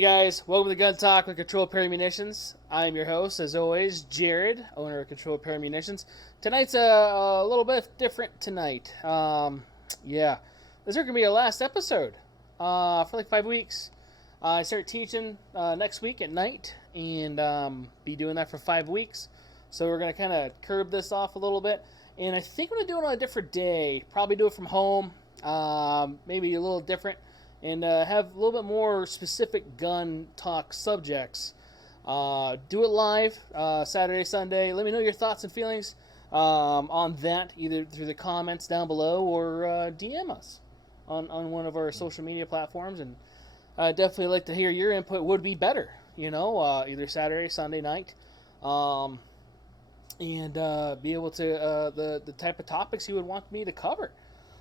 Hey guys, welcome to Gun Talk with Control Pair Munitions. I'm your host, as always, Jared, owner of Control Pair Munitions. Tonight's a little bit different tonight. This is going to be our last episode for like 5 weeks. I start teaching next week at night and be doing that for 5 weeks. So we're going to kind of curb this off a little bit. And I think I'm going to do it on a different day. Probably do it from home, maybe a little different. And have a little bit more specific gun talk subjects. Do it live, Saturday, Sunday. Let me know your thoughts and feelings on that, either through the comments down below or DM us on one of our social media platforms. And I'd definitely like to hear your input. Would be better, either Saturday, Sunday night. And be able to, the type of topics you would want me to cover.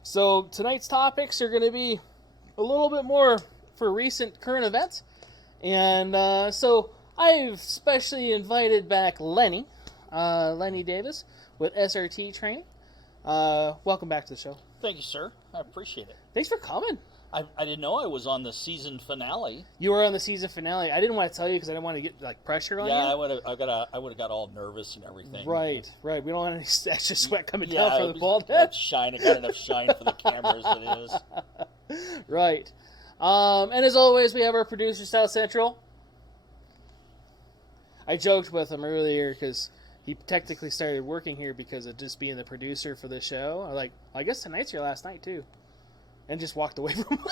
So tonight's topics are going to be a little bit more for recent current events. And so I've specially invited back Lenny Davis with SRT Training. Welcome back to the show. Thank you, sir. I appreciate it. Thanks for coming. I didn't know I was on the season finale. You were on the season finale. I didn't want to tell you because I didn't want to get like pressure on you. Yeah, I would have got all nervous and everything. Right. We don't want any extra sweat coming down from the bald head. Shine. I got enough shine for the cameras as it is. Right. And as always, we have our producer, South Central. I joked with him earlier because he technically started working here because of just being the producer for the show. I'm like, I guess tonight's your last night, too. And just walked away from him.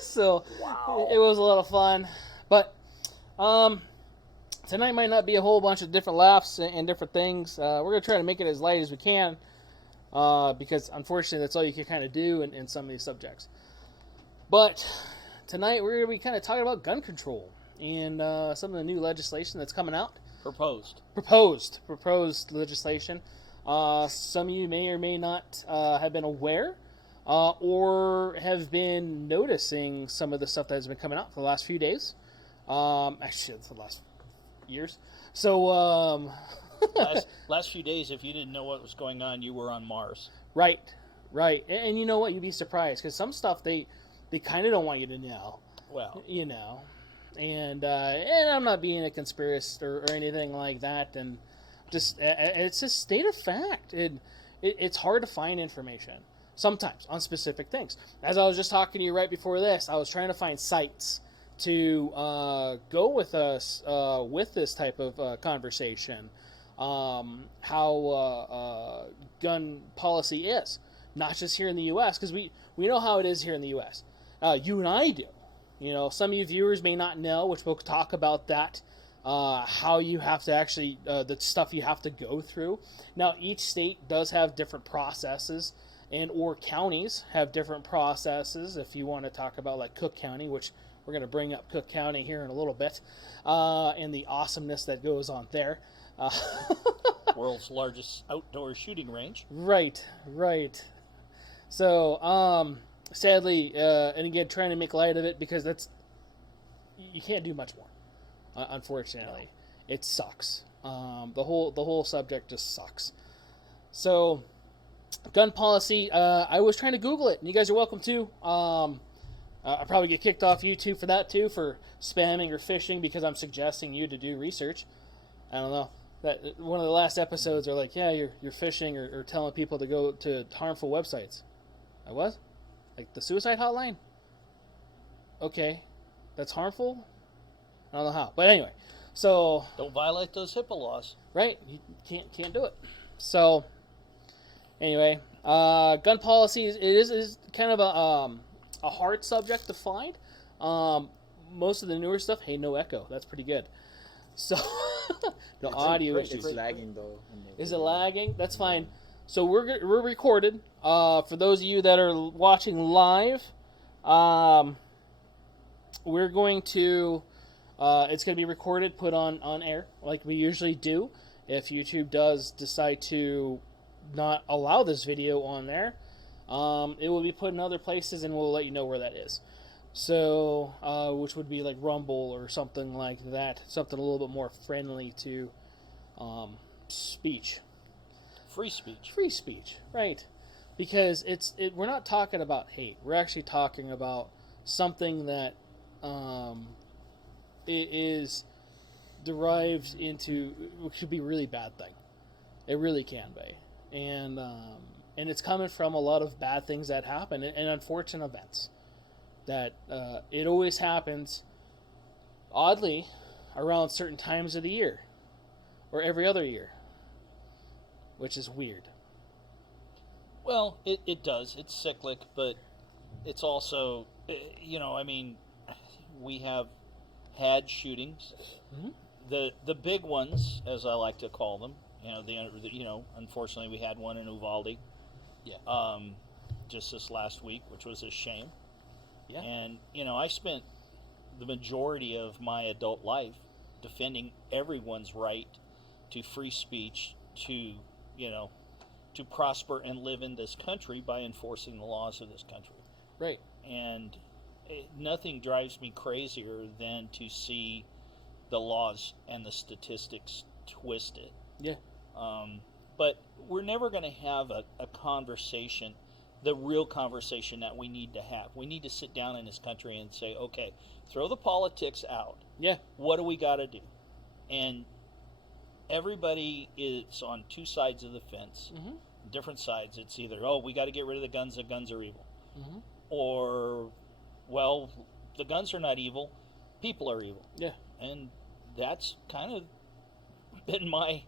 So, wow. It was a lot of fun. But tonight might not be a whole bunch of different laughs and different things. We're going to try to make it as light as we can. Because unfortunately that's all you can kind of do in some of these subjects. But tonight we're going to be kind of talking about gun control and some of the new legislation that's coming out. Proposed legislation. Some of you may or may not have been aware or have been noticing some of the stuff that has been coming out for the last few days. Actually, it's the last years. So... last few days, if you didn't know what was going on, you were on Mars. Right. And you know what? You'd be surprised because some stuff they kind of don't want you to know. Well, and I'm not being a conspiracist or anything like that. And just it's a state of fact. It's hard to find information sometimes on specific things. As I was just talking to you right before this, I was trying to find sites to go with us with this type of conversation. How gun policy is, not just here in the U.S., because we know how it is here in the U.S. You and I do. Some of you viewers may not know, which we'll talk about that, how you have to actually, the stuff you have to go through. Now, each state does have different processes, and or counties have different processes. If you want to talk about like Cook County, which we're going to bring up Cook County here in a little bit, and the awesomeness that goes on there. World's largest outdoor shooting range. Right. So, sadly, and again, trying to make light of it because you can't do much more. Unfortunately, It sucks. The whole subject just sucks. So, gun policy. I was trying to Google it, and you guys are welcome to. I probably get kicked off YouTube for that too, for spamming or phishing because I'm suggesting you to do research. I don't know. That one of the last episodes are like, yeah, you're phishing or telling people to go to harmful websites. I was? Like the suicide hotline? Okay. That's harmful? I don't know how. But anyway, so... Don't violate those HIPAA laws. Right. You can't do it. So, anyway, gun policy is kind of a hard subject to find. Most of the newer stuff, hey, no echo. That's pretty good. So, no audio issues. It's lagging though. Is it lagging? That's fine. So we're recorded. For those of you that are watching live, we're going to. It's going to be recorded, put on air like we usually do. If YouTube does decide to not allow this video on there, it will be put in other places, and we'll let you know where that is. So, which would be like Rumble or something like that. Something a little bit more friendly to speech. Free speech. Free speech, right. Because we're not talking about hate. We're actually talking about something that is derived into, which could be a really bad thing. It really can be, and it's coming from a lot of bad things that happen and unfortunate events. That it always happens, oddly, around certain times of the year, or every other year, which is weird. Well, it does. It's cyclic, but it's also, I mean, we have had shootings. Mm-hmm. The big ones, as I like to call them, unfortunately we had one in Uvalde. Yeah. Just this last week, which was a shame. Yeah. And, I spent the majority of my adult life defending everyone's right to free speech, to prosper and live in this country by enforcing the laws of this country. Right. And nothing drives me crazier than to see the laws and the statistics twisted. Yeah. But we're never going to have a conversation, the real conversation that we need to have. We need to sit down in this country and say, okay, throw the politics out. Yeah. What do we got to do? And everybody is on two sides of the fence, Mm-hmm. different sides. It's either, we got to get rid of the guns are evil. Mm-hmm. Or, well, the guns are not evil, people are evil. Yeah. And that's kind of been my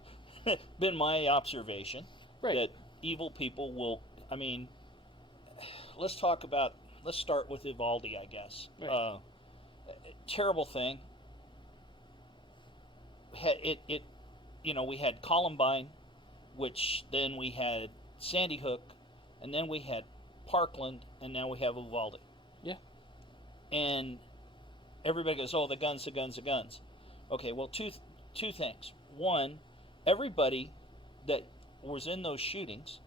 observation. Right. That evil people will, let's start with Uvalde, I guess. Right. Terrible thing. We had Columbine, which then we had Sandy Hook, and then we had Parkland, and now we have Uvalde. Yeah. And everybody goes, the guns. Okay, well, two things. One, everybody that was in those shootings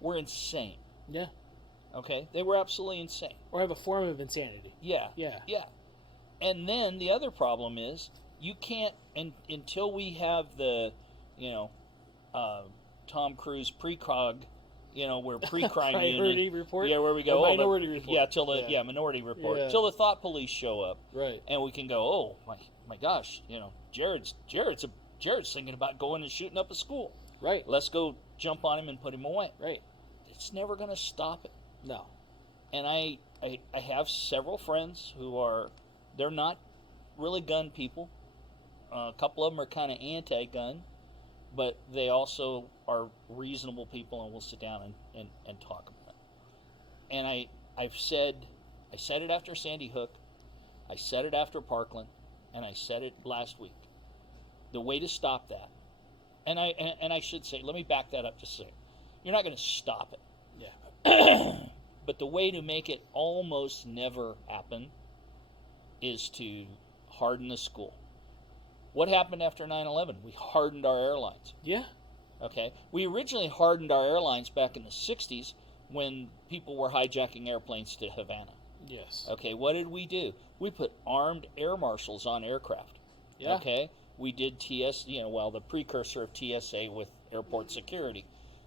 were insane. Yeah. Okay? They were absolutely insane. Or have a form of insanity. Yeah. Yeah. Yeah. And then the other problem is you can't, until we have the, Tom Cruise precog, where pre-crime Minority unit. Report? Yeah, where we go. Minority Report. Yeah, Minority Report. Yeah. Till the thought police show up. Right. And we can go, my gosh, Jared's thinking about going and shooting up a school. Right. Let's go jump on him and put him away. Right. It's never going to stop it. No. And I have several friends they're not really gun people. A couple of them are kind of anti-gun, but they also are reasonable people and will sit down and talk about it. And I said it after Sandy Hook, I said it after Parkland, and I said it last week. The way to stop that, and I should say, let me back that up just a second. You're not going to stop it. Yeah. But the way to make it almost never happen is to harden the school. What happened after 9/11? We hardened our airlines. Yeah. Okay? We originally hardened our airlines back in the 60s when people were hijacking airplanes to Havana. Yes. Okay, what did we do? We put armed air marshals on aircraft. Yeah. Okay? We did the precursor of TSA with airport security.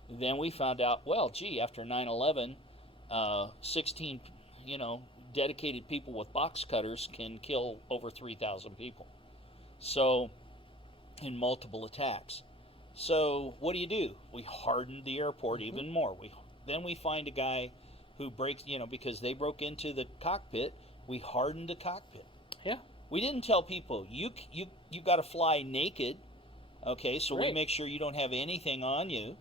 Then we found out, after 9/11, 16, dedicated people with box cutters can kill over 3,000 people. So, in multiple attacks. So, what do? We hardened the airport even more. Then we find a guy who breaks, because they broke into the cockpit, we hardened the cockpit. Yeah. We didn't tell people, you got to fly naked, okay, so Right. we make sure you don't have anything on you.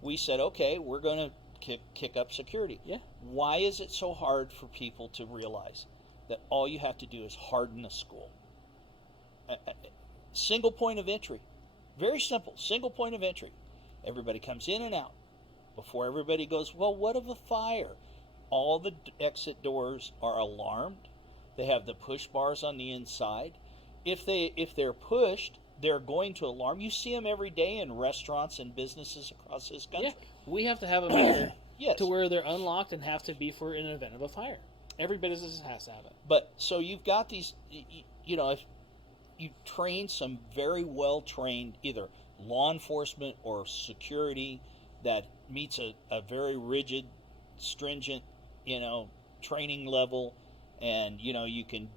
We said, okay, we're going to kick up security. Yeah. Why is it so hard for people to realize that all you have to do is harden a school? Single point of entry. Very simple. Single point of entry. Everybody comes in and out. Before everybody goes, what of a fire? All the exit doors are alarmed. They have the push bars on the inside. If they're pushed, they're going to alarm. You see them every day in restaurants and businesses across this country. Yeah. We have to have them here Yes. to where they're unlocked and have to be for an event of a fire. Every business has to have it. But so you've got these, if you train some very well-trained either law enforcement or security that meets a very rigid, stringent, training level, And you can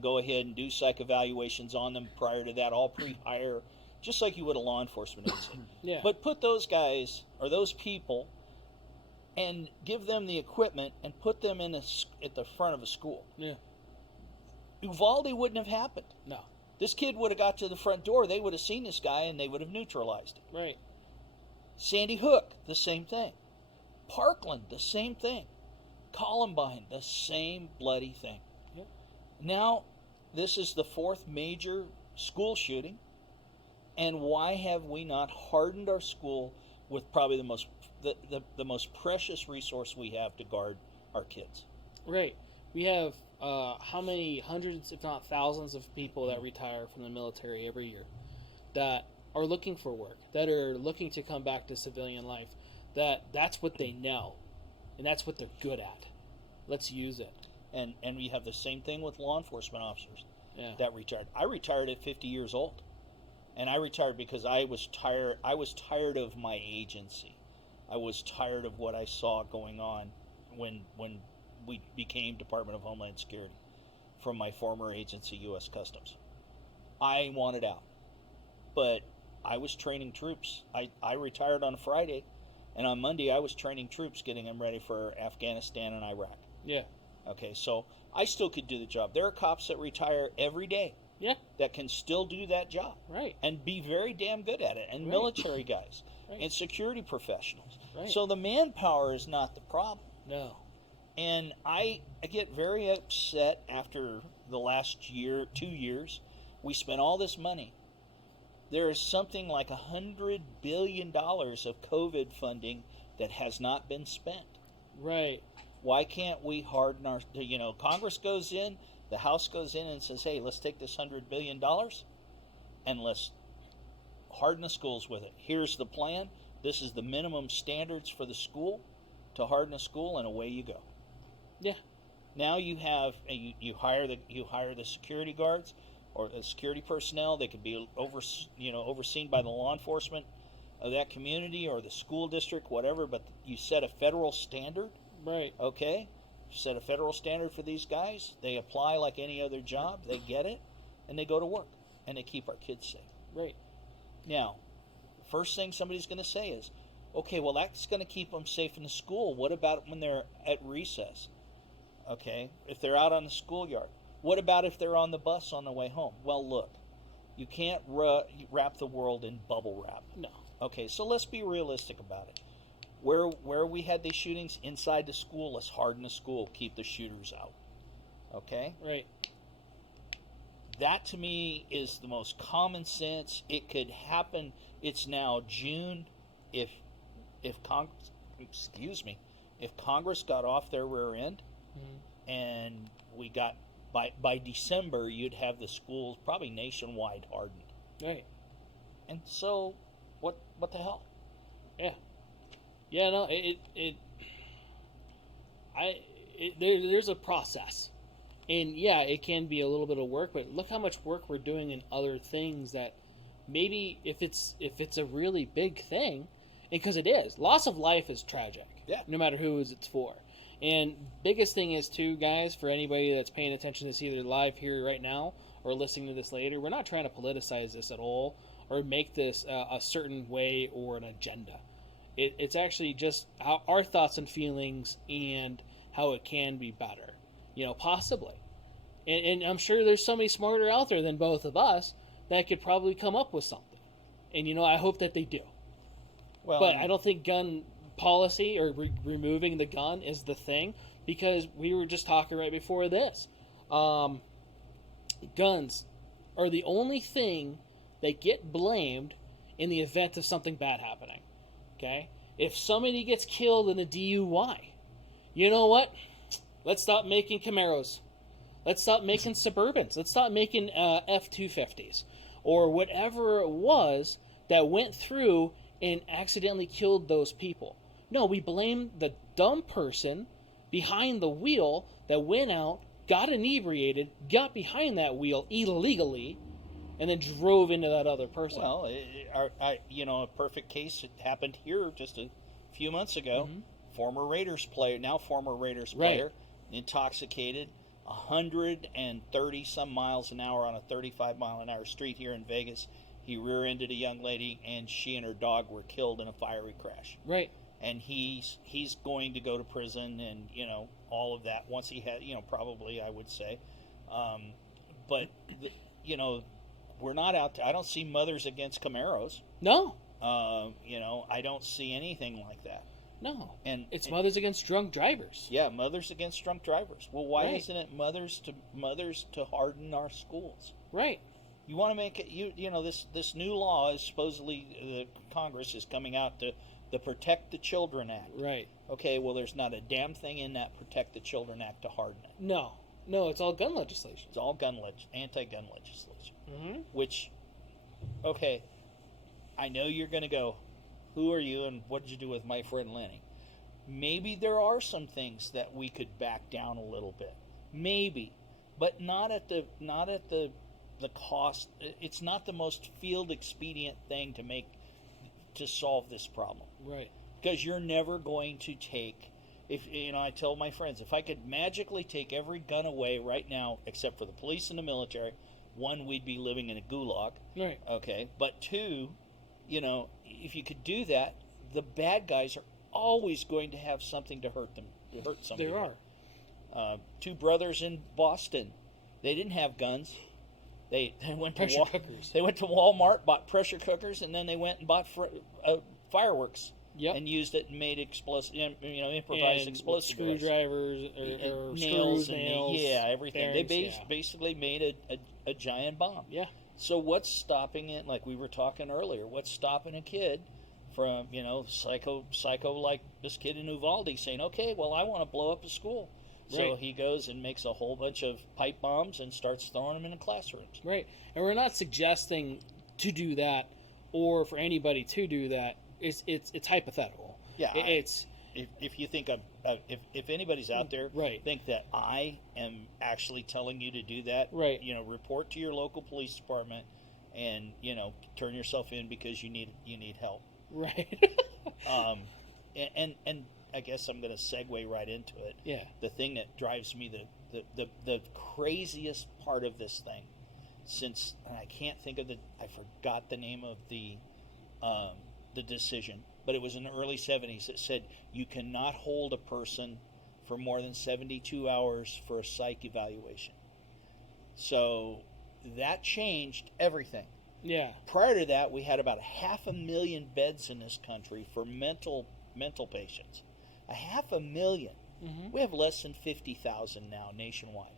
go ahead and do psych evaluations on them prior to that, all pre-hire, just like you would a law enforcement agency. Yeah. But put those guys or those people and give them the equipment and put them at the front of a school. Yeah. Uvalde wouldn't have happened. No. This kid would have got to the front door. They would have seen this guy and they would have neutralized him. Right. Sandy Hook, the same thing. Parkland, the same thing. Columbine, the same bloody thing. Yep. Now, this is the fourth major school shooting, and why have we not hardened our school with probably the most precious resource we have to guard our kids? Right. We have how many hundreds, if not thousands, of people that retire from the military every year that are looking for work, that are looking to come back to civilian life, that's what they know, and that's what they're good at. Let's use it. And we have the same thing with law enforcement officers that retired. I retired at 50 years old, and I retired because I was tired. I was tired of my agency. I was tired of what I saw going on when we became Department of Homeland Security from my former agency, U.S. Customs. I wanted out, but I was training troops. I retired on a Friday, and on Monday I was training troops, getting them ready for Afghanistan and Iraq. Yeah. Okay, so I still could do the job. There are cops that retire every day. Yeah. That can still do that job. Right. And be very damn good at it. And right. military guys. Right. And security professionals. Right. So the manpower is not the problem. No. And I get very upset after the last 2 years. We spent all this money. There is something like $100 billion of COVID funding that has not been spent. Right. Why can't we harden our, Congress goes in, the House goes in and says, hey, let's take this $100 billion and let's harden the schools with it. Here's the plan. This is the minimum standards for the school to harden a school, and away you go. Yeah. Now you have, you hire the security guards or the security personnel. They could be overseen by the law enforcement of that community or the school district, whatever, but you set a federal standard. Right. Okay, set a federal standard for these guys. They apply like any other job. They get it, and they go to work, and they keep our kids safe. Right. Now, first thing somebody's going to say is, okay, well, that's going to keep them safe in the school. What about when they're at recess? Okay, if they're out on the schoolyard. What about if they're on the bus on the way home? Well, look, you can't wrap the world in bubble wrap. No. Okay, so let's be realistic about it. Where we had these shootings inside the school, let's harden the school, keep the shooters out. Okay? Right. That to me is the most common sense. It could happen. It's now June. If Congress got off their rear end, mm-hmm. and we got by December, you'd have the schools probably nationwide hardened. Right. And so, what the hell? Yeah. Yeah, no, there's a process, and yeah, it can be a little bit of work, but look how much work we're doing in other things that maybe if it's a really big thing, and because it is, loss of life is tragic. Yeah. No matter who it's for, and biggest thing is too, guys, for anybody that's paying attention to this either live here right now or listening to this later, we're not trying to politicize this at all or make this a certain way or an agenda. It's actually just our thoughts and feelings and how it can be better, possibly. And I'm sure there's somebody smarter out there than both of us that could probably come up with something. And, I hope that they do. Well, but I don't think gun policy or removing the gun is the thing, because we were just talking right before this. Guns are the only thing that get blamed in the event of something bad happening. Okay? If somebody gets killed in a DUI, you know what? Let's stop making Camaros. Let's stop making Suburbans. Let's stop making F-250s. Or whatever it was that went through and accidentally killed those people. No, we blame the dumb person behind the wheel that went out, got inebriated, got behind that wheel illegally, and then drove into that other person. Well, a perfect case, it happened here just a few months ago. Mm-hmm. Former Raiders player, intoxicated, 130 some miles an hour on a 35 mile an hour street here in Vegas. He rear-ended a young lady, and she and her dog were killed in a fiery crash. Right. And he's going to go to prison, and all of that once he had, probably, I would say. But we're not out I don't see Mothers Against Camaros. No. I don't see anything like that. No. And it's Mothers Against Drunk Drivers. Yeah, Mothers Against Drunk Drivers. Well, why Right. isn't it mothers to harden our schools? Right. You want to make it, this new law is supposedly, the Congress is coming out to the Protect the Children Act. Right. Okay, well, there's not a damn thing in that Protect the Children Act to harden it. No, it's all gun legislation. It's all anti-gun legislation. Mm-hmm. Which, okay, I know you're going to go, who are you and what did you do with my friend Lenny? Maybe there are some things that we could back down a little bit. Maybe. But not at the cost. It's not the most field expedient thing to solve this problem. Right. Because you're never going to take, I tell my friends, if I could magically take every gun away right now, except for the police and the military, one, we'd be living in a gulag. Right. Okay. But two, if you could do that, the bad guys are always going to have something to hurt them, to hurt somebody. There are. Two brothers in Boston. They didn't have guns. They went to cookers. They went to Walmart, bought pressure cookers, and then they went and bought fireworks. Yep. And used it and made improvised explosive screwdrivers or nails, nails, everything. Bearings, They basically made a giant bomb. Yeah. So what's stopping it? Like we were talking earlier, what's stopping a kid from psycho like this kid in Uvalde saying, okay, well, I want to blow up a school. So Right. he goes and makes a whole bunch of pipe bombs and starts throwing them into classrooms. Right. And we're not suggesting to do that or for anybody to do that. It's hypothetical. Yeah. It's if you think if anybody's out there Right. think that I am actually telling you to do that, Right. Report to your local police department and turn yourself in because you need help. right. And I guess I'm going to segue right into it. Yeah. The thing that drives me the craziest part of this thing, since and I can't think of I forgot the name of the decision, but it was in the early 70s. It said you cannot hold a person for more than 72 hours for a psych evaluation. So that changed everything. Yeah. Prior to that, we had about 500,000 beds in this country for mental patients. 500,000. Mm-hmm. We have less than 50,000 now nationwide.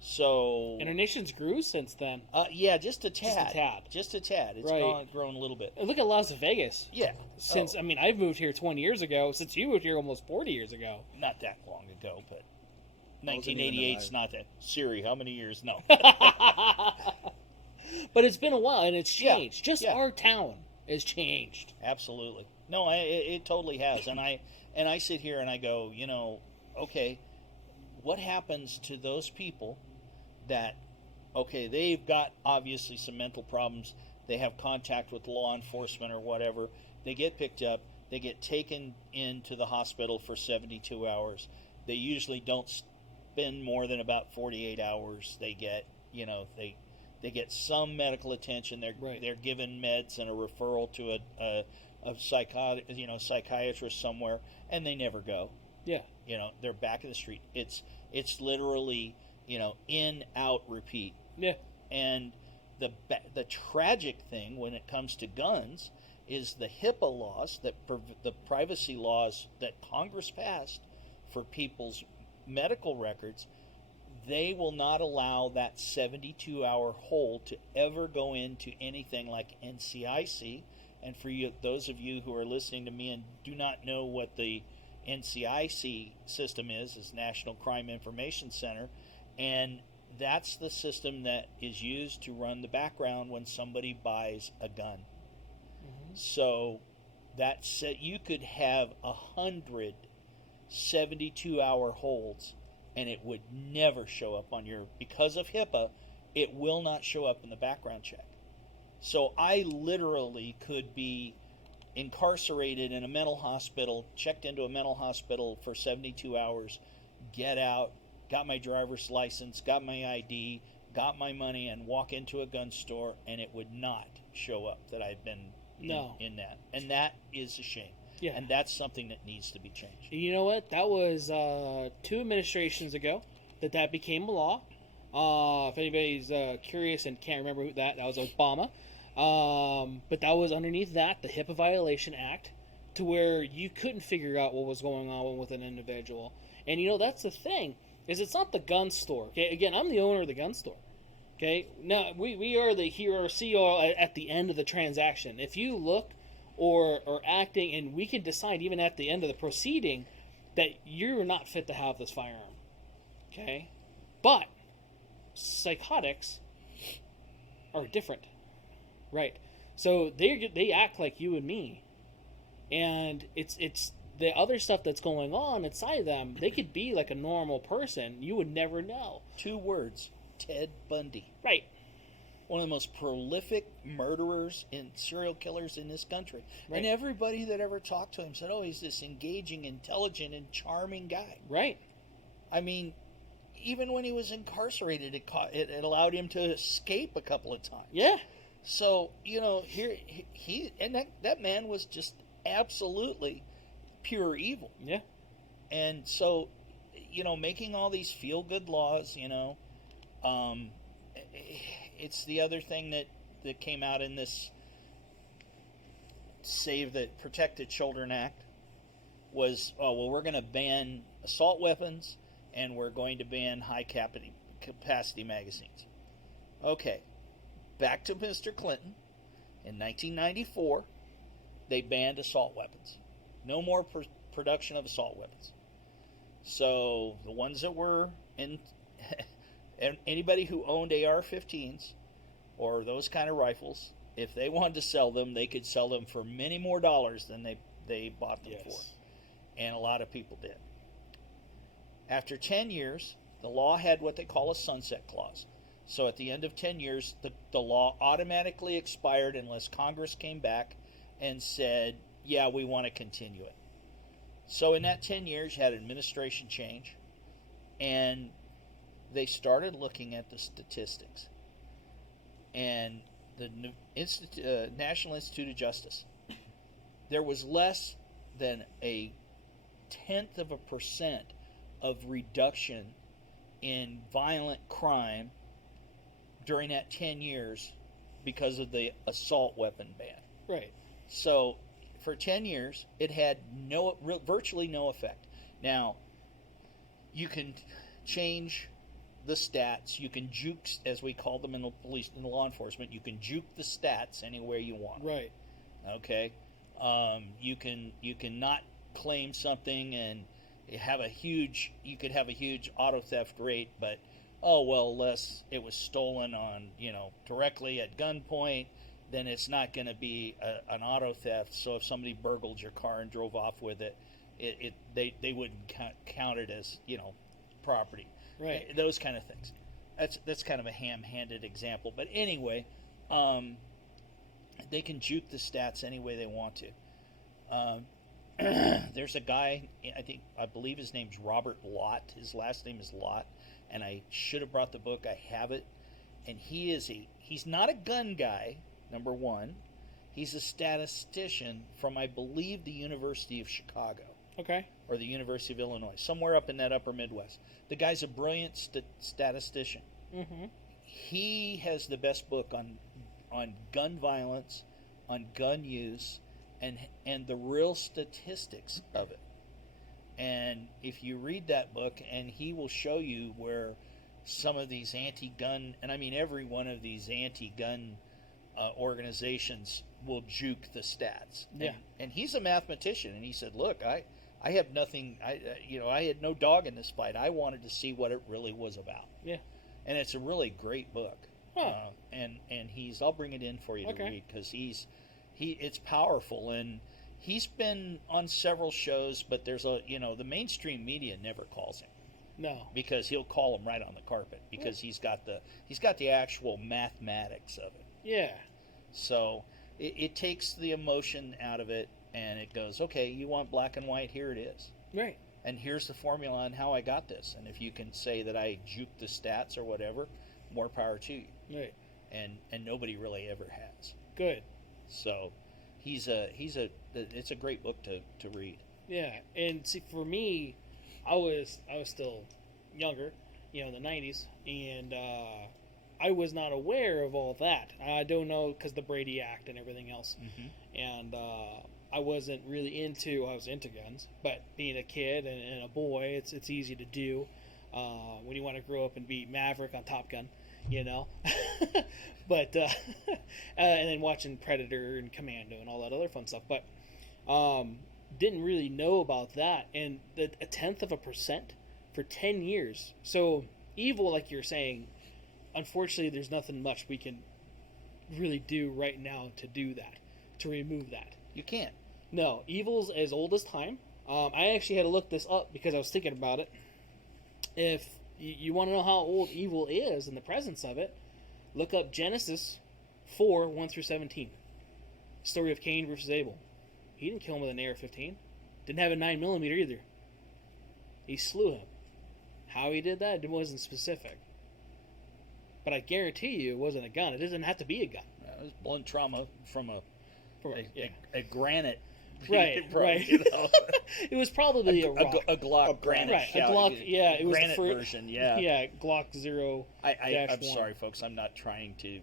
So And our nation's grew since then. yeah, just a tad. Just a tad. It's Right. grown a little bit. And look at Las Vegas. Yeah. Since I've moved here 20 years ago. Since you moved here almost 40 years ago. Not that long ago, but Wasn't even 1988's alive. not that. Siri, how many years? No. But it's been a while and it's Yeah, changed. Just yeah. our town has changed. Absolutely. No, it totally has. And I sit here and I go, okay, what happens to those people that, okay, they've got obviously some mental problems. They have contact with law enforcement or whatever. They get picked up. They get taken into the hospital for 72 hours. They usually don't spend more than about 48 hours. They get, they get some medical attention. Right. They're given meds and a referral to a psychiatrist somewhere, and they never go. Yeah. They're back in the street. It's literally, in, out, repeat. Yeah. And the tragic thing when it comes to guns is the HIPAA laws, the privacy laws that Congress passed for people's medical records. They will not allow that 72-hour hold to ever go into anything like NCIC. And for you, those of you who are listening to me and do not know what the NCIC system is National Crime Information Center, and that's the system that is used to run the background when somebody buys a gun. Mm-hmm. So that said, you could have 100 72-hour holds, and it would never show up on because of HIPAA, it will not show up in the background check. So I literally could be incarcerated in a mental hospital, checked into a mental hospital for 72 hours, get out, got my driver's license, got my ID, got my money, and walk into a gun store, and it would not show up that I've been in that. And that is a shame. Yeah. And that's something that needs to be changed. You know what? That was 2 administrations ago that became a law. If anybody's curious and can't remember who that was Obama. But that was underneath that, the HIPAA Violation Act, to where you couldn't figure out what was going on with an individual. And that's the thing, is it's not the gun store. Okay, again, I'm the owner of the gun store. Okay, now we are the hero or CEO at the end of the transaction. If you look or acting, and we can decide even at the end of the proceeding that you're not fit to have this firearm. Okay, but psychotics are different, right? So they act like you and me, and it's the other stuff that's going on inside them. They could be like a normal person. You would never know. 2 words: Ted Bundy. Right. One of the most prolific murderers and serial killers in this country. Right. And everybody that ever talked to him said, oh, he's this engaging, intelligent, and charming guy. Right. I mean, even when he was incarcerated, it allowed him to escape a couple of times. Yeah. So, here he and that man was just absolutely pure evil. Yeah. And so, making all these feel-good laws, it's the other thing that came out in this Protect the Children Act was, we're going to ban assault weapons and we're going to ban high capacity magazines. Okay, back to Mr. Clinton. In 1994, they banned assault weapons. No more production of assault weapons. So the ones that were in... And anybody who owned AR-15s or those kind of rifles, if they wanted to sell them, they could sell them for many more dollars than they bought them for. And a lot of people did. After 10 years, the law had what they call a sunset clause. So at the end of 10 years, the law automatically expired unless Congress came back and said, yeah, we want to continue it. So in that 10 years, you had administration change, and they started looking at the statistics. And the National Institute of Justice, there was less than 0.1% of reduction in violent crime during that 10 years because of the assault weapon ban. Right. So for 10 years, it had virtually no effect. Now, you can change the stats. You can juke, as we call them in the police and law enforcement. You can juke the stats anywhere you want. Right. Okay. You can not claim something and have a huge. You could have a huge auto theft rate, but unless it was stolen on directly at gunpoint, then it's not going to be an auto theft. So if somebody burgled your car and drove off with it, they wouldn't count it as property. Right. Those kind of things. That's kind of a ham-handed example. But anyway, they can juke the stats any way they want to. There's a guy, I believe his name's Robert Lott. His last name is Lott, and I should have brought the book. I have it. And he's not a gun guy, number one. He's a statistician from, I believe, the University of Chicago. Okay. Or the University of Illinois, somewhere up in that upper Midwest. The guy's a brilliant statistician. Mm-hmm. He has the best book on gun violence, on gun use, and the real statistics of it. And if you read that book, and he will show you where some of these anti-gun, and I mean every one of these anti-gun organizations will juke the stats. Yeah. And he's a mathematician, and he said, look, I have nothing. I had no dog in this fight. I wanted to see what it really was about. Yeah. And it's a really great book. Huh. And I'll bring it in for you to read, because it's powerful, and he's been on several shows, but there's the mainstream media never calls him. No. Because he'll call him right on the carpet, because he's got the actual mathematics of it. Yeah. So it takes the emotion out of it. And it goes, okay, you want black and white, here it is. Right. and here's the formula on how I got this. And if you can say that I juked the stats or whatever, more power to you. Right. And nobody really ever has. Good. So it's a great book to read. Yeah, and see, for me, I was still younger, in the 90s, and I was not aware of all that. I don't know, because the Brady Act and everything else. And I wasn't really I was into guns, but being a kid and a boy, it's easy to do when you want to grow up and be Maverick on Top Gun, but and then watching Predator and Commando and all that other fun stuff, but didn't really know about that. And a 0.1% for 10 years. So evil, like you're saying, unfortunately, there's nothing much we can really do right now to do that, to remove that. You can't. No, evil's as old as time. I actually had to look this up because I was thinking about it. If you want to know how old evil is and the presence of it, look up Genesis 4, 1 through 17. Story of Cain versus Abel. He didn't kill him with an AR-15. Didn't have a 9mm either. He slew him. How he did that, it wasn't specific. But I guarantee you it wasn't a gun. It doesn't have to be a gun. It was blunt trauma from a granite. Right. It was probably a rock. A Glock granite. Right, a Glock, it was granite the first version, yeah. Yeah, Glock 0. I'm sorry, folks. I'm not trying to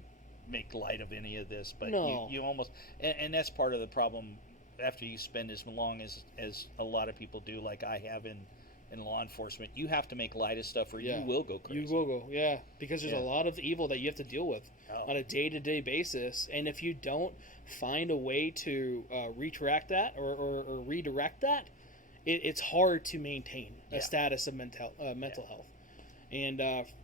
make light of any of this, but no. you almost, and that's part of the problem after you spend as long as a lot of people do, like I have in law enforcement. You have to make light of stuff or you will go crazy. You will go, because there's a lot of evil that you have to deal with on a day-to-day basis, and if you don't find a way to retract that or redirect that, it's hard to maintain a status of mental health. And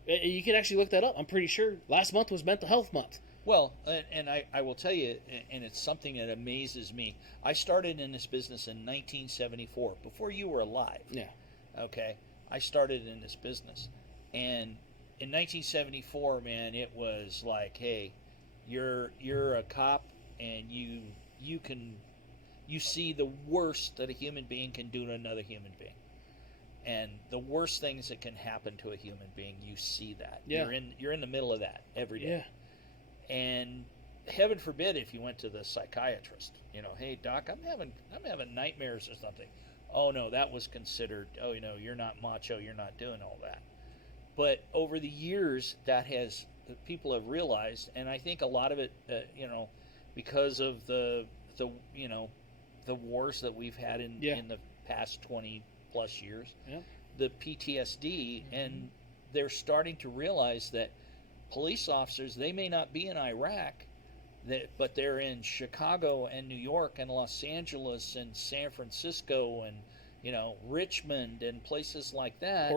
you can actually look that up. I'm pretty sure last month was Mental Health Month. Well, and I will tell you, and it's something that amazes me. I started in this business in 1974, before you were alive. Yeah. Okay, I started in this business, and in 1974, man, it was like, hey, you're a cop, and you see the worst that a human being can do to another human being, and the worst things that can happen to a human being, you see that. Yeah. You're in the middle of that every day. Yeah. And heaven forbid if you went to the psychiatrist, hey doc, I'm having nightmares or something. Oh no, that was considered, you're not macho, you're not doing all that. But over the years, people have realized, and I think a lot of it, because of the wars that we've had in the past 20 plus years, the PTSD, and they're starting to realize that police officers, they may not be in Iraq, but they're in Chicago and New York and Los Angeles and San Francisco and Richmond and places like that.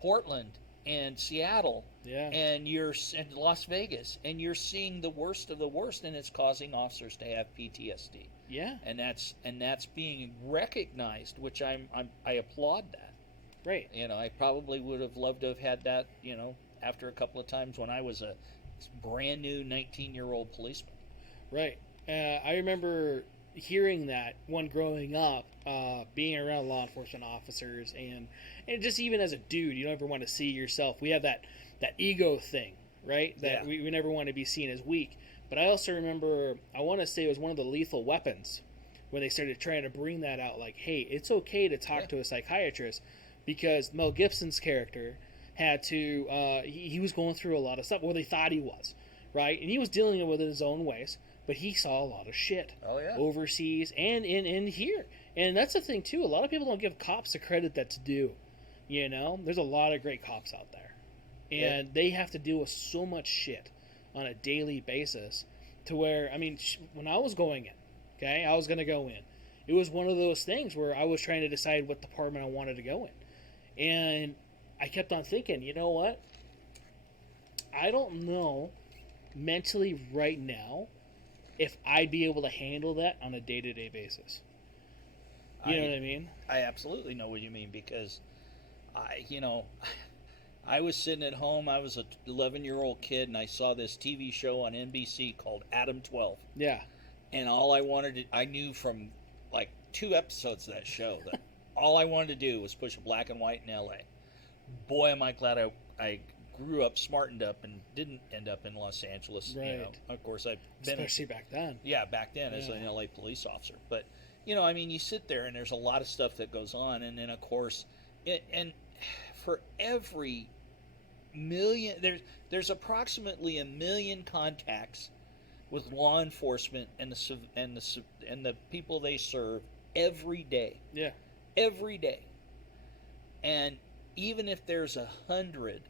Portland and Seattle. Yeah. And you're in Las Vegas, and you're seeing the worst of the worst, and it's causing officers to have PTSD. Yeah. And that's being recognized, which I applaud that. Right. I probably would have loved to have had that, after a couple of times when I was a brand new 19-year-old policeman. Right. I remember hearing that when growing up, being around law enforcement officers, and just even as a dude, you don't ever want to see yourself. We have that ego thing, right? That we never want to be seen as weak. But I also remember, I want to say it was one of the Lethal Weapons, when they started trying to bring that out, like, hey, it's okay to talk to a psychiatrist, because Mel Gibson's character had to, he was going through a lot of stuff, or they thought he was, right? And he was dealing with it in his own ways, but he saw a lot of shit overseas and in here. And that's the thing, too. A lot of people don't give cops the credit that's due. There's a lot of great cops out there. And they have to deal with so much shit on a daily basis, to where, when I was going in, I was going to go in. It was one of those things where I was trying to decide what department I wanted to go in. And I kept on thinking, you know what? I don't know mentally right now if I'd be able to handle that on a day-to-day basis. You know what I mean? I absolutely know what you mean, because I was sitting at home. I was an 11-year-old kid, and I saw this TV show on NBC called Adam 12. Yeah. And I knew from like 2 episodes of that show that all I wanted to do was push a black and white in L.A. Boy, am I glad I grew up, smartened up, and didn't end up in Los Angeles. Right. You know, of course, I've been Especially back then. Yeah, back then as an LA police officer. But I mean, you sit there and there's a lot of stuff that goes on, and then of course, and for every million, there's approximately 1 million contacts with law enforcement and the people they serve every day. Yeah. Every day. And even if there's 100,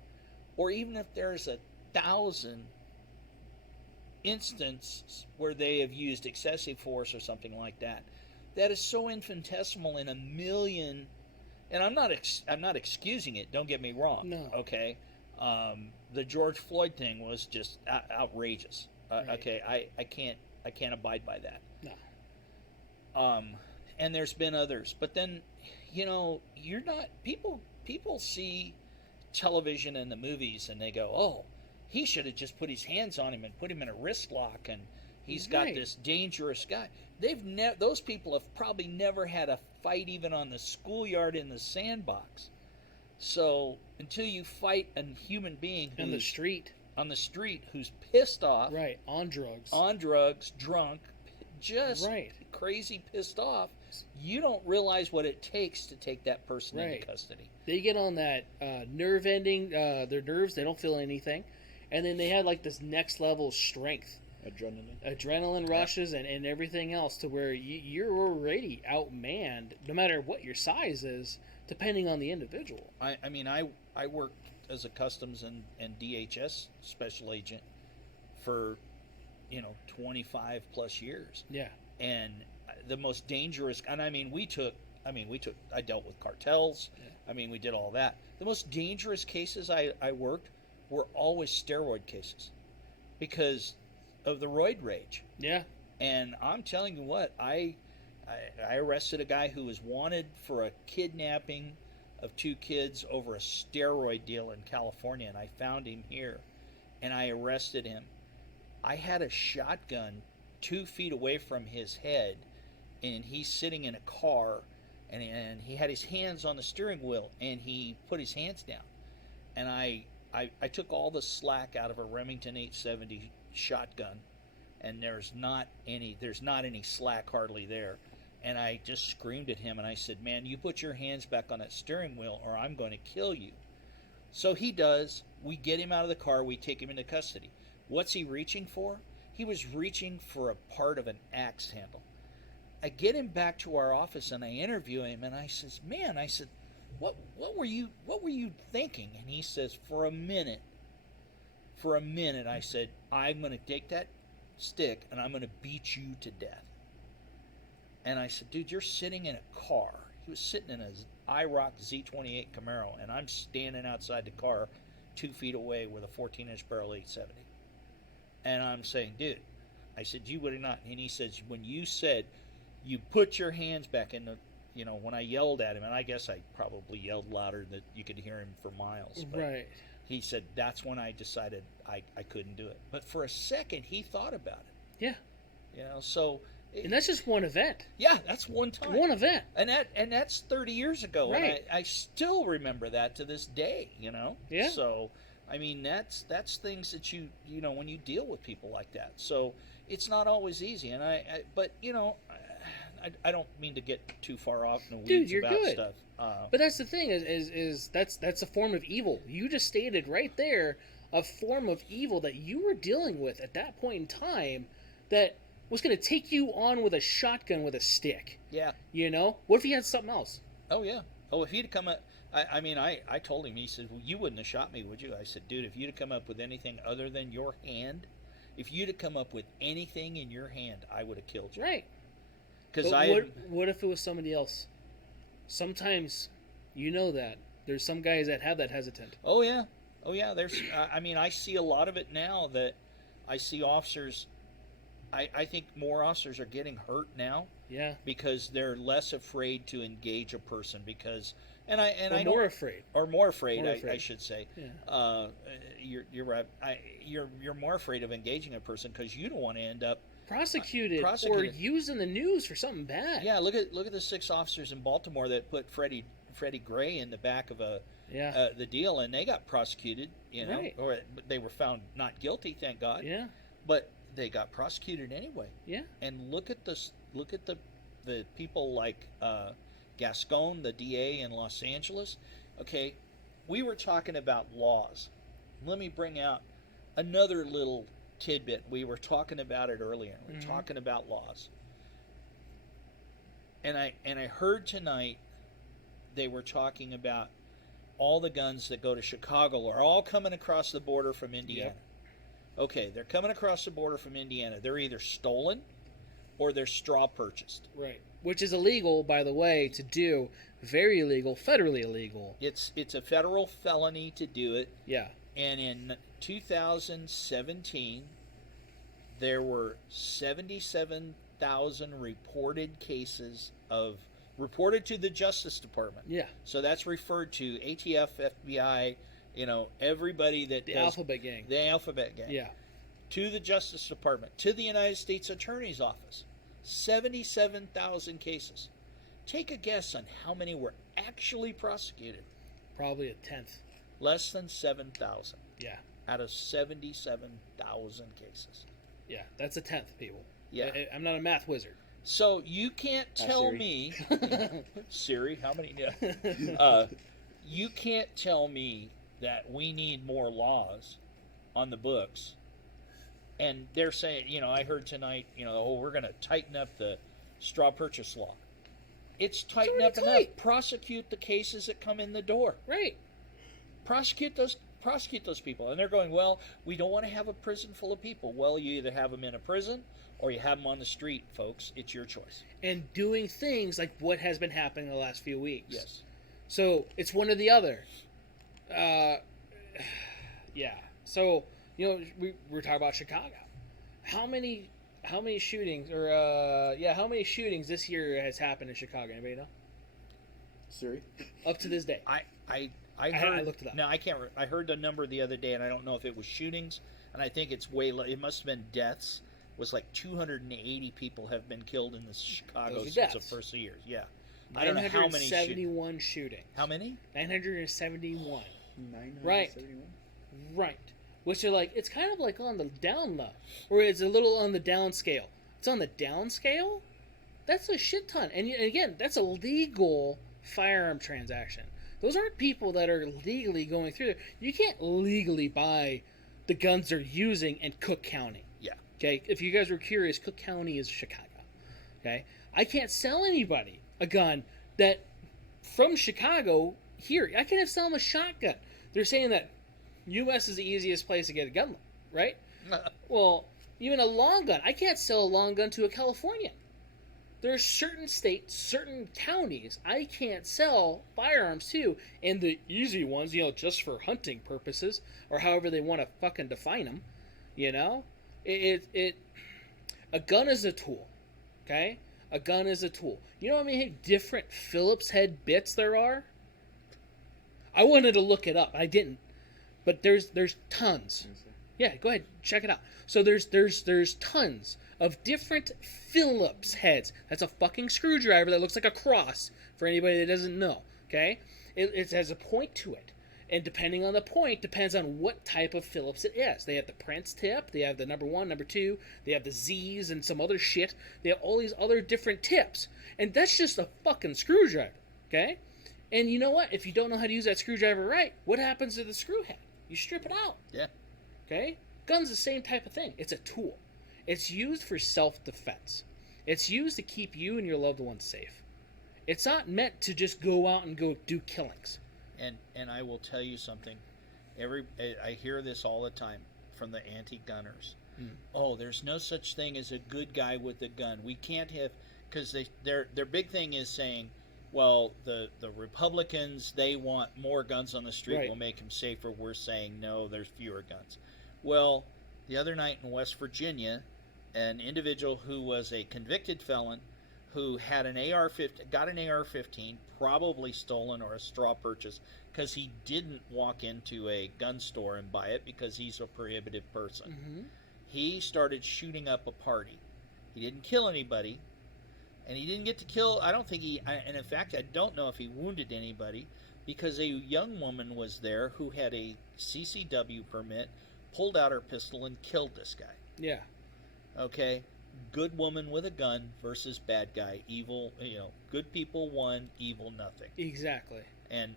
or even if there's 1,000 instances where they have used excessive force or something like that, that is so infinitesimal in 1 million. And I'm not excusing it. Don't get me wrong. No. Okay. The George Floyd thing was just outrageous. Right. Okay. I can't abide by that. No. And there's been others, but then, you're not people see television and the movies and they go, oh, he should have just put his hands on him and put him in a wrist lock, and he's got this dangerous guy. Those people have probably never had a fight even on the schoolyard in the sandbox. So until you fight a human being on the street who's pissed off, right, on drugs, drunk, just crazy pissed off, you don't realize what it takes to take that person into custody. They get on that nerve ending, their nerves, they don't feel anything, and then they have like this next level strength, adrenaline rushes, and everything else, to where you're already outmanned no matter what your size is, depending on the individual. I mean, I worked as a customs and DHS special agent for 25 plus years. Yeah. And the most dangerous, and I dealt with cartels. Yeah. I mean, we did all that. The most dangerous cases I worked were always steroid cases because of the roid rage. Yeah. And I'm telling you what, I arrested a guy who was wanted for a kidnapping of 2 kids over a steroid deal in California, and I found him here, and I arrested him. I had a shotgun 2 feet away from his head, and he's sitting in a car, and he had his hands on the steering wheel, and he put his hands down. And I took all the slack out of a Remington 870 shotgun, and there's not any slack hardly there. And I just screamed at him, and I said, man, you put your hands back on that steering wheel or I'm going to kill you. So he does. We get him out of the car. We take him into custody. What's he reaching for? He was reaching for a part of an axe handle. I get him back to our office and I interview him, and I says, man, what were you thinking? And he says, for a minute, I said, I'm going to take that stick and I'm going to beat you to death. And I said, dude, you're sitting in a car. He was sitting in a IROC Z28 Camaro, and I'm standing outside the car 2 feet away with a 14-inch barrel 870. And I'm saying, dude, I said, you would have not. And he says, when you said you put your hands back in the, when I yelled at him, and I guess I probably yelled louder that you could hear him for miles. But right. He said, that's when I decided I couldn't do it. But for a second, he thought about it. Yeah. So... And that's just one event. Yeah, that's one time. One event. And that's 30 years ago. Right. And I still remember that to this day, Yeah. So, I mean, that's things that when you deal with people like that. So, it's not always easy. And I don't mean to get too far off in the weeds. Dude, you're about good. Stuff. But that's the thing is that's a form of evil. You just stated right there a form of evil that you were dealing with at that point in time that was going to take you on with a shotgun with a stick. Yeah. What if he had something else? Oh, yeah. Oh, if he'd come up... I told him, he said, well, you wouldn't have shot me, would you? I said, dude, if you'd have come up with anything other than your hand, if you'd have come up with anything in your hand, I would have killed you. Right. Because what if it was somebody else? Sometimes, that. There's some guys that have that hesitant. Oh, yeah. There's... I see a lot of it now that I see officers... I think more officers are getting hurt now. Yeah. Because they're less afraid to engage a person because... More afraid. Or more afraid, I should say. Yeah. You're right. You're more afraid of engaging a person because you don't want to end up prosecuted or used in the news for something bad. Yeah, look at the 6 officers in Baltimore that put Freddie Gray in the back of the deal, and they got prosecuted. Right. Or they were found not guilty, thank God. Yeah. But they got prosecuted anyway. Yeah. And look at this. Look at the people like Gascon, the DA in Los Angeles. Okay, we were talking about laws. Let me bring out another little tidbit. We were talking about it earlier. We're talking about laws. And I heard tonight they were talking about all the guns that go to Chicago are all coming across the border from Indiana. Yep. Okay, they're coming across the border from Indiana. They're either stolen or they're straw purchased. Right. Which is illegal, by the way, to do. Very illegal, federally illegal. It's a federal felony to do it. Yeah. And in 2017, there were 77,000 reported cases reported to the Justice Department. Yeah. So that's referred to ATF, FBI, everybody that the Alphabet Gang. The Alphabet Gang. Yeah. To the Justice Department, to the United States Attorney's Office. 77,000 cases. Take a guess on how many were actually prosecuted. Probably a tenth. Less than 7,000. Yeah. Out of 77,000 cases. Yeah, that's a tenth, people. Yeah. I'm not a math wizard. So you can't tell me... Siri, how many... you can't tell me that we need more laws on the books. And they're saying, I heard tonight, we're going to tighten up the straw purchase law. It's tightened up enough. Prosecute the cases that come in the door. Right. Prosecute those people. And they're going, well, we don't want to have a prison full of people. Well, you either have them in a prison or you have them on the street, folks. It's your choice. And doing things like what has been happening the last few weeks. Yes. So it's one or the other. Yeah. So, we're talking about Chicago. How many shootings how many shootings this year has happened in Chicago? Anybody know? Siri? Up to this day. I heard. I looked it up. No, I can't. I heard the number the other day, and I don't know if it was shootings, and I think it's way. It must have been deaths. It was like 280 people have been killed in Chicago since deaths. the first of years. Yeah. I don't know how many 971 shootings. How many? 971. 971? Right. Which are like, it's kind of like on the down low. Or it's a little on the down scale. It's on the down scale? That's a shit ton. And again, that's a legal firearm transaction. Those aren't people that are legally going through there. You can't legally buy the guns they're using in Cook County. Yeah. Okay? If you guys were curious, Cook County is Chicago. Okay? I can't sell anybody a gun that from Chicago here. I can't sell them a shotgun. They're saying that U.S. is the easiest place to get a gun, right? Well, even a long gun. I can't sell a long gun to a Californian. There's certain states, certain counties I can't sell firearms to, and the easy ones, just for hunting purposes, or however they want to fucking define them, a gun is a tool, okay? A gun is a tool. You know how many different Phillips head bits there are? I wanted to look it up. I didn't. But there's tons. Yeah, go ahead, check it out. So there's tons of different Phillips heads. That's a fucking screwdriver that looks like a cross for anybody that doesn't know. Okay, it has a point to it, and depending on the point, depends on what type of Phillips it is. They have the Prince tip. They have the number 1, number 2. They have the Z's and some other shit. They have all these other different tips, and that's just a fucking screwdriver. Okay, and you know what? If you don't know how to use that screwdriver right, what happens to the screw head? You strip it out. Yeah. Okay? Gun's the same type of thing. It's a tool. It's used for self-defense. It's used to keep you and your loved ones safe. It's not meant to just go out and go do killings. And I will tell you something. I hear this all the time from the anti-gunners. Oh, there's no such thing as a good guy with a gun. We can't have, because their big thing is saying, well, the Republicans, they want more guns on the street. Right. We'll make them safer. We're saying, no, there's fewer guns. Well, the other night in West Virginia, an individual who was a convicted felon who had got an AR-15, probably stolen or a straw purchase, because he didn't walk into a gun store and buy it because he's a prohibitive person. Mm-hmm. He started shooting up a party. He didn't kill anybody. And he didn't get to kill, I don't think and in fact, I don't know if he wounded anybody, because a young woman was there who had a CCW permit, pulled out her pistol, and killed this guy. Yeah. Okay? Good woman with a gun versus bad guy. Evil, good people won, evil nothing. Exactly. And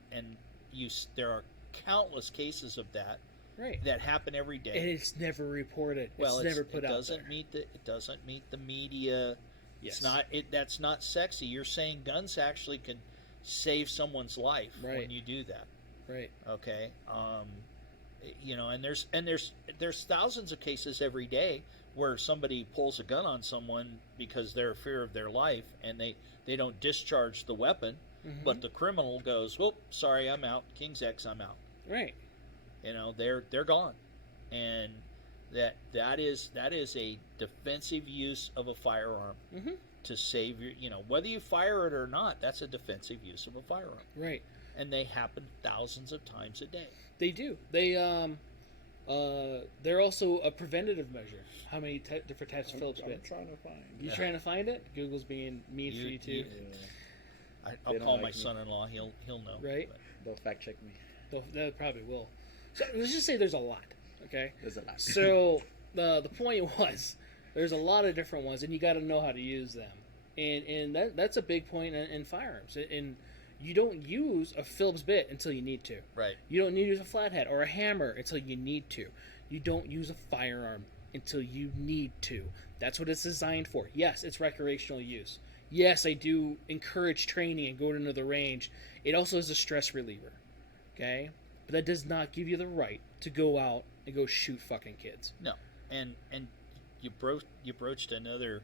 there are countless cases of that. Right. That happen every day. And it's never reported. Well, it's never put out there. It doesn't meet the media. Yes. It's not. That's not sexy. You're saying guns actually can save someone's life when you do that. Right. Okay. And there's thousands of cases every day where somebody pulls a gun on someone because they're fear of their life, and they don't discharge the weapon, but the criminal goes, "Whoop, sorry, I'm out. King's X, I'm out." Right. They're gone, and that is a defensive use of a firearm to save your, whether you fire it or not, that's a defensive use of a firearm. Right. And they happen thousands of times a day. They do. They're also a preventative measure. How many different types of Phillips bit? I'm trying to find. You trying to find it? Google's being mean for you too. I'll call my son-in-law. He'll know. Right. They'll fact check me. They probably will. So let's just say there's a lot. Okay. There's a lot. So the point was, there's a lot of different ones, and you got to know how to use them. And that's a big point in firearms. And you don't use a Phillips bit until you need to. Right. You don't need to use a flathead or a hammer until you need to. You don't use a firearm until you need to. That's what it's designed for. Yes, it's recreational use. Yes, I do encourage training and going into the range. It also is a stress reliever. Okay? But that does not give you the right to go out and go shoot fucking kids. No. And you broached another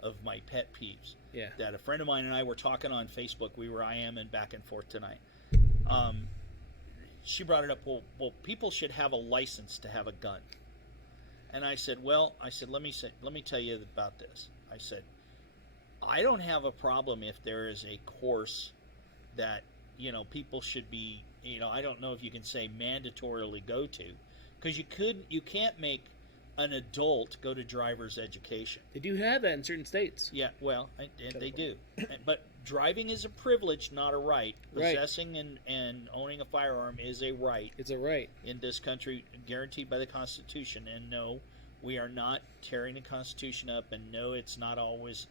of my pet peeves. Yeah. That a friend of mine and I were talking on Facebook. We were IMing back and forth tonight. She brought it up. Well, people should have a license to have a gun. And I said, let me tell you about this. I said, I don't have a problem if there is a course that people should be. I don't know if you can say mandatorily go to, because you can't make an adult go to driver's education. They do have that in certain states. Yeah, well, and they do. But driving is a privilege, not a right. Possessing and owning a firearm is a right. It's a right. In this country, guaranteed by the Constitution. And no, we are not tearing the Constitution up. And no, it's not always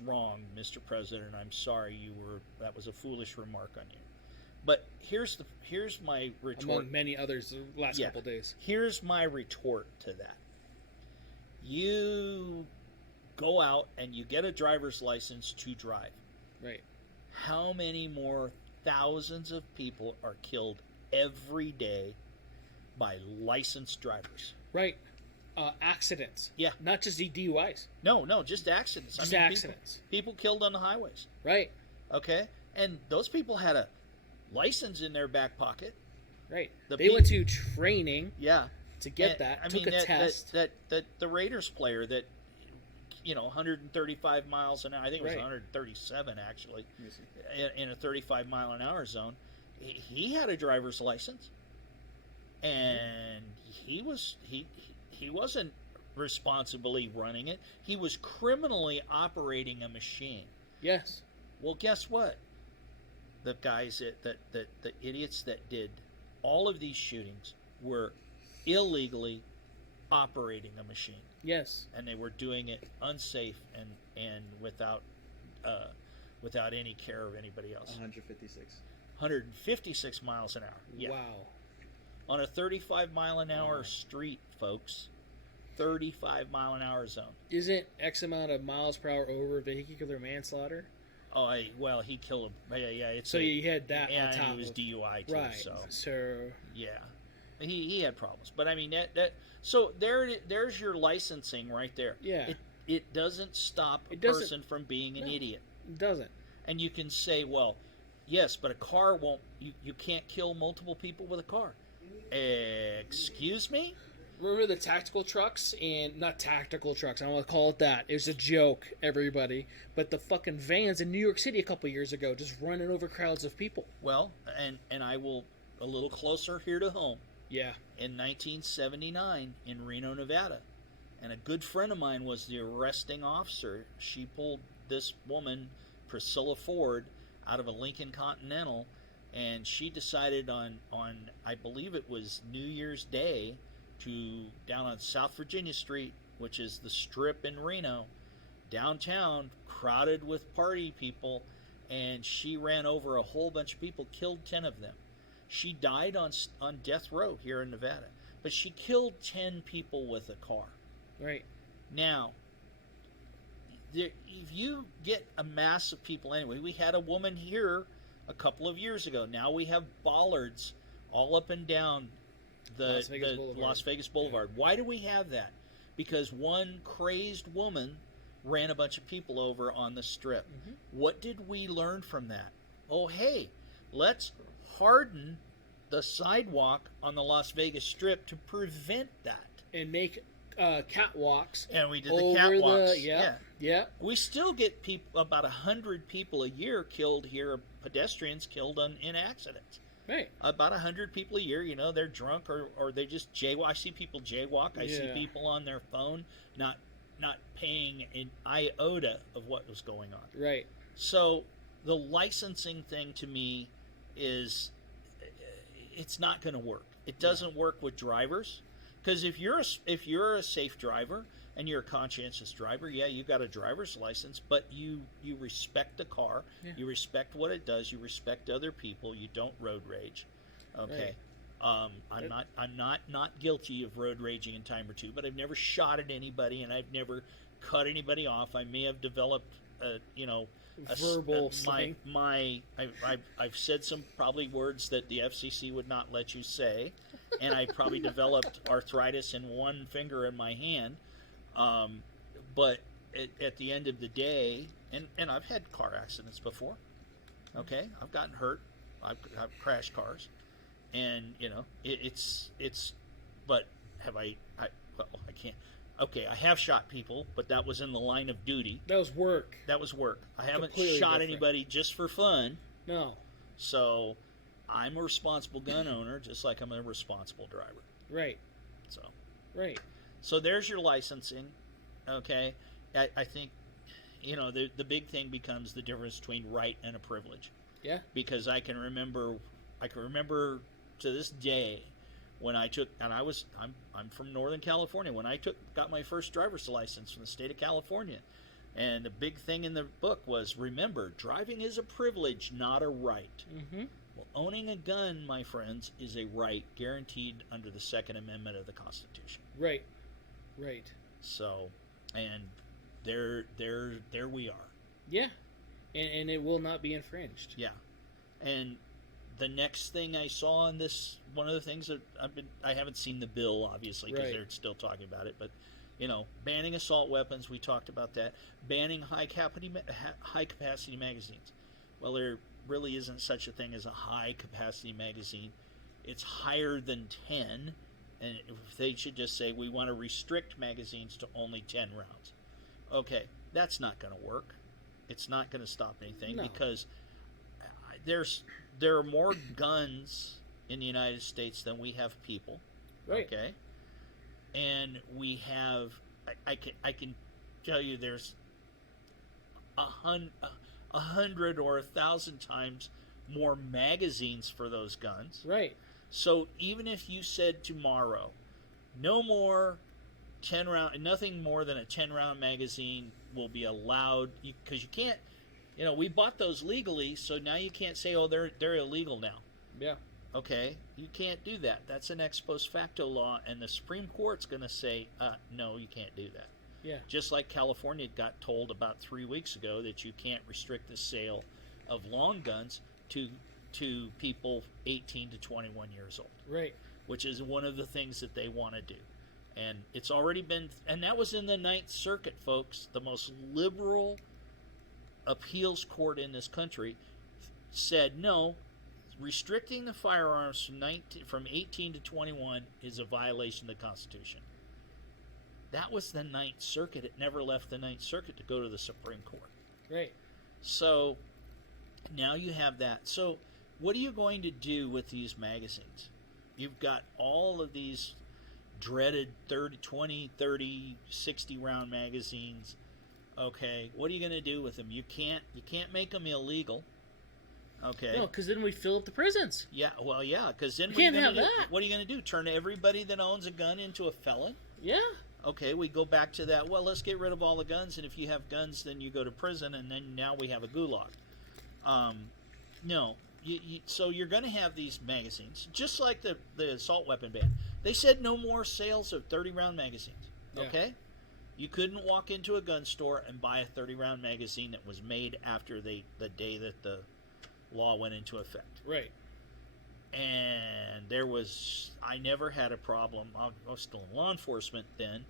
wrong, Mr. President. I'm sorry, that was a foolish remark on you. But here's my retort. Among many others the last couple days. Here's my retort to that. You go out and you get a driver's license to drive. Right. How many more thousands of people are killed every day by licensed drivers? Right. Accidents. Yeah. Not just DUIs. No, just accidents. Just accidents. People killed on the highways. Right. Okay? And those people had a license in their back pocket. Right. They went to training. Yeah. To get took a test. That the Raiders player that 135 miles an hour. I think it was 137 actually, in a 35 mile an hour zone. He had a driver's license, and he wasn't responsibly running it. He was criminally operating a machine. Yes. Well, guess what? The guys the idiots that did all of these shootings were illegally operating a machine. Yes. And they were doing it unsafe and without any care of anybody else. 156 miles an hour. Yeah. Wow. On a 35 mile an hour street, folks. 35 mile an hour zone. Isn't X amount of miles per hour over vehicular manslaughter? Oh, well, he killed him. Yeah. So you had that on top. And he was DUI too. Right. So yeah, he had problems. But I mean that. So there's your licensing right there. Yeah. It doesn't stop a person from being an idiot. It doesn't. And you can say, well, yes, but a car won't. You can't kill multiple people with a car. Excuse me? Remember the tactical trucks? And not tactical trucks, I don't want to call it that. It was a joke, everybody. But the fucking vans in New York City a couple years ago just running over crowds of people. Well, and I will a little closer here to home. Yeah. In 1979 in Reno, Nevada. And a good friend of mine was the arresting officer. She pulled this woman, Priscilla Ford, out of a Lincoln Continental, and she decided on I believe it was New Year's Day, to down on South Virginia Street, which is the Strip in Reno, downtown, crowded with party people, and she ran over a whole bunch of people, killed 10 of them. She died on death row here in Nevada, but she killed 10 people with a car. Right. Now, if you get a mass of people anyway, we had a woman here a couple of years ago. Now we have bollards all up and down the Las Vegas Boulevard. Yeah. Why do we have that? Because one crazed woman ran a bunch of people over on the Strip. Mm-hmm. What did we learn from that? Oh, hey, let's harden the sidewalk on the Las Vegas Strip to prevent that. And make catwalks. And we did the catwalks. Yeah. We still get about 100 people a year killed here, pedestrians killed in accidents. Right. About 100 people a year, they're drunk or they just jaywalk. I see people jaywalk. I see people on their phone not paying an iota of what was going on. Right. So the licensing thing to me is, it's not going to work. It doesn't work with drivers, because if you're a safe driver and you're a conscientious driver, you got a driver's license, but you respect the car, you respect what it does, you respect other people, you don't road rage. Okay. Right. I'm not guilty of road raging in time or two, but I've never shot at anybody and I've never cut anybody off. I may have developed verbal slang. I've said some probably words that the FCC would not let you say, and I probably developed arthritis in one finger in my hand. But at the end of the day, and I've had car accidents before. Okay, I've gotten hurt. I've crashed cars, and it's. But have I can't. Okay, I have shot people, but that was in the line of duty. That was work. I haven't Completely shot different. anybody just for fun. No. So, I'm a responsible gun owner, just like I'm a responsible driver. Right. So. Right. So there's your licensing. Okay, I think, the big thing becomes the difference between right and a privilege. Yeah. Because I can remember to this day when I took, and I'm from Northern California, when I got my first driver's license from the state of California, and the big thing in the book was, remember, driving is a privilege, not a right. Mm-hmm. Well, owning a gun, my friends, is a right guaranteed under the Second Amendment of the Constitution. Right. So, and there we are. Yeah, and it will not be infringed. Yeah, and the next thing I saw in this, one of the things that I haven't seen the bill, obviously, because they're still talking about it, but banning assault weapons, we talked about that. Banning high capacity magazines. Well, there really isn't such a thing as a high capacity magazine. It's higher than 10. And they should just say, we want to restrict magazines to only 10 rounds. Okay, that's not going to work. It's not going to stop anything, because there are more guns in the United States than we have people. Right. Okay? And we have, I can tell you there's 100 or 1,000 times more magazines for those guns. Right. So even if you said tomorrow, no more 10 round, nothing more than a 10-round magazine will be allowed, because you can't, we bought those legally, so now you can't say, oh, they're illegal now. Yeah. Okay, you can't do that. That's an ex post facto law, and the Supreme Court's going to say, no, you can't do that. Yeah. Just like California got told about 3 weeks ago that you can't restrict the sale of long guns to people 18 to 21 years old. Right. Which is one of the things that they want to do. And it's already been, and that was in the Ninth Circuit, folks. The most liberal appeals court in this country said, no, restricting the firearms from 18 to 21 is a violation of the Constitution. That was the Ninth Circuit. It never left the Ninth Circuit to go to the Supreme Court. Right. So now you have that. So what are you going to do with these magazines? You've got all of these dreaded 30, 20, 30, 60 round magazines. Okay, what are you going to do with them? You can't make them illegal. Okay. No, because then we fill up the prisons. Yeah, well, yeah, because then you can't have that. What are you going to do? Turn everybody that owns a gun into a felon? Yeah. Okay, we go back to that. Well, let's get rid of all the guns, and if you have guns, then you go to prison, and then now we have a gulag. No. So you're going to have these magazines, just like the assault weapon ban. They said no more sales of 30-round magazines. Okay? Yeah. You couldn't walk into a gun store and buy a 30-round magazine that was made after the day that the law went into effect. Right. And I never had a problem. I was still in law enforcement then,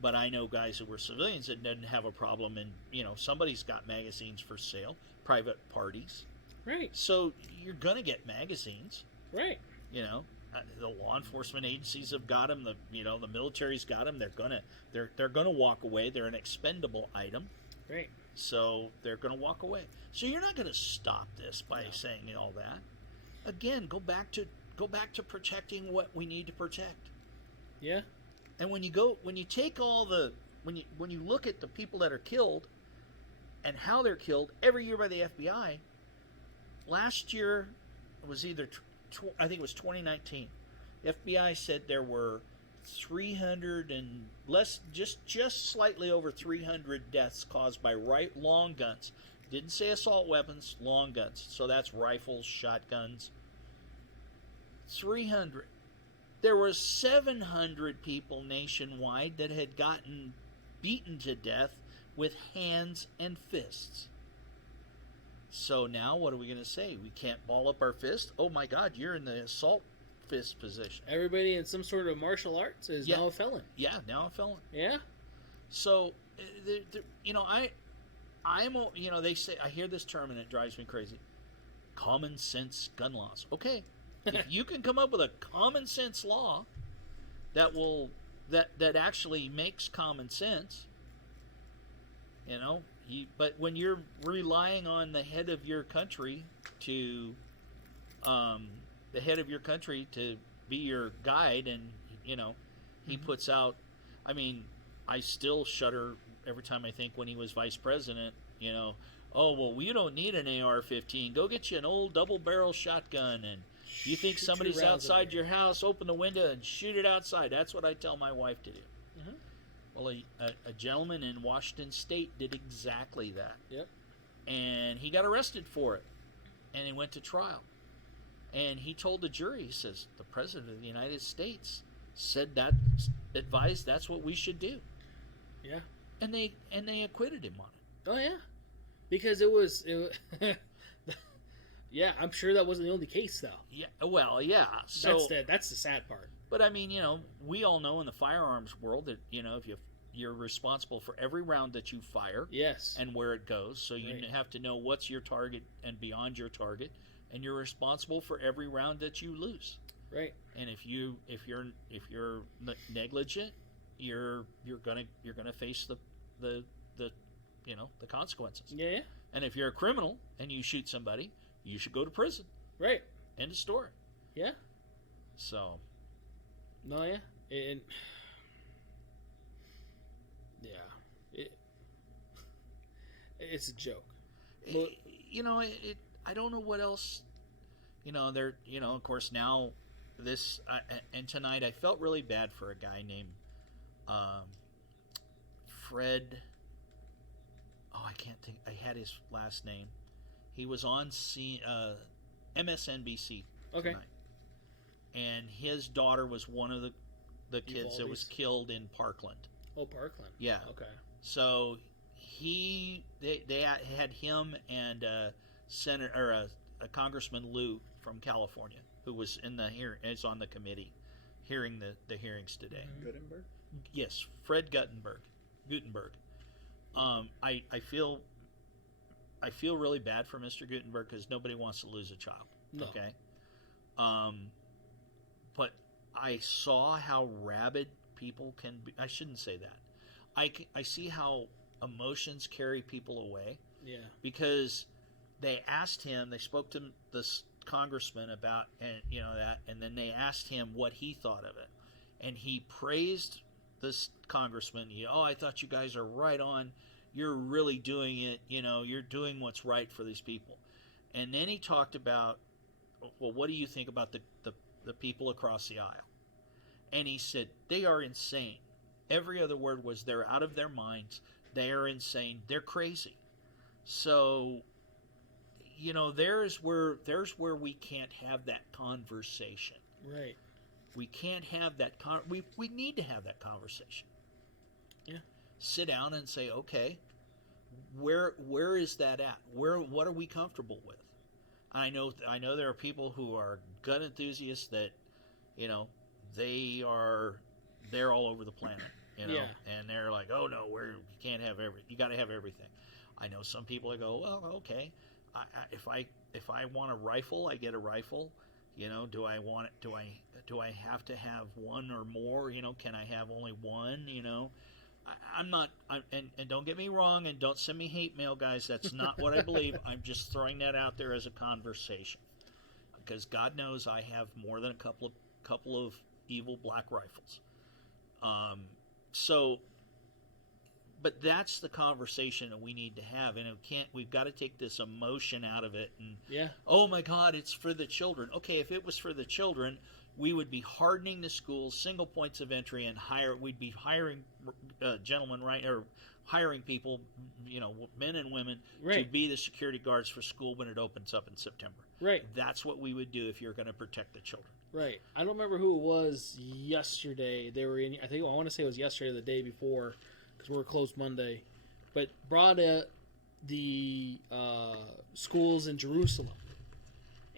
but I know guys who were civilians that didn't have a problem. And, somebody's got magazines for sale, private parties. Right. So you're going to get magazines. Right. The law enforcement agencies have got them. The military's got them. They're going to walk away. They're an expendable item. Right. So they're going to walk away. So you're not going to stop this by saying all that. Again, go back to protecting what we need to protect. Yeah. And when you take all the when you look at the people that are killed and how they're killed every year by the FBI. Last year it was I think it was 2019. The FBI said there were 300 and less, just slightly over 300 deaths caused by long guns. Didn't say assault weapons, long guns. So that's rifles, shotguns. 300. There were 700 people nationwide that had gotten beaten to death with hands and fists. So now what are we going to say? We can't ball up our fist? Oh my God, you're in the assault fist position. Everybody in some sort of martial arts is now a felon. Yeah, now a felon. Yeah. So, they say, I hear this term and it drives me crazy. Common sense gun laws. Okay. If you can come up with a common sense law that actually makes common sense, but when you're relying on the head of your country to be your guide, and he puts out, I still shudder every time I think when he was vice president, oh well, we don't need an AR-15. Go get you an old double-barrel shotgun, and you think somebody's outside your house, open the window and shoot it outside. That's what I tell my wife to do. Mm-hmm. Well, a gentleman in Washington State did exactly that. Yep. And he got arrested for it. And he went to trial. And he told the jury, he says, the President of the United States said that, advised that's what we should do. Yeah. And they acquitted him on it. Oh, yeah. Because it was yeah, I'm sure that wasn't the only case, though. Yeah, well, yeah. So that's the sad part. But we all know in the firearms world that if you're responsible for every round that you fire. Yes. And where it goes, so you have to know what's your target and beyond your target, and you're responsible for every round that you lose. Right. And if you're negligent, you're gonna face the consequences. Yeah. And if you're a criminal and you shoot somebody, you should go to prison. Right. End of story. Yeah. So. No, yeah. It's a joke. But, I don't know what else. Of course now this and tonight I felt really bad for a guy named Fred. Oh, I can't think. I had his last name. He was on MSNBC tonight. And his daughter was one of the kids that was killed in Parkland. Oh, Parkland. Yeah. Okay. So they had him and a Congressman Lou from California, who was is on the committee hearing the hearings today. Gutenberg? Yes, Fred Gutenberg. I feel really bad for Mr. Gutenberg because nobody wants to lose a child. No. Okay. But I saw how rabid people can be. I shouldn't say that. I see how emotions carry people away. Yeah. Because they spoke to this congressman about, and then they asked him what he thought of it. and he praised this congressman. I thought you guys are right on. You're really doing it. You're doing what's right for these people. And then he talked about, well, what do you think about the people across the aisle? And he said, they are insane. Every other word was, they're out of their minds. They are insane. They're crazy. So, there's where we can't have that conversation. Right. We can't have that we need to have that conversation. Yeah. Sit down and say, okay, where is that at? What are we comfortable with? I know there are people who are gun enthusiasts that, they're all over the planet, Yeah. and they're like, oh no, you can't have you got to have everything. I know some people that go, well, okay, if I want a rifle, I get a rifle. Do I want it? Do I have to have one or more? Can I have only one? I'm not. And don't get me wrong, and don't send me hate mail, guys. That's not what I believe. I'm just throwing that out there as a conversation, because God knows I have more than a couple of evil black rifles. But that's the conversation that we need to have, and we've got to take this emotion out of it. And oh my God, it's for the children. Okay, if it was for the children, we would be hardening the schools, single points of entry, and we'd be hiring gentlemen, right, or hiring people, men and women, to be the security guards for school when it opens up in September. Right. That's what we would do if you're going to protect the children. Right. I don't remember who it was yesterday. They were in. I want to say it was yesterday or the day before, because we were closed Monday, but brought the schools in Jerusalem.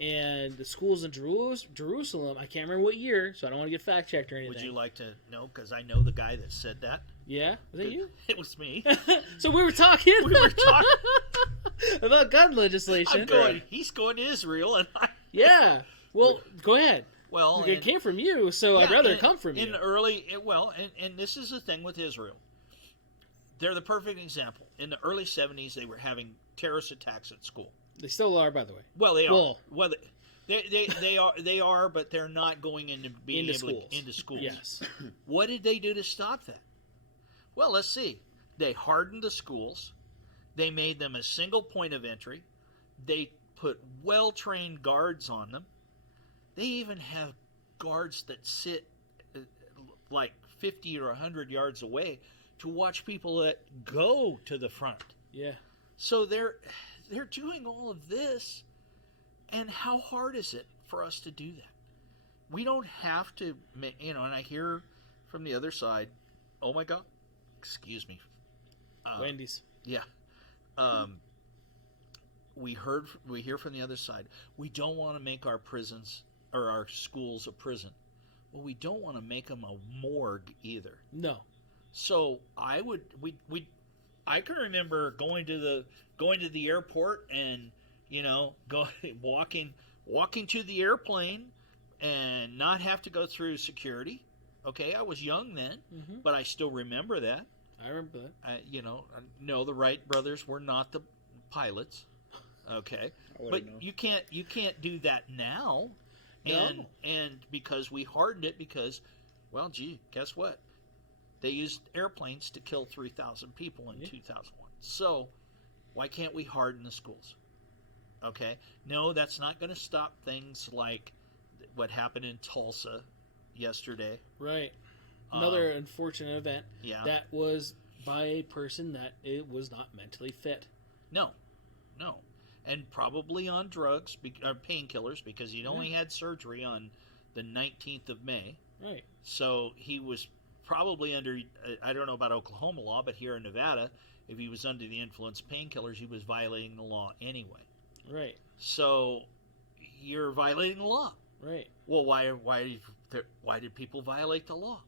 And the schools in Jerusalem, I can't remember what year, so I don't want to get fact-checked or anything. Would you like to know? Because I know the guy that said that. Yeah? Was that you? It was me. So we were talking about gun legislation. He's going to Israel, and Yeah. Well, go ahead. Well, it came from you, so I'd rather it come from you. And this is the thing with Israel. They're the perfect example. In the early 70s, they were having terrorist attacks at school. They still are, by the way. Well, they are. Well, they are, but they're not going into schools. Yes. What did they do to stop that? Well, let's see. They hardened the schools. They made them a single point of entry. They put well-trained guards on them. They even have guards that sit like 50 or 100 yards away to watch people that go to the front. Yeah. So they're doing all of this, and how hard is it for us to do that? We don't have to, and I hear from the other side, oh my God, excuse me. Wendy's. Yeah. We hear from the other side, we don't want to make our prisons or our schools a prison. Well, we don't want to make them a morgue either. No. So I can remember going to the airport and walking to the airplane and not have to go through security. Okay, I was young then, but I still remember that. I remember that. No, the Wright brothers were not the pilots. Okay, but you can't do that now. No. And because we hardened it, because, well, gee, guess what? They used airplanes to kill 3,000 people in 2001. So why can't we harden the schools? Okay? No, that's not going to stop things like what happened in Tulsa yesterday. Right. Another unfortunate event. Yeah. That was by a person that it was not mentally fit. No. And probably on drugs, painkillers, because he'd only had surgery on the 19th of May. Right. So he was probably under, I don't know about Oklahoma law, but here in Nevada, if he was under the influence of painkillers, he was violating the law anyway. Right. So you're violating the law. Right. Well, why did people violate the law?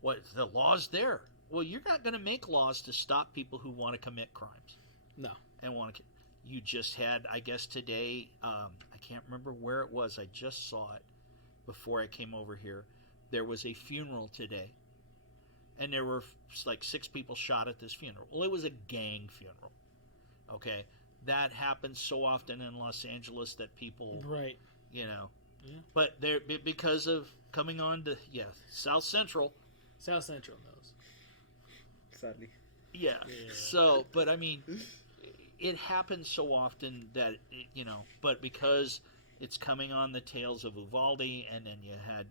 What, the law's there. Well, you're not going to make laws to stop people who want to commit crimes. No. And you just had, I guess today, I can't remember where it was. I just saw it before I came over here. There was a funeral today. And there were like 6 people shot at this funeral. Well, it was a gang funeral. Okay? That happens so often in Los Angeles that people, right, Yeah. But they're because of coming on to South Central. South Central knows. Sadly. Yeah. So, but I mean, it happens so often that but because it's coming on the tails of Uvalde, and then you had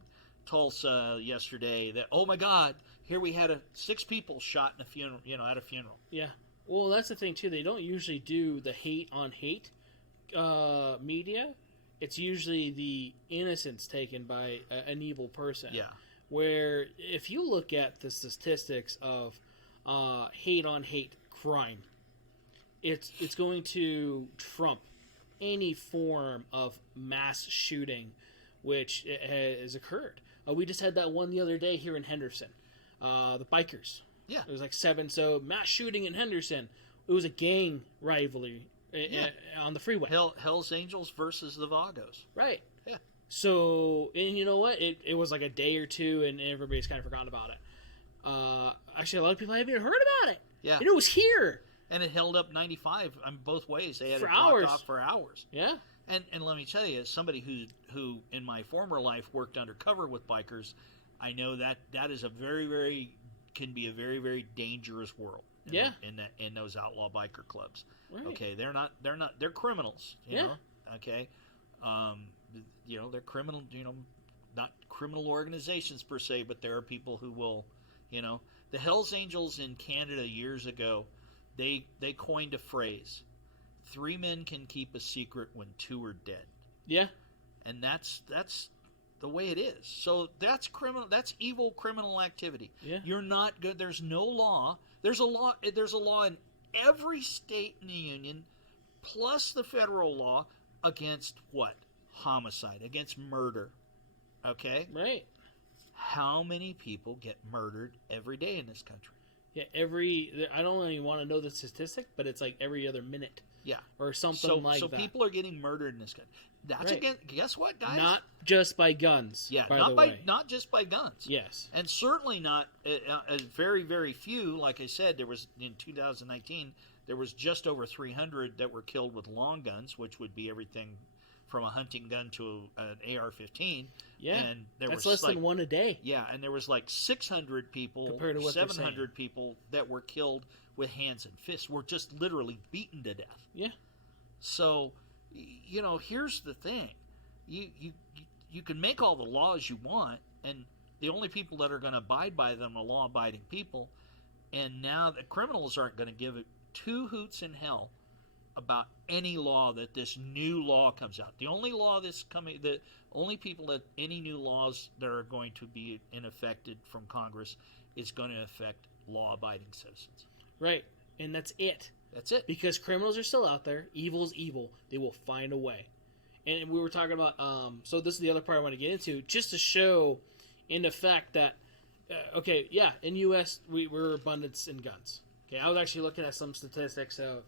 Tulsa yesterday. That, oh my God, here we had 6 people shot in a funeral. At a funeral. Yeah. Well, that's the thing too. They don't usually do the hate on hate media. It's usually the innocence taken by an evil person. Yeah. Where if you look at the statistics of hate on hate crime, it's going to trump any form of mass shooting which has occurred. We just had that one the other day here in Henderson. The bikers. Yeah. It was like 7. So mass shooting in Henderson. It was a gang rivalry on the freeway. Hell's Angels versus the Vagos. Right. Yeah. So, and you know what? It was like a day or two, and everybody's kind of forgotten about it. Actually, a lot of people haven't even heard about it. Yeah. And it was here. And it held up 95 on both ways. They had For it blocked hours. off for hours. Yeah. And let me tell you, as somebody who in my former life worked undercover with bikers, I know that is can be a very, very dangerous world. In those outlaw biker clubs. Right. Okay, they're criminals. You know. Okay. They're criminal. Not criminal organizations per se, but there are people who will. The Hells Angels in Canada years ago, they coined a phrase: 3 men can keep a secret when 2 are dead. Yeah. And that's the way it is. So that's criminal. That's evil criminal activity. Yeah. You're not good. There's no law. There's a law in every state in the union, plus the federal law against what? Homicide, against murder. Okay? Right. How many people get murdered every day in this country? Yeah, I don't even want to know the statistic, but it's like every other minute. Yeah. Or something like that. So people are getting murdered in this country. That's right. Guess what, guys? Not just by guns. Yeah, by not just by guns. Yes. And certainly not very, very few. Like I said, there was in 2019, there was just over 300 that were killed with long guns, which would be everything from a hunting gun to an AR-15. Yeah, and that's less than one a day. Yeah, and there was like 600 people, compared to what 700 people that were killed with hands and fists, were just literally beaten to death. Yeah. So, here's the thing: you can make all the laws you want, and the only people that are going to abide by them are law-abiding people. And now the criminals aren't going to give it 2 hoots in hell about any law that this new law comes out. The only law that's coming, the only people that any new laws that are going to be enacted from Congress is going to affect law-abiding citizens. Right, and that's it. That's it. Because criminals are still out there. Evil is evil. They will find a way. And we were talking about, so this is the other part I want to get into, just to show in the fact that, in U.S., we're abundance in guns. Okay, I was actually looking at some statistics of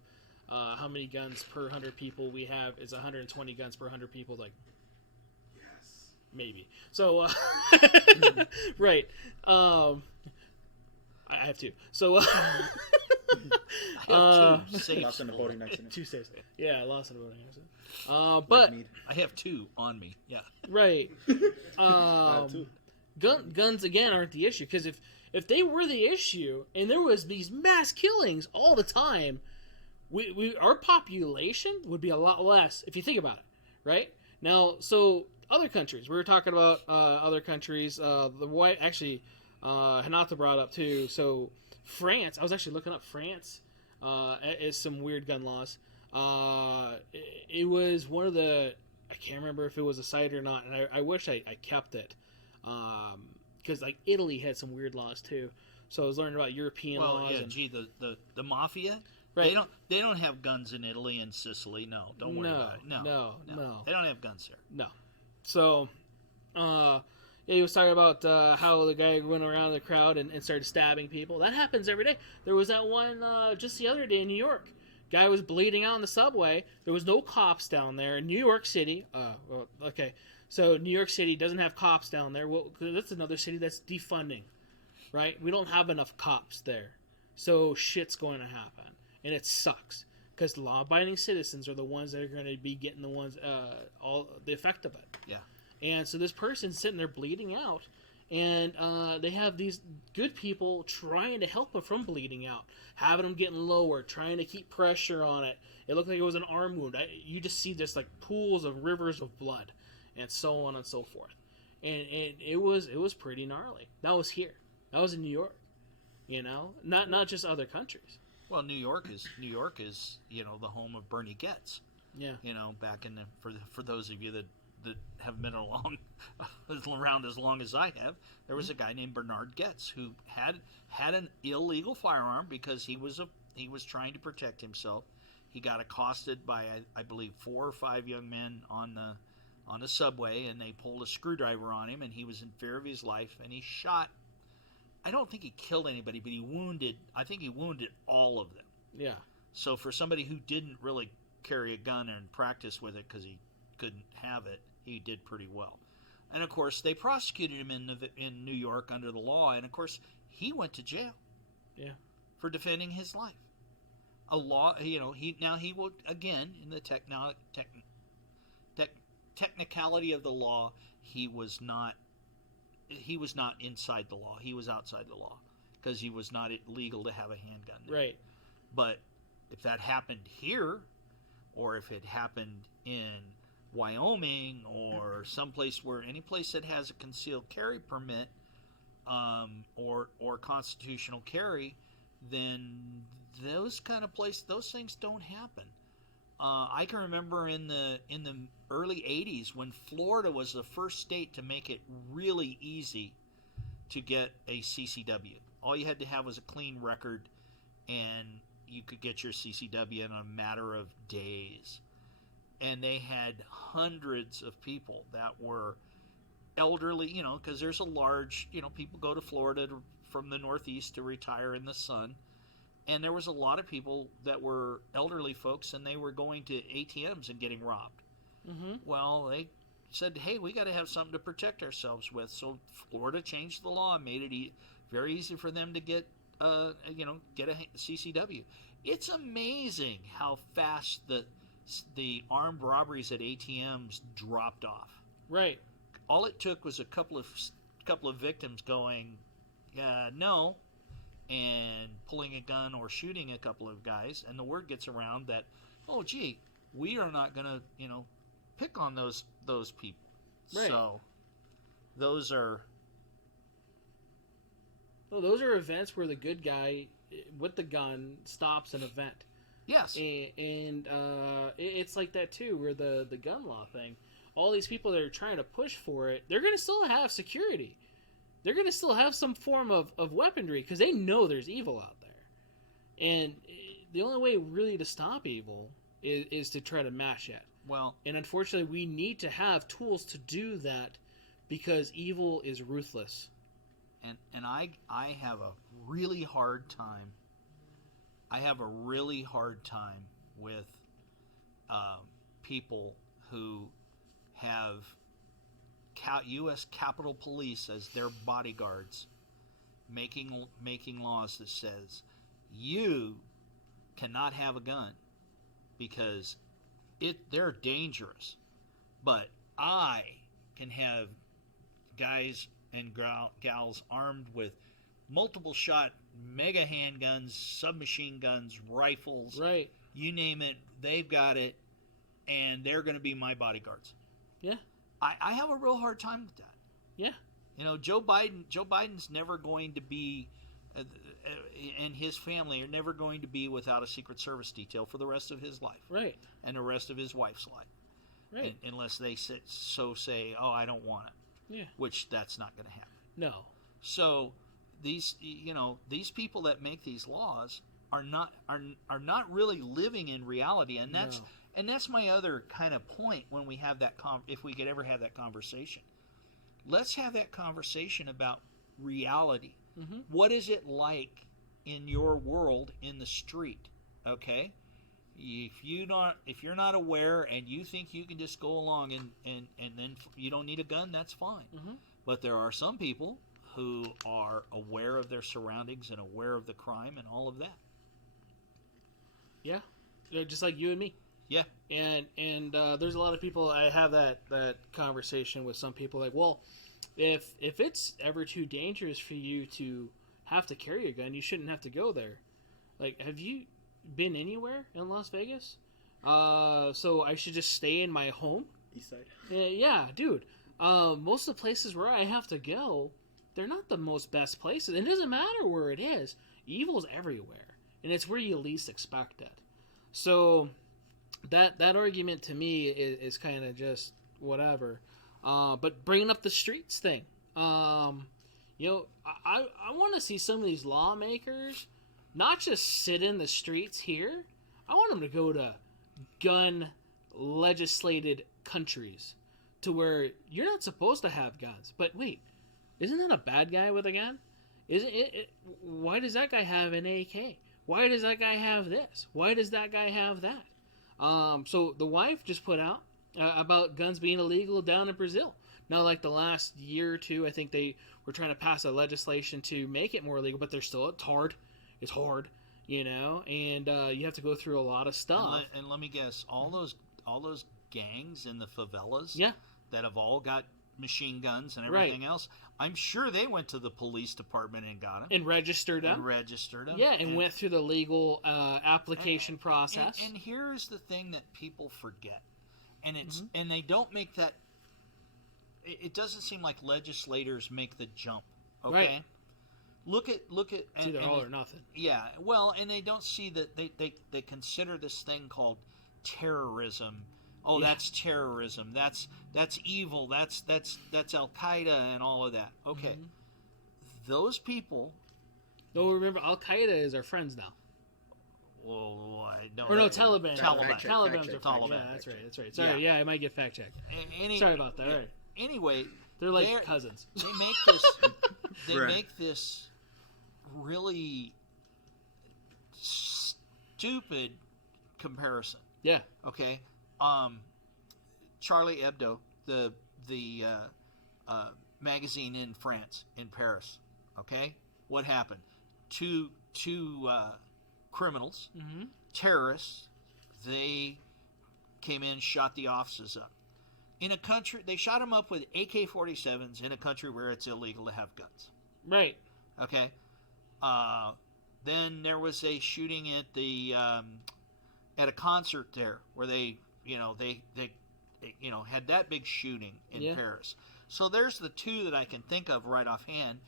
how many guns per 100 people we have. Is 120 guns per 100 people, like, yes, maybe. So, right. I have 2. So, I have 2 safe. Lost in a boating accident. 2 saves. Yeah, I lost in a boating accident. But I have 2 on me. Yeah. Right. I have 2. Guns again aren't the issue, because if they were the issue and there was these mass killings all the time, our population would be a lot less if you think about it, right? Now, so other countries, we were talking about other countries. Hinata brought up too. So France, I was actually looking up France as some weird gun laws. It was one of the, I can't remember if it was a site or not, and I wish I kept it, because like Italy had some weird laws too. So I was learning about European laws. Well, yeah, the mafia. Right. They don't have guns in Italy and Sicily. No, don't worry about it. No. They don't have guns there. No. So, he was talking about how the guy went around the crowd and started stabbing people. That happens every day. There was that one just the other day in New York. Guy was bleeding out on the subway. There was no cops down there in New York City. So New York City doesn't have cops down there. Well, that's another city that's defunding, right? We don't have enough cops there. So shit's going to happen. And it sucks, because law-abiding citizens are the ones that are going to be getting the ones all the effect of it. Yeah. And so this person's sitting there bleeding out, and they have these good people trying to help him from bleeding out, having him getting lower, trying to keep pressure on it. It looked like it was an arm wound. You just see just like pools of rivers of blood, and so on and so forth. And it was pretty gnarly. That was here. That was in New York. Not just other countries. Well, New York is the home of Bernie Getz. Yeah. Back in for those of you that have been around as long as I have, there was a guy named Bernard Getz who had an illegal firearm because he was trying to protect himself. He got accosted by I believe 4 or 5 young men on the subway, and they pulled a screwdriver on him, and he was in fear of his life, and he shot. I don't think he killed anybody, but he wounded all of them. Yeah. So for somebody who didn't really carry a gun and practice with it because he couldn't have it, he did pretty well. And of course, they prosecuted him in New York under the law, and of course, he went to jail. Yeah. For defending his life. A law, he will again in the technicality of the law, he was not inside the law. He was outside the law because he was not legal to have a handgun there. Right. But if that happened here, or if it happened in Wyoming or any place that has a concealed carry permit, or constitutional carry, then those kind of places, those things don't happen. I can remember in the early 80s when Florida was the first state to make it really easy to get a CCW. All you had to have was a clean record, and you could get your CCW in a matter of days. And they had hundreds of people that were elderly, because there's a large, people go to Florida from the Northeast to retire in the sun. And there was a lot of people that were elderly folks, and they were going to ATMs and getting robbed. Mm-hmm. Well, they said, hey, we got to have something to protect ourselves with. So Florida changed the law and made it very easy for them to get a CCW. It's amazing how fast the armed robberies at ATMs dropped off. Right. All it took was a couple of victims going, no, and pulling a gun or shooting a couple of guys, and the word gets around that, oh, gee, we are not going to, pick on those people. Right. So those are events where the good guy with the gun stops an event. Yes. And it's like that too, where the gun law thing, all these people that are trying to push for it, they're going to still have security. They're going to still have some form of weaponry because they know there's evil out there. And the only way really to stop evil is to try to mash it. Well, and unfortunately, we need to have tools to do that because evil is ruthless. And I have a really hard time. I have a really hard time with people who have U.S. Capitol Police as their bodyguards, making laws that says you cannot have a gun because they're dangerous, but I can have guys and gals armed with multiple shot mega handguns, submachine guns, rifles, right? You name it, they've got it, and they're going to be my bodyguards. Yeah. I have a real hard time with that. Yeah. Joe Biden's never going to be, and his family are never going to be without a Secret Service detail for the rest of his life. Right. And the rest of his wife's life. Right. Unless they say, oh, I don't want it. Yeah. Which that's not going to happen. No. So these people that make these laws are not really living in reality, and that's No. And that's my other kind of point when we have that if we could ever have that conversation. Let's have that conversation about reality. Mm-hmm. What is it like in your world in the street? Okay? If you're not aware and you think you can just go along and then you don't need a gun, that's fine. Mm-hmm. But there are some people who are aware of their surroundings and aware of the crime and all of that. Yeah. Just like you and me. Yeah. And there's a lot of people. I have that conversation with some people like, well, if it's ever too dangerous for you to have to carry a gun, you shouldn't have to go there. Like, have you been anywhere in Las Vegas? So I should just stay in my home? East side. Yeah, dude. Most of the places where I have to go, they're not the most best places. It doesn't matter where it is. Evil's everywhere, and it's where you least expect it. So that argument to me is kind of just whatever. But bringing up the streets thing, I want to see some of these lawmakers not just sit in the streets here. I want them to go to gun legislated countries to where you're not supposed to have guns. But wait, isn't that a bad guy with a gun? Isn't it? Why does that guy have an AK? Why does that guy have this? Why does that guy have that? So the wife just put out about guns being illegal down in Brazil. Now, like the last year or two, I think they were trying to pass a legislation to make it more legal, but it's hard. It's hard, and you have to go through a lot of stuff. And let me guess, all those gangs in the favelas, yeah, that have all got machine guns and everything else, I'm sure they went to the police department and got them and registered them. Yeah, and went through the legal application process. And here's the thing that people forget, and it's and they don't make that. It doesn't seem like legislators make the jump. Okay. Right. Look at it's either all or nothing. Yeah, well, and they don't see that they consider this thing called terrorism. Oh, yeah. That's terrorism. That's evil. That's Al Qaeda and all of that. Okay, those people. No, remember Al Qaeda is our friends now. Well, I don't. Or no, Taliban. Taliban. Taliban's our friends. Taliban. Yeah, that's right. Sorry, yeah, I might get fact checked. Sorry about that. Yeah. All right. Anyway, they're like cousins. They make this. They make this really stupid comparison. Yeah. Okay. Charlie Hebdo, the magazine in France, in Paris. Okay. What happened? Two criminals, terrorists. They came in, shot the offices up. In a country, they shot them up with AK-47s in a country where it's illegal to have guns. Right. Okay. Then there was a shooting at the at a concert there where they had that big shooting in Paris. So there's the two that I can think of right offhand.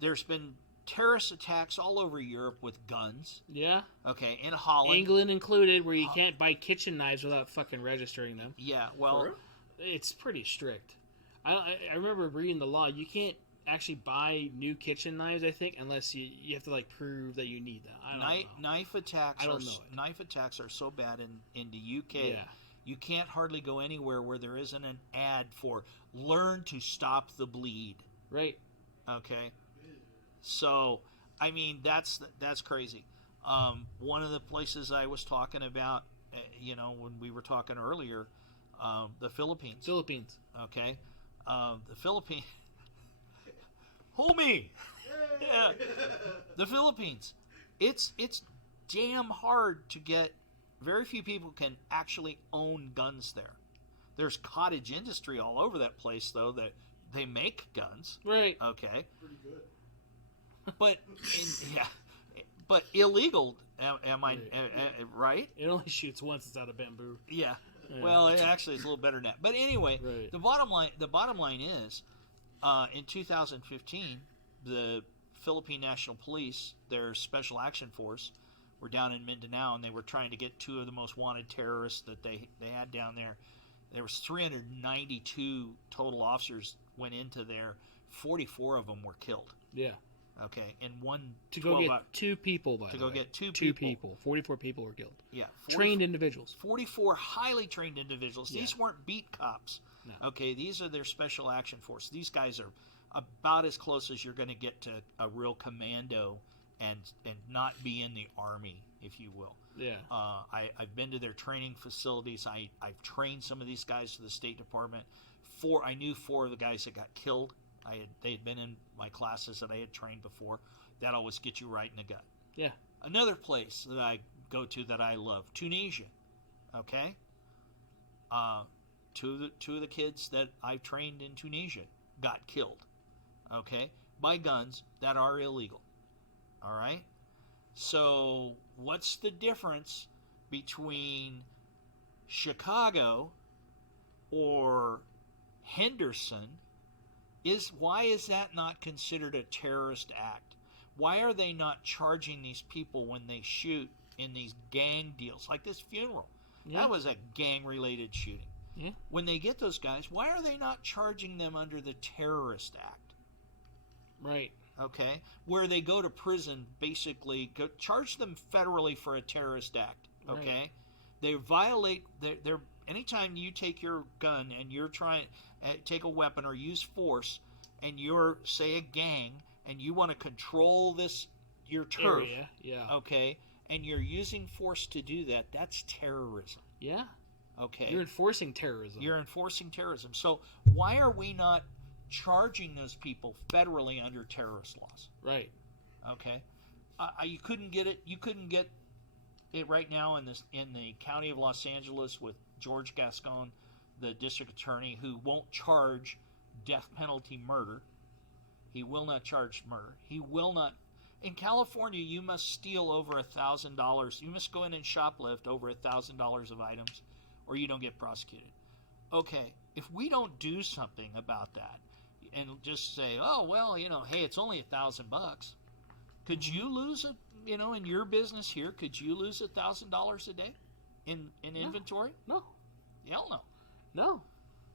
There's been terrorist attacks all over Europe with guns. Yeah. Okay, in Holland. England included, where you can't buy kitchen knives without fucking registering them. Yeah, well, it's pretty strict. I remember reading the law. You can't actually buy new kitchen knives, I think, unless you have to prove that you need them. I don't know. Knife attacks. I don't know. Knife attacks are so bad in the UK. Yeah. You can't hardly go anywhere where there isn't an ad for "Learn to stop the bleed." Right. Okay. So, I mean, that's crazy. One of the places I was talking about, when we were talking earlier, the Philippines. Okay. The Philippines. Homie! Yeah. The Philippines. It's damn hard to get. Very few people can actually own guns there. There's cottage industry all over that place, though, that they make guns. Right. Okay. Pretty good. But illegal. Am I right? It only shoots once. It's out of bamboo. Yeah. Well, it actually is a little better than that. But anyway, the bottom line is, in 2015, the Philippine National Police, their Special Action Force, were down in Mindanao, and they were trying to get two of the most wanted terrorists that they had down there. There was 392 total officers went into there. 44 of them were killed. Yeah. Okay, and one to go get two people. By the way, to go get two people. 44 people were killed. Yeah, trained individuals. 44 highly trained individuals. Yeah. These weren't beat cops. No. Okay, these are their special action force. These guys are about as close as you're going to get to a real commando, and not be in the army, if you will. Yeah. I've been to their training facilities. I've trained some of these guys for the State Department. I knew 4 of the guys that got killed. They had been in my classes that I had trained before. That always gets you right in the gut. Yeah. Another place that I go to that I love, Tunisia. Okay, two of the kids that I trained in Tunisia got killed. Okay, by guns that are illegal. All right. So what's the difference between Chicago or Henderson? Why is that not considered a terrorist act? Why are they not charging these people when they shoot in these gang deals like this funeral? Yeah. That was a gang-related shooting. Yeah. When they get those guys, why are they not charging them under the terrorist act? Right. Okay, where they go to prison, basically, charge them federally for a terrorist act. Okay, Right. they violate their. Anytime you take your gun and you're trying take a weapon or use force, and you're say a gang and you want to control your turf, Area. Yeah. okay, and you're using force to do that, that's terrorism. Yeah. Okay, You're enforcing terrorism. You're enforcing terrorism. So why are we not charging those people federally under terrorist laws? Right. Okay, you couldn't get it. You couldn't get it right now in the county of Los Angeles with George Gascon, the district attorney, who won't charge death penalty murder. He will not charge murder. He will not. In California, you must steal over $1,000. You must go in and shoplift over $1,000 of items, or you don't get prosecuted. Okay, if we don't do something about that, and just say, oh well, hey, it's only $1,000. Could you lose it? In your business here, could you lose $1,000 a day in inventory? No. Hell no. No.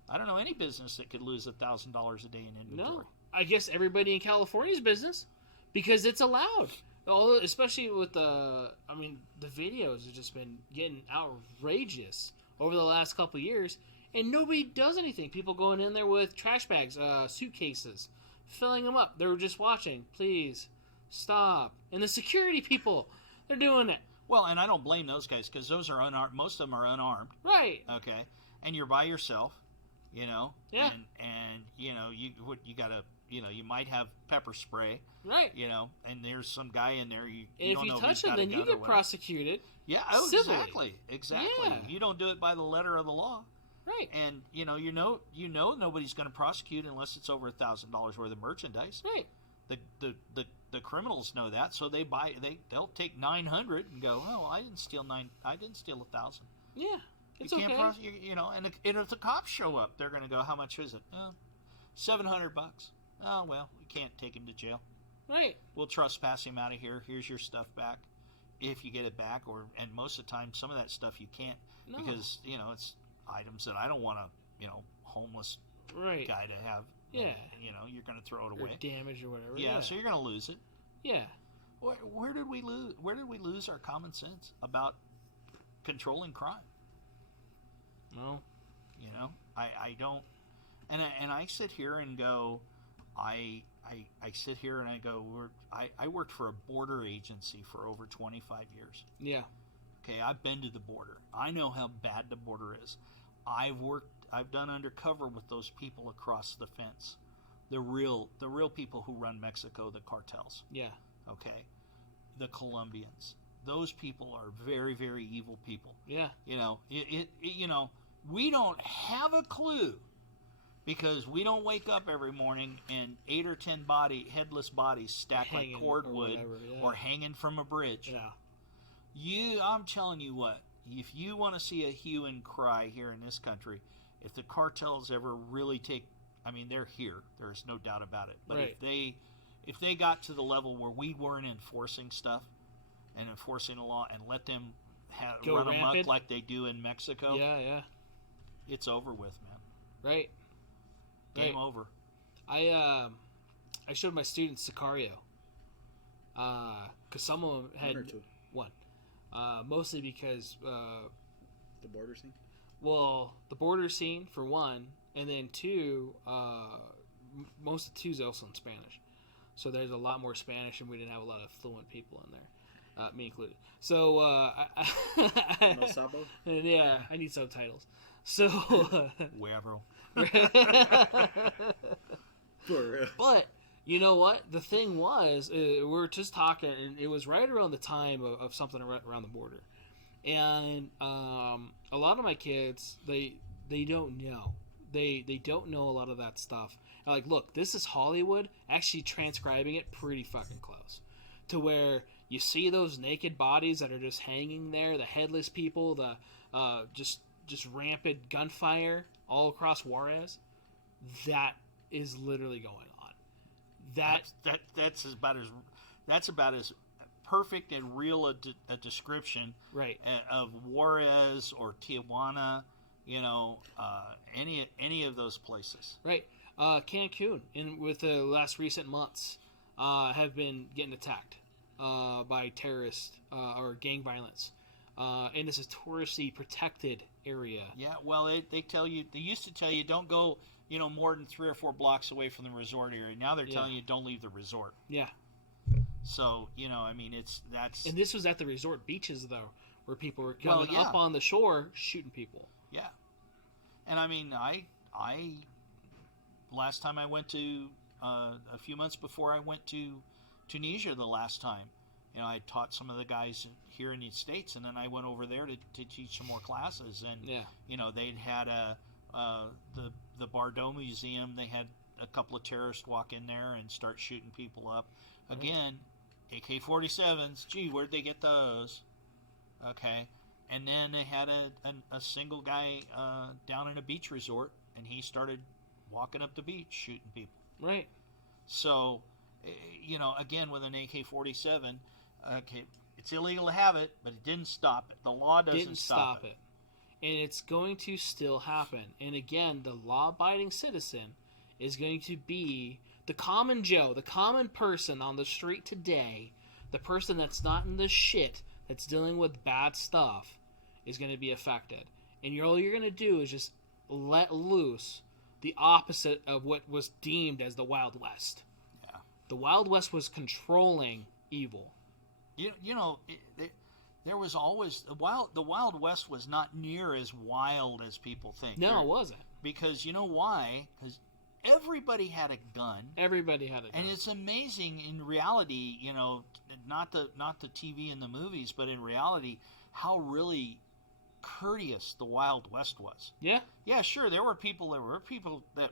I don't know any business that could lose $1,000 a day in inventory. No. I guess everybody in California's business, because it's allowed. Although, especially with the videos have just been getting outrageous over the last couple of years. And nobody does anything. People going in there with trash bags, suitcases, filling them up. They're just watching. Please, stop. And the security people, they're doing it. Well, and I don't blame those guys because those are unarmed. Most of them are unarmed. Right. Okay. And you're by yourself, Yeah. And you gotta, you might have pepper spray. Right. And there's some guy in there. You And if don't know you if he's touch them, got a then you gun or get what. prosecuted. Yeah. Oh, civilly. Exactly. Yeah. You don't do it by the letter of the law. Right. And you know nobody's going to prosecute unless it's over $1,000 worth of merchandise. Right. The criminals know that, so they'll take 900 and go, oh, I didn't steal 1,000. Yeah. It's you can't okay. and if the cops show up, they're going to go, how much is it? $700. Oh well, we can't take him to jail. Right. We'll trespass him out of here. Here's your stuff back, if you get it back. And most of the time, some of that stuff you can't No. because it's items that I don't want a homeless Right. guy to have. Yeah. You're going to throw it Or away. damage or whatever. Yeah, so you're going to lose it. Yeah. Where did we lose? Where did we lose our common sense about controlling crime? No. I don't, and I sit here and go, I sit here and I go, I worked for a border agency for over 25 years. Yeah. Okay, I've been to the border. I know how bad the border is. I've done undercover with those people across the fence. The real people who run Mexico, the cartels. Yeah. Okay. The Colombians. Those people are very, very evil people. Yeah. We don't have a clue because we don't wake up every morning and 8 or 10 headless bodies stacked like Hanging cordwood or whatever, yeah. or hanging from a bridge. Yeah. I'm telling you what, if you want to see a hue and cry here in this country, if the cartels ever really they're here. There's no doubt about it. But Right. if they got to the level where we weren't enforcing stuff and enforcing the law and let them Go run amok rampant. like they do in Mexico, Yeah. it's over with, man. Right. Game Right. over. I showed my students Sicario. Because some of them had One or two. one. Mostly because The border scene. well, the border scene for one, and then two, most of two's also in Spanish. So there's a lot more Spanish, and we didn't have a lot of fluent people in there, me included. So No sabo. yeah, I need subtitles. So Huevo. For real. but You know what? The thing was, we were just talking, and it was right around the time of something around the border. And a lot of my kids, they don't know. They don't know a lot of that stuff. Like, look, this is Hollywood actually transcribing it pretty fucking close. To where you see those naked bodies that are just hanging there, the headless people, the just rampant gunfire all across Juarez. That is literally going on. That's about as perfect and real a description, right, of Juarez or Tijuana, any of those places. Right. Cancun, with the last recent months, have been getting attacked by terrorists or gang violence. And it's a touristy protected area. Yeah, well, they used to tell you don't go, more than 3 or 4 blocks away from the resort area. Now they're telling you don't leave the resort. Yeah. So, that's... And this was at the resort beaches, though, where people were coming up on the shore shooting people. Yeah. And I mean, I last time I went to, a few months before I went to Tunisia the last time, I taught some of the guys here in the States, and then I went over there to teach some more classes. And, they'd had the Bardo Museum, they had a couple of terrorists walk in there and start shooting people up. Again, AK-47s, gee, where'd they get those? Okay. And then they had a single guy down in a beach resort, and he started walking up the beach shooting people. Right. So, again, with an AK-47, okay, it's illegal to have it, but it didn't stop it. The law doesn't stop it. And it's going to still happen. And again, the law-abiding citizen is going to be the common Joe, the common person on the street today, the person that's not in the shit, that's dealing with bad stuff, is going to be affected. And all you're going to do is just let loose the opposite of what was deemed as the Wild West. Yeah. The Wild West was controlling evil. There was always the Wild West was not near as wild as people think. No, it wasn't. Because you know why? Because everybody had a gun. Everybody had a gun. And it's amazing in reality, not the TV and the movies, but in reality, how really courteous the Wild West was. Yeah. Yeah, sure. There were people that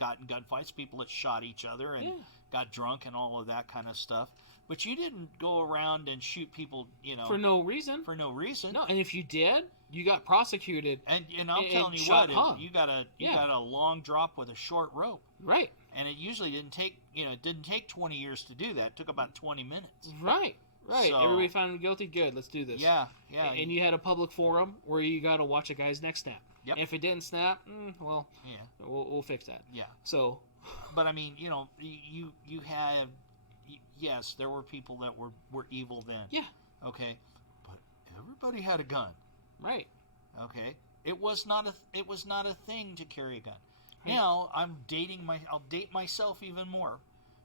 got in gunfights, people that shot each other and got drunk and all of that kind of stuff. But you didn't go around and shoot people, for no reason. For no reason. No, and if you did, you got prosecuted. And I'm telling you what, you got a long drop with a short rope. Right. And it usually didn't take 20 years to do that. It took about 20 minutes. Right. Right. So, everybody found him guilty. Good. Let's do this. Yeah. And you had a public forum where you got to watch a guy's neck snap. Yep. If it didn't snap, we'll fix that. Yeah. So. But I mean, you have. Yes, there were people that were evil then. Yeah. Okay. But everybody had a gun. Right. Okay. It was not a thing to carry a gun. Right. Now I'll date myself even more.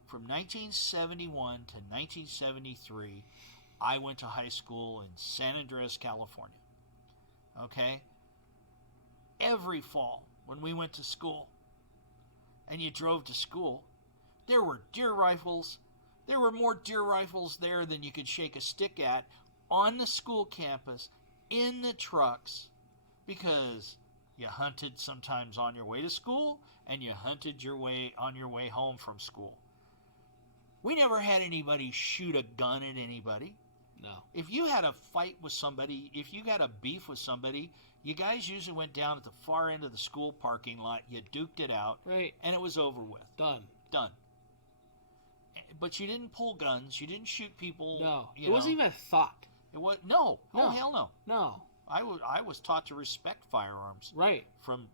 From 1971 to 1973, I went to high school in San Andreas, California. Okay? Every fall when we went to school and you drove to school, there were deer rifles. There were more deer rifles there than you could shake a stick at on the school campus, in the trucks, because you hunted sometimes on your way to school and you hunted on your way home from school. We never had anybody shoot a gun at anybody. No. If you had a fight with somebody, if you got a beef with somebody, you guys usually went down at the far end of the school parking lot, you duked it out, right, and it was over with. Done. But you didn't pull guns, you didn't shoot people. No. It wasn't even a thought. It was no. Oh, hell no. No. I was taught to respect firearms. Right. From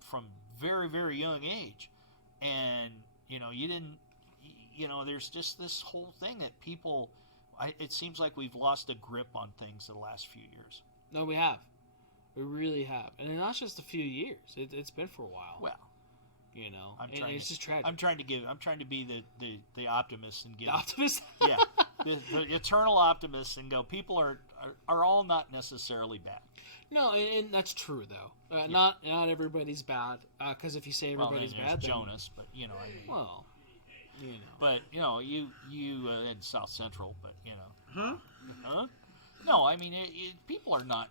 very, very young age. And, you didn't, there's just this whole thing that people, it seems like we've lost a grip on things the last few years. No, we have. We really have. And not just a few years. It's been for a while. Well. It's just tragic. I'm trying to be the optimist and give. The optimist? Yeah. The eternal optimist and go, people are all not necessarily bad. No, and that's true, though. Yeah. Not everybody's bad, because if you say everybody's bad, then... Jonas, but, I mean... Well... You know. But you in South Central, but Huh? huh? No, I mean people are not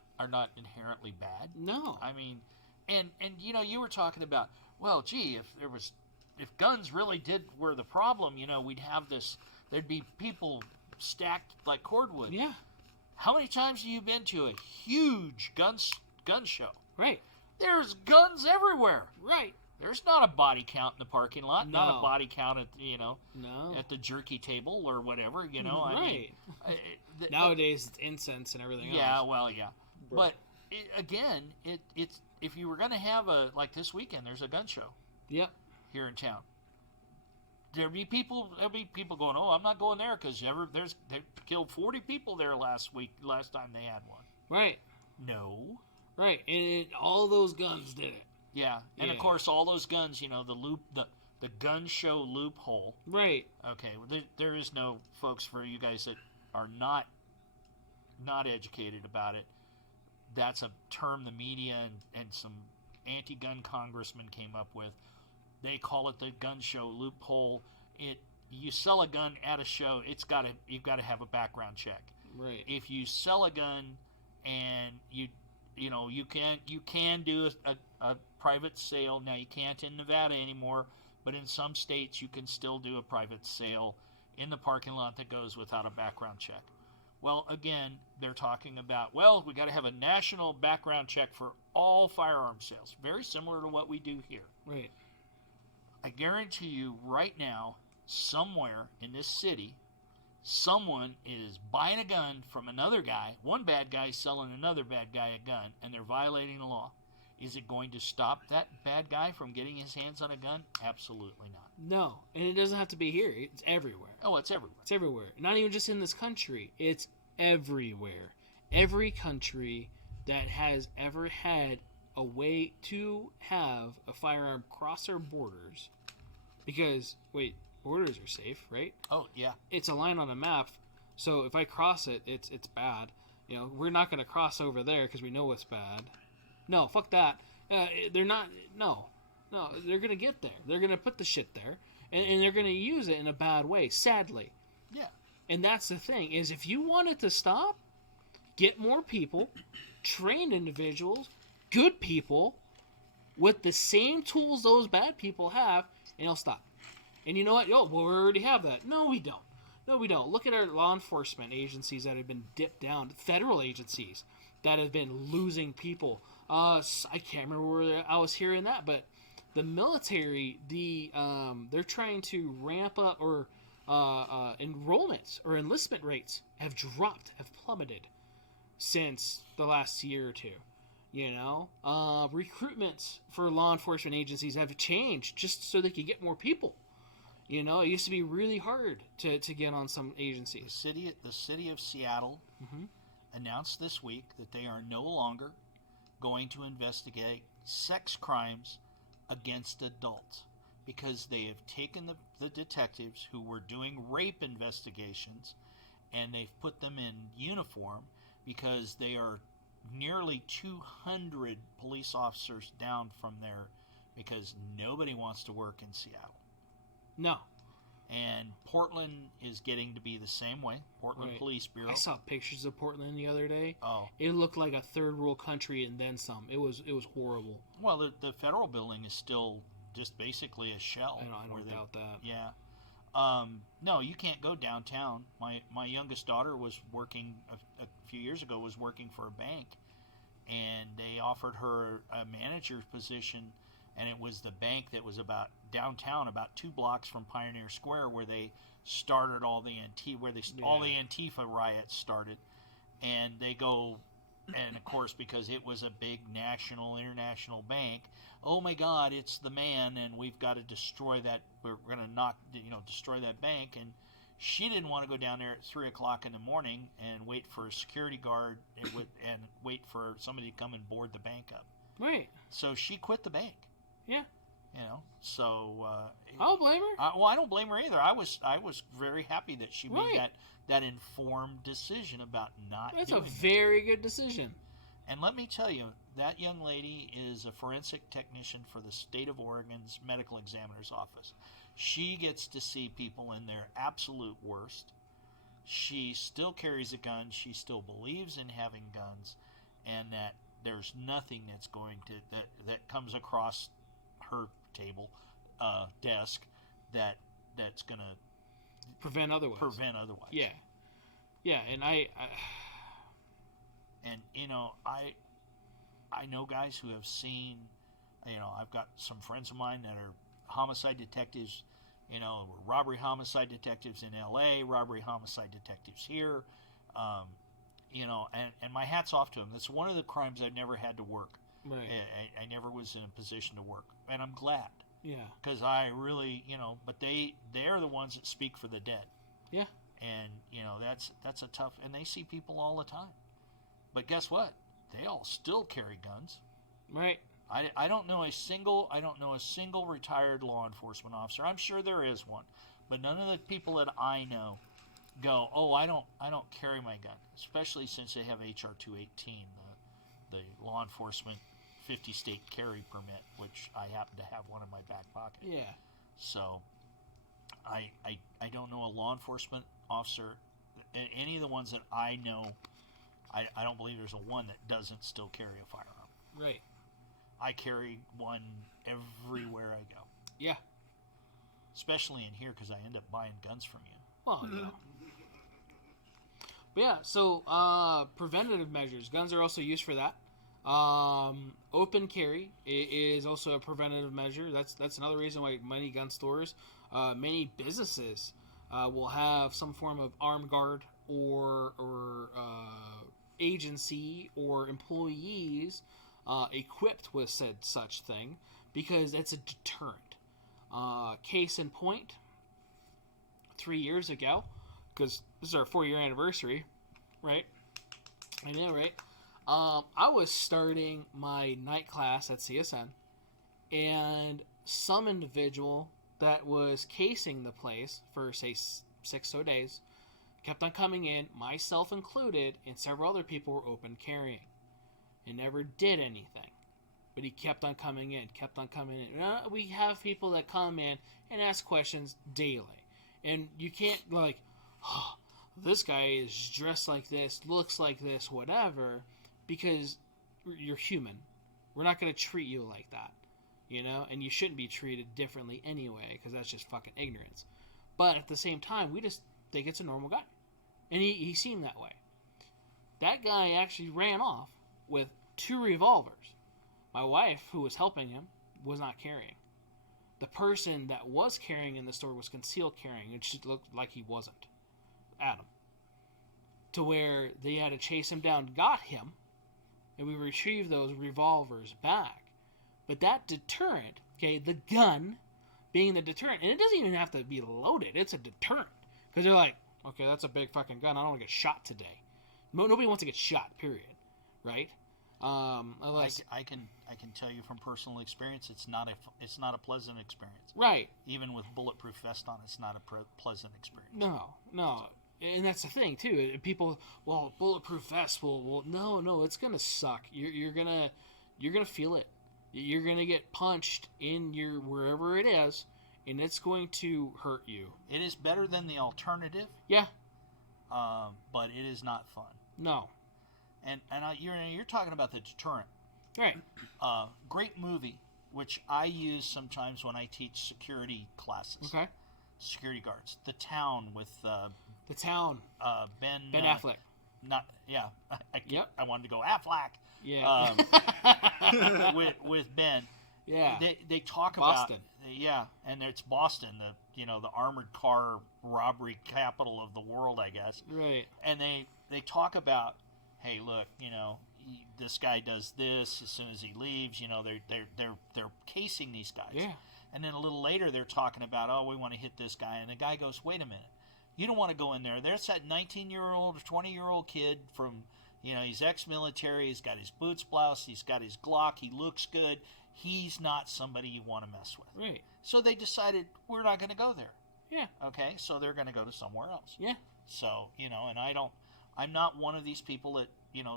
inherently bad. No. I mean, and you were talking about, well, gee, if guns really were the problem, we'd have this. There'd be people stacked like cordwood. Yeah. How many times have you been to a huge gun show? Right. There's guns everywhere. Right. There's not a body count in the parking lot. No. Not a body count at No. at the jerky table or whatever. I Right. mean, Nowadays it's incense and everything yeah, else. well, yeah. Bro. But it's if you were going to have like this weekend, there's a gun show Yep. here in town. There'll be people going, oh, I'm not going there because they killed 40 people there last time they had one. Right. No. Right. And all those guns did it. Yeah, and of Yeah. course all those guns, the gun show loophole. Right. Okay, well, there is no, folks, for you guys that are not educated about it. That's a term the media and some anti-gun congressmen came up with. They call it the gun show loophole. You sell a gun at a show, you've got to have a background check. Right. If you sell a gun and you can do a private sale. Now you can't in Nevada anymore, but in some states you can still do a private sale in the parking lot that goes without a background check. Well, again, they're talking about, we got to have a national background check for all firearm sales. Very similar to what we do here. Right. I guarantee you right now, somewhere in this city, someone is buying a gun from another guy, one bad guy selling another bad guy a gun, and they're violating the law. Is it going to stop that bad guy from getting his hands on a gun? Absolutely not. No. And it doesn't have to be here. It's everywhere. Oh, it's everywhere. It's everywhere. Not even just in this country. It's everywhere. Every country that has ever had a way to have a firearm cross our borders, because, borders are safe, right? Oh, yeah. It's a line on a map, so if I cross it, it's bad. We're not going to cross over there because we know it's bad. No, fuck that. They're not. No, they're going to get there. They're going to put the shit there, and they're going to use it in a bad way, sadly. Yeah. And that's the thing, is if you want it to stop, get more people, trained individuals, good people, with the same tools those bad people have, and it'll stop. And you know what? We already have that. No, we don't. No, we don't. Look at our law enforcement agencies that have been dipped down, federal agencies that have been losing people. I can't remember where I was hearing that, but the military, they're trying to ramp up, or enrollments or enlistment rates have plummeted since the last year or two. Recruitments for law enforcement agencies have changed just so they could get more people. It used to be really hard to get on some agencies. The city of Seattle announced this week that they are no longer going to investigate sex crimes against adults, because they have taken the detectives who were doing rape investigations and they've put them in uniform, because they are nearly 200 police officers down from there, because nobody wants to work in Seattle. No. And Portland is getting to be the same way. Portland Right. Police Bureau. I saw pictures of Portland the other day. Oh. It looked like a third world country and then some. It was horrible. Well, the federal building is still just basically a shell. I don't doubt that. Yeah. No, you can't go downtown. My youngest daughter was working a few years ago, was working for a bank, and they offered her a manager's position, and it was the bank that was about downtown, about 2 blocks from Pioneer Square, where they started all the Antifa riots started. And they go, and of course, because it was a big international bank, oh my God, it's the man, and we've got to destroy that. We're going to destroy that bank. And she didn't want to go down there at 3 o'clock in the morning and wait for a security guard and wait for somebody to come and board the bank up. Right. So she quit the bank. Yeah. So I don't blame her. I don't blame her either. I was very happy that she Right. made that informed decision about not That's doing a it. very good decision. And let me tell you, that young lady is a forensic technician for the state of Oregon's medical examiner's office. She gets to see people in their absolute worst. She still carries a gun. She still believes in having guns, and that there's nothing that's going to that comes across her table, desk, that's going to prevent otherwise. Yeah, and and I know guys who have seen, I've got some friends of mine that are homicide detectives, robbery homicide detectives in LA, robbery homicide detectives here, and my hat's off to them. That's one of the crimes I've never had to work. Right. I never was in a position to work, and I'm glad. Yeah. Because I really, but they're the ones that speak for the dead. Yeah. And that's a tough, and they see people all the time. But guess what? They all still carry guns. Right. I don't know a single retired law enforcement officer. I'm sure there is one, but none of the people that I know go, "Oh, I don't carry my gun," especially since they have HR 218, the law enforcement 50 state carry permit, which I happen to have one in my back pocket. Yeah. So I don't know a law enforcement officer, any of the ones that I know, I don't believe there's a one that doesn't still carry a firearm. Right. I carry one everywhere I go. Yeah. Especially in here, because I end up buying guns from you. Well, yeah. But yeah, so preventative measures. Guns are also used for that. Open carry is also a preventative measure. That's another reason why many gun stores, many businesses will have some form of armed guard or agency or employees equipped with said such thing, because it's a deterrent. Case in point, 3 years ago, because this is our 4-year anniversary, right? I know, right? I was starting my night class at CSN, and some individual that was casing the place for, say, 6 days kept on coming in, myself included, and several other people were open carrying. And never did anything. But he kept on coming in. We have people that come in and ask questions daily. And you can't, this guy is dressed like this, looks like this, whatever, because you're human. We're not going to treat you like that, and you shouldn't be treated differently anyway, because that's just fucking ignorance. But at the same time, we just think it's a normal guy. And he seemed that way. That guy actually ran off with 2 revolvers. My wife, who was helping him, was not carrying. The person that was carrying in the store was concealed carrying. It just looked like he wasn't. Adam. To where they had to chase him down, got him, and we retrieved those revolvers back. But that deterrent, okay, the gun being the deterrent, and it doesn't even have to be loaded, it's a deterrent. Because they're like, okay, that's a big fucking gun, I don't want to get shot today. Nobody wants to get shot, period. Right? Unless I can tell you from personal experience, it's not a pleasant experience. Right. Even with bulletproof vest on, it's not a pleasant experience. No, and that's the thing too. People, bulletproof vest no, it's gonna suck. You're gonna feel it. You're gonna get punched in your wherever it is, and it's going to hurt you. It is better than the alternative. Yeah. But it is not fun. No. And you're talking about the deterrent. Right. Great movie, which I use sometimes when I teach security classes. Okay. Security guards. The Town with Ben Affleck. Yep. I wanted to go Affleck. Yeah. With Ben. Yeah. They talk Boston. About and it's Boston, the armored car robbery capital of the world, I guess. Right. And they talk about, hey, look, this guy does this as soon as he leaves. They're casing these guys. Yeah. And then a little later, they're talking about, oh, we want to hit this guy, and the guy goes, wait a minute, you don't want to go in there. There's that 19-year-old or 20-year-old kid from, he's ex-military. He's got his boots bloused. He's got his Glock. He looks good. He's not somebody you want to mess with. Right. So they decided we're not going to go there. Yeah. Okay. So they're going to go to somewhere else. Yeah. So and I'm not one of these people that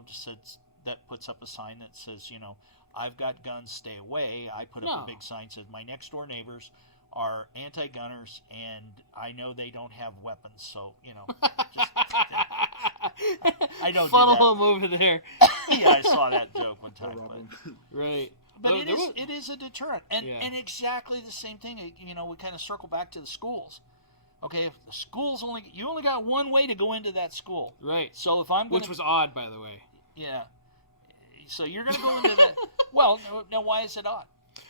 just says, that puts up a sign that says I've got guns, stay away. I put up a big sign that says my next door neighbors are anti-gunners, and I know they don't have weapons, so just, I don't Funnel do that. them over there. Yeah, I saw that joke one time. Right. But it is a deterrent, and exactly the same thing. We kind of circle back to the schools. Okay, if the school's you only got one way to go into that school. Right. So if I'm which was odd, by the way. Yeah. So you're going to go into that. Well, now why is it odd?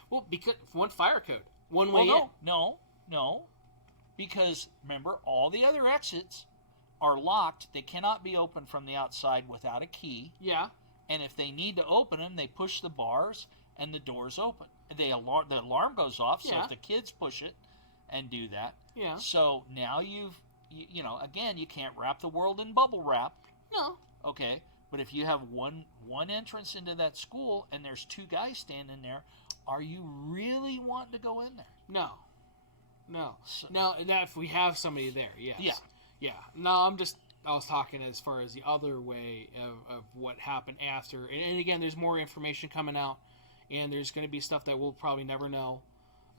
Well, because one fire code, one way in. No, because remember, all the other exits are locked. They cannot be opened from the outside without a key. Yeah. And if they need to open them, they push the bars and the doors open. The alarm goes off, so if the kids push it and do that. Yeah. So now again, you can't wrap the world in bubble wrap. No. Okay. But if you have one entrance into that school and there's two guys standing there, are you really wanting to go in there? No. So, now, if we have somebody there, yes. Yeah. No, I was talking as far as the other way of what happened after. And again, there's more information coming out, and there's going to be stuff that we'll probably never know.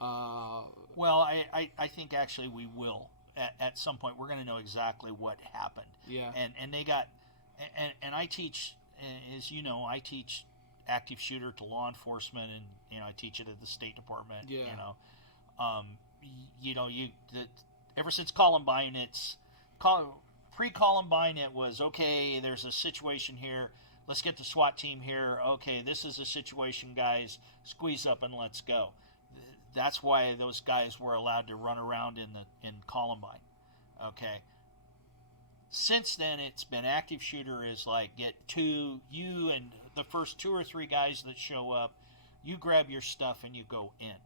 Well, I think actually we will. At some point, we're going to know exactly what happened. Yeah. And they got... And I teach, as you know, I teach active shooter to law enforcement, and I teach it at the State Department. Yeah. Ever since Columbine, pre-Columbine, it was okay. There's a situation here. Let's get the SWAT team here. Okay, this is a situation, guys. Squeeze up and let's go. That's why those guys were allowed to run around in Columbine. Okay. Since then, it's been active shooter is like get you and the first 2 or 3 guys that show up, you grab your stuff and you go in.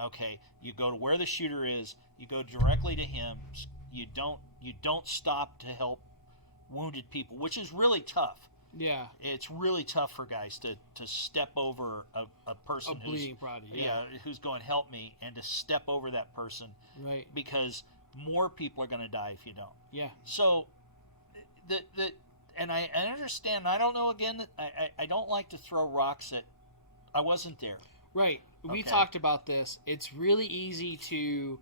Okay, you go to where the shooter is, you go directly to him. You don't stop to help wounded people, which is really tough. Yeah, it's really tough for guys to step over a person bleeding body. Who's going help me, and to step over that person. Right. Because more people are going to die if you don't. Yeah. So, and I understand. I don't know. Again, I don't like to throw rocks at. I wasn't there. Right. We talked about this. It's really easy to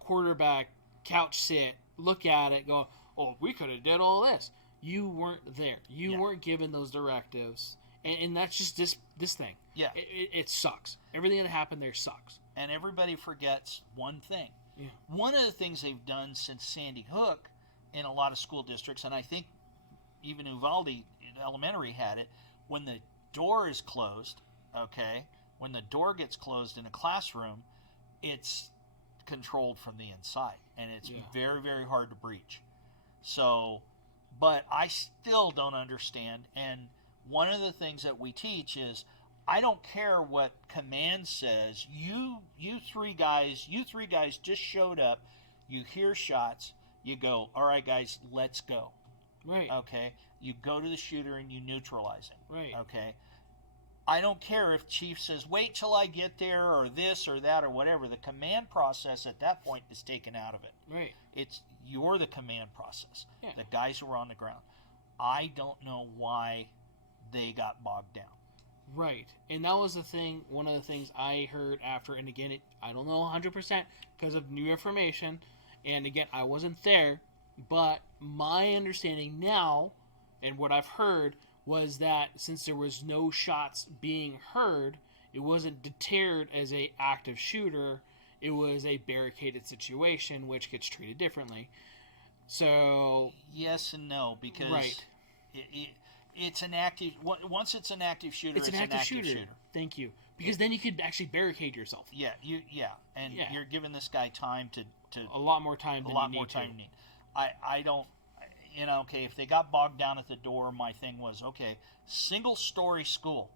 quarterback, couch sit, look at it, go, "Oh, we could have did all this." You weren't there. You weren't given those directives, and that's just this thing. Yeah. It sucks. Everything that happened there sucks. And everybody forgets one thing. Yeah. One of the things they've done since Sandy Hook in a lot of school districts, and I think even Uvalde Elementary had it, when the door is closed, when the door gets closed in a classroom, it's controlled from the inside, and it's very, very hard to breach. So, but I still don't understand, and one of the things that we teach is, I don't care what command says. You three guys just showed up. You hear shots. You go, all right, guys, let's go. Right. Okay. You go to the shooter and you neutralize him. Right. Okay. I don't care if Chief says, wait till I get there, or this or that or whatever. The command process at that point is taken out of it. Right. You're the command process. Yeah. The guys who are on the ground. I don't know why they got bogged down. Right. And that was the thing, one of the things I heard after, and again, I don't know 100% because of new information, and again, I wasn't there, but my understanding now, and what I've heard, was that since there was no shots being heard, it wasn't deterred as a active shooter, it was a barricaded situation, which gets treated differently. So... Yes and no, because... Right. It's an active. Once it's an active shooter, it's an active shooter. Thank you, because then you could actually barricade yourself. Yeah, and you're giving this guy time to a lot more time. You need. I don't. Okay, if they got bogged down at the door, my thing was single-story school.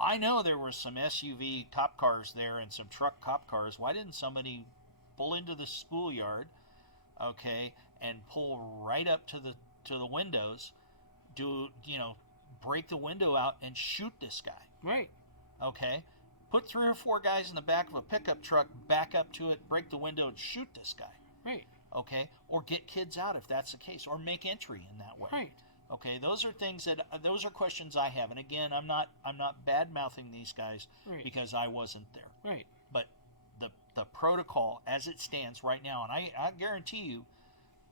I know there were some SUV cop cars there and some truck cop cars. Why didn't somebody pull into the schoolyard, and pull right up to the windows? Break the window out and shoot this guy. Right. Okay. Put 3 or 4 guys in the back of a pickup truck, back up to it, break the window, and shoot this guy. Right. Okay. Or get kids out if that's the case, or make entry in that way. Right. Okay. Those are questions I have, and again, I'm not bad mouthing these guys because I wasn't there. Right. But the protocol as it stands right now, and I guarantee you,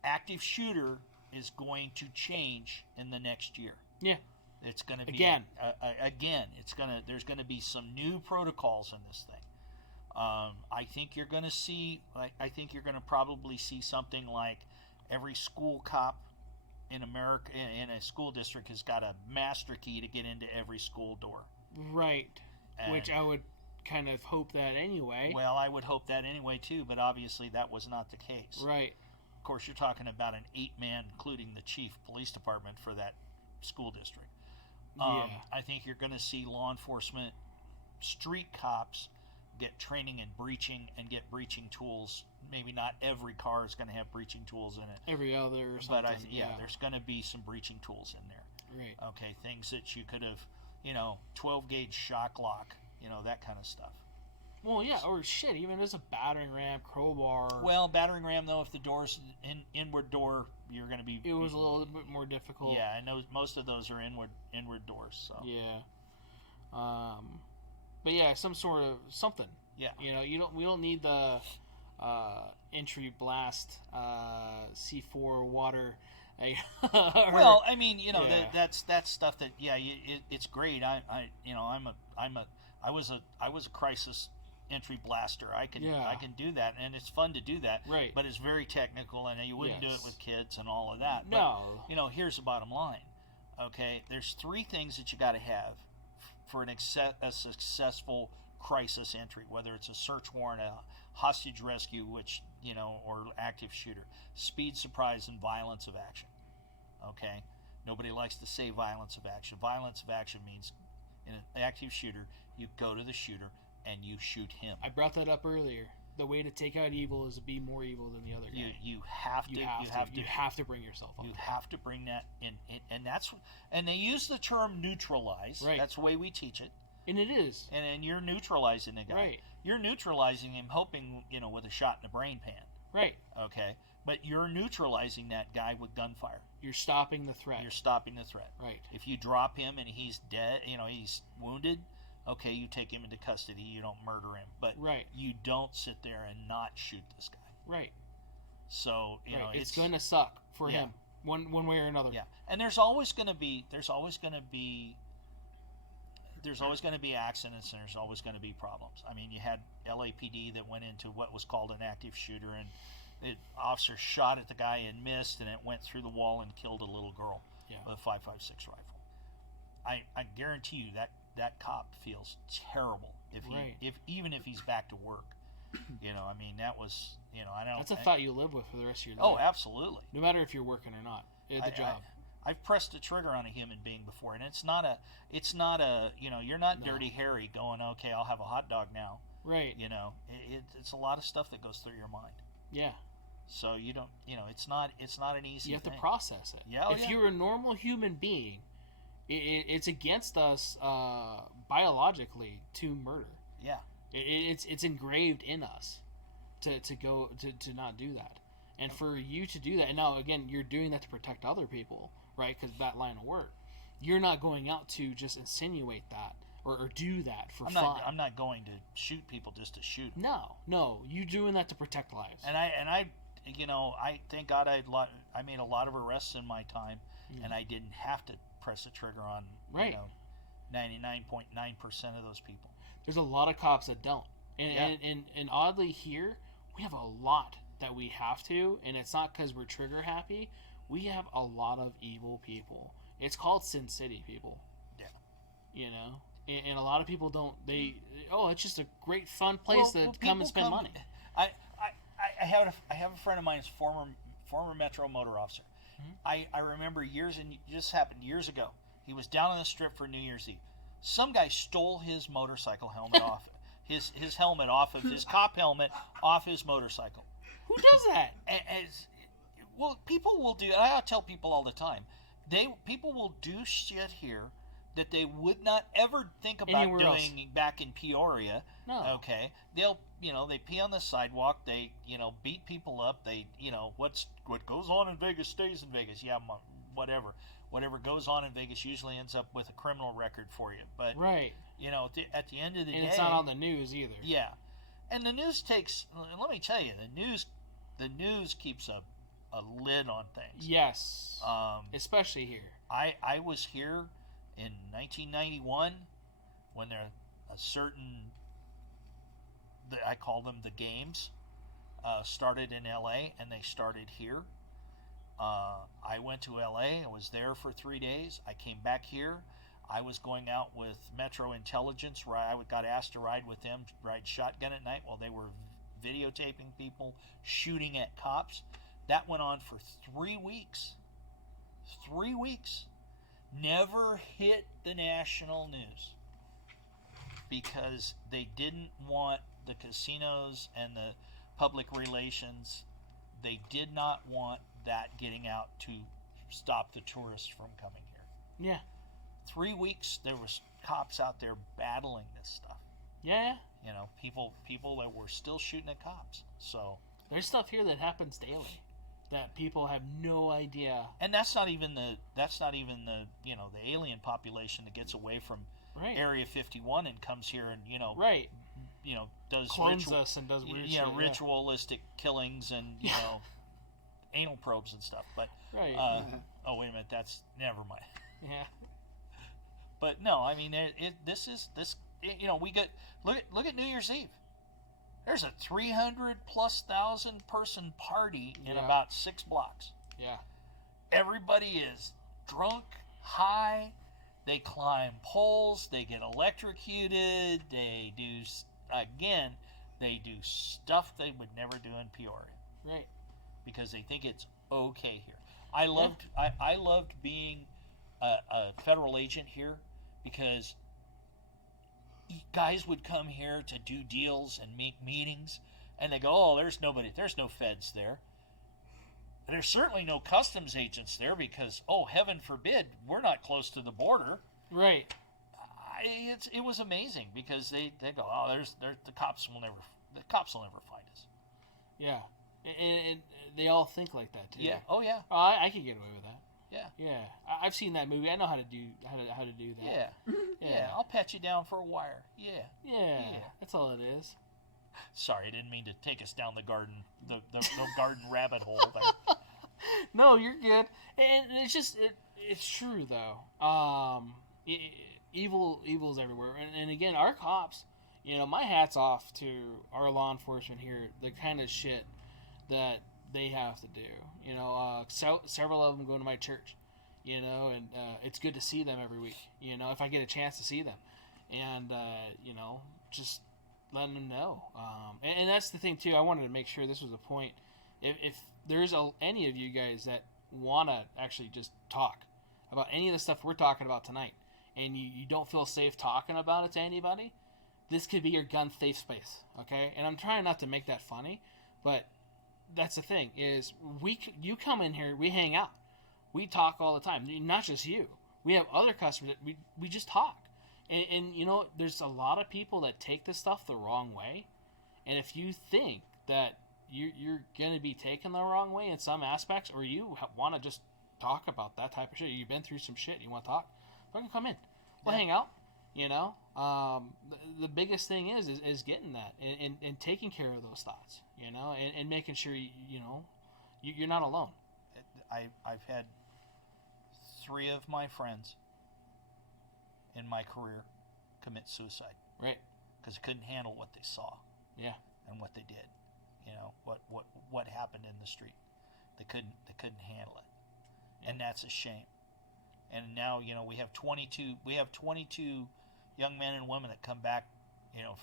active shooter is going to change in the next year. Yeah. It's going to be again. There's going to be some new protocols in this thing. I think you're going to see. I think you're going to probably see something like every school cop in America in a school district has got a master key to get into every school door. Right. Which I would kind of hope that anyway. Well, I would hope that anyway too, but obviously that was not the case. Right. Of course, you're talking about an 8-man, including the chief police department for that school district. I think you're going to see law enforcement, street cops, get training in breaching and get breaching tools. Maybe not every car is going to have breaching tools in it. Every other or something. But there's going to be some breaching tools in there. Right. Okay, things that you could have, 12-gauge shock lock, that kind of stuff. Well, yeah, or shit, even as a battering ram, crowbar. Well, battering ram, though, if the door's inward door, you're going to be... It was a little bit more difficult. Yeah, I know most of those are inward doors, so... Yeah. But yeah, some sort of something. Yeah. We don't need the entry blast C4 water. Well, I mean, that's stuff that it's great. I was a crisis entry blaster. I can do that, and it's fun to do that. Right. But it's very technical, and you wouldn't do it with kids and all of that. No. But, here's the bottom line. Okay, there's 3 things that you got to have for a successful crisis entry, whether it's a search warrant, a hostage rescue, or active shooter: speed, surprise, and violence of action. Okay, nobody likes to say violence of action. Violence of action means in an active shooter, you go to the shooter and you shoot him. I brought that up earlier. The way to take out evil is to be more evil than the other guy. You have to bring yourself up. You have to bring that in, and they use the term neutralize. Right. That's the way we teach it. And it is. And you're neutralizing the guy. Right. You're neutralizing him, hoping with a shot in the brain pan. Right. Okay. But you're neutralizing that guy with gunfire. You're stopping the threat. Right. If you drop him and he's dead, he's wounded, okay, you take him into custody. You don't murder him. But you don't sit there and not shoot this guy. Right. So, it's going to suck for him one way or another. Yeah. And there's always going to be accidents, and there's always going to be problems. I mean, you had LAPD that went into what was called an active shooter, and the officer shot at the guy and missed, and it went through the wall and killed a little girl with a 5.56 rifle. I guarantee you that cop feels terrible even if he's back to work. I mean, that was That's a thought you live with for the rest of your life. Oh, absolutely. No matter if you're working or not, the job. I've pressed a trigger on a human being before, and it's not a you're not Dirty Harry going, okay, I'll have a hot dog now. Right. It's a lot of stuff that goes through your mind. Yeah. So you don't, it's not an easy thing. You have to process it. Yeah. If you're a normal human being, it's against us biologically to murder. Yeah. It's engraved in us to go to not do that. And for you to do that, and now again, you're doing that to protect other people, right? Because that line of work, you're not going out to just insinuate that or do that for fun. I'm not going to shoot people just to shoot them. No, you doing that to protect lives. And I thank God I made a lot of arrests in my time, and I didn't have to press a trigger on 99.9% of those people. There's a lot of cops that don't, and oddly here we have a lot that we have to, and it's not because we're trigger happy. We have a lot of evil people. It's called Sin City, people. Yeah. And a lot of people don't. It's just a great fun place to come and spend money. I have a friend of mine who's former Metro motor officer. Mm-hmm. I remember this happened years ago. He was down on the strip for New Year's Eve. Some guy stole his motorcycle helmet off his helmet off of his cop helmet off his motorcycle. Who does that? People will do. I tell people all the time. People will do shit here that they would not ever think about anywhere doing else. Back in Peoria. No. Okay. They'll they pee on the sidewalk. They beat people up. They what goes on in Vegas stays in Vegas. Yeah, whatever goes on in Vegas usually ends up with a criminal record for you. But right. At the end of the day, and it's not on the news either. Yeah. And the news takes. Let me tell you, the news keeps a lid on things. Yes. Especially here. I was here in 1991 when there a certain, I call them the games, started in LA, and they started here. I went to LA. I was there for 3 days. I came back here. I was going out with Metro Intelligence, where I got asked to ride with them, ride shotgun at night while they were videotaping people shooting at cops. That went on for 3 weeks. 3 weeks. Never hit the national news because they didn't want the casinos and the public relations. They did not want that getting out to stop the tourists from coming here. Yeah. 3 weeks there was cops out there battling this stuff. Yeah. You know, people that were still shooting at cops. So there's stuff here that happens daily that people have no idea. And that's not even the the alien population that gets away from Area 51 and comes here and does clones us and does weird shit, ritualistic killings and anal probes and stuff. But oh wait a minute, that's never mind. Yeah. But no, I mean we get look at New Year's Eve. There's a 300,000+ person party in about 6 blocks. Yeah. Everybody is drunk, high. They climb poles. They get electrocuted. They do stuff they would never do in Peoria. Right. Because they think it's okay here. I loved being a federal agent here because guys would come here to do deals and make meetings, and they go, "Oh, there's no feds there. There's certainly no customs agents there because, oh, heaven forbid, we're not close to the border." Right. It was amazing because they go, "Oh, the cops will never find us." Yeah, and they all think like that too. Yeah. Oh yeah. I could get away with that. Yeah. Yeah. I've seen that movie. I know how to do that. Yeah. Yeah. I'll pat you down for a wire. Yeah. Yeah. That's all it is. Sorry, I didn't mean to take us down the garden garden rabbit hole there. No, you're good. And it's just it's true though. Evil's everywhere. And again, our cops, my hat's off to our law enforcement here. The kind of shit that they have to do. Several of them go to my church, and it's good to see them every week, if I get a chance to see them, and just letting them know. And that's the thing too. I wanted to make sure this was a point. If there's any of you guys that want to actually just talk about any of the stuff we're talking about tonight, and you don't feel safe talking about it to anybody, this could be your gun safe space, okay? And I'm trying not to make that funny, but that's the thing is you come in here, we hang out, we talk all the time. Not just you. We have other customers that we just talk, and there's a lot of people that take this stuff the wrong way, and if you think that you're going to be taken the wrong way in some aspects, or you want to just talk about that type of shit, you've been through some shit, you want to talk, fucking come in, we'll hang out. The biggest thing is getting that and taking care of those thoughts, and making sure you're not alone. I've had 3 of my friends in my career commit suicide. Right. Because they couldn't handle what they saw. Yeah. And what they did. What happened in the street. They couldn't handle it. Yeah. And that's a shame. And now, we have 22 young men and women that come back,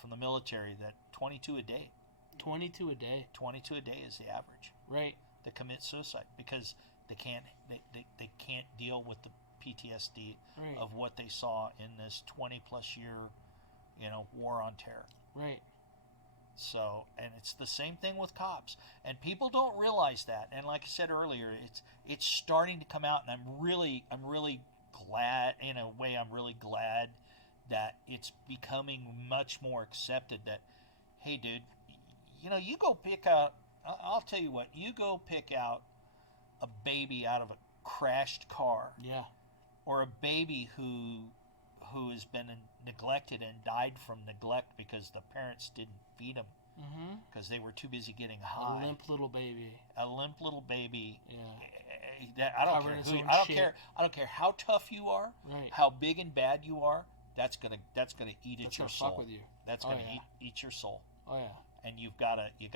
from the military, that 22 a day. 22 a day. 22 a day is the average. Right. That commit suicide because they can't deal with the PTSD of what they saw in this 20+ year, war on terror. Right. So, and it's the same thing with cops, and people don't realize that. And like I said earlier, it's starting to come out, and I'm really glad. In a way, I'm really glad that it's becoming much more accepted. That, hey, dude, you go pick out. I'll tell you what, you go pick out a baby out of a crashed car. Yeah. Or a baby who has been neglected and died from neglect because the parents didn't feed them because they were too busy getting A high. limp little baby. A limp little baby. Yeah. I don't Covered care in his who. own I don't shit. care. I don't care how tough you are, Right. how big and bad you are. That's gonna eat That's at your gonna soul. fuck with you. That's Oh, gonna yeah. eat your soul. Oh yeah. And you gotta be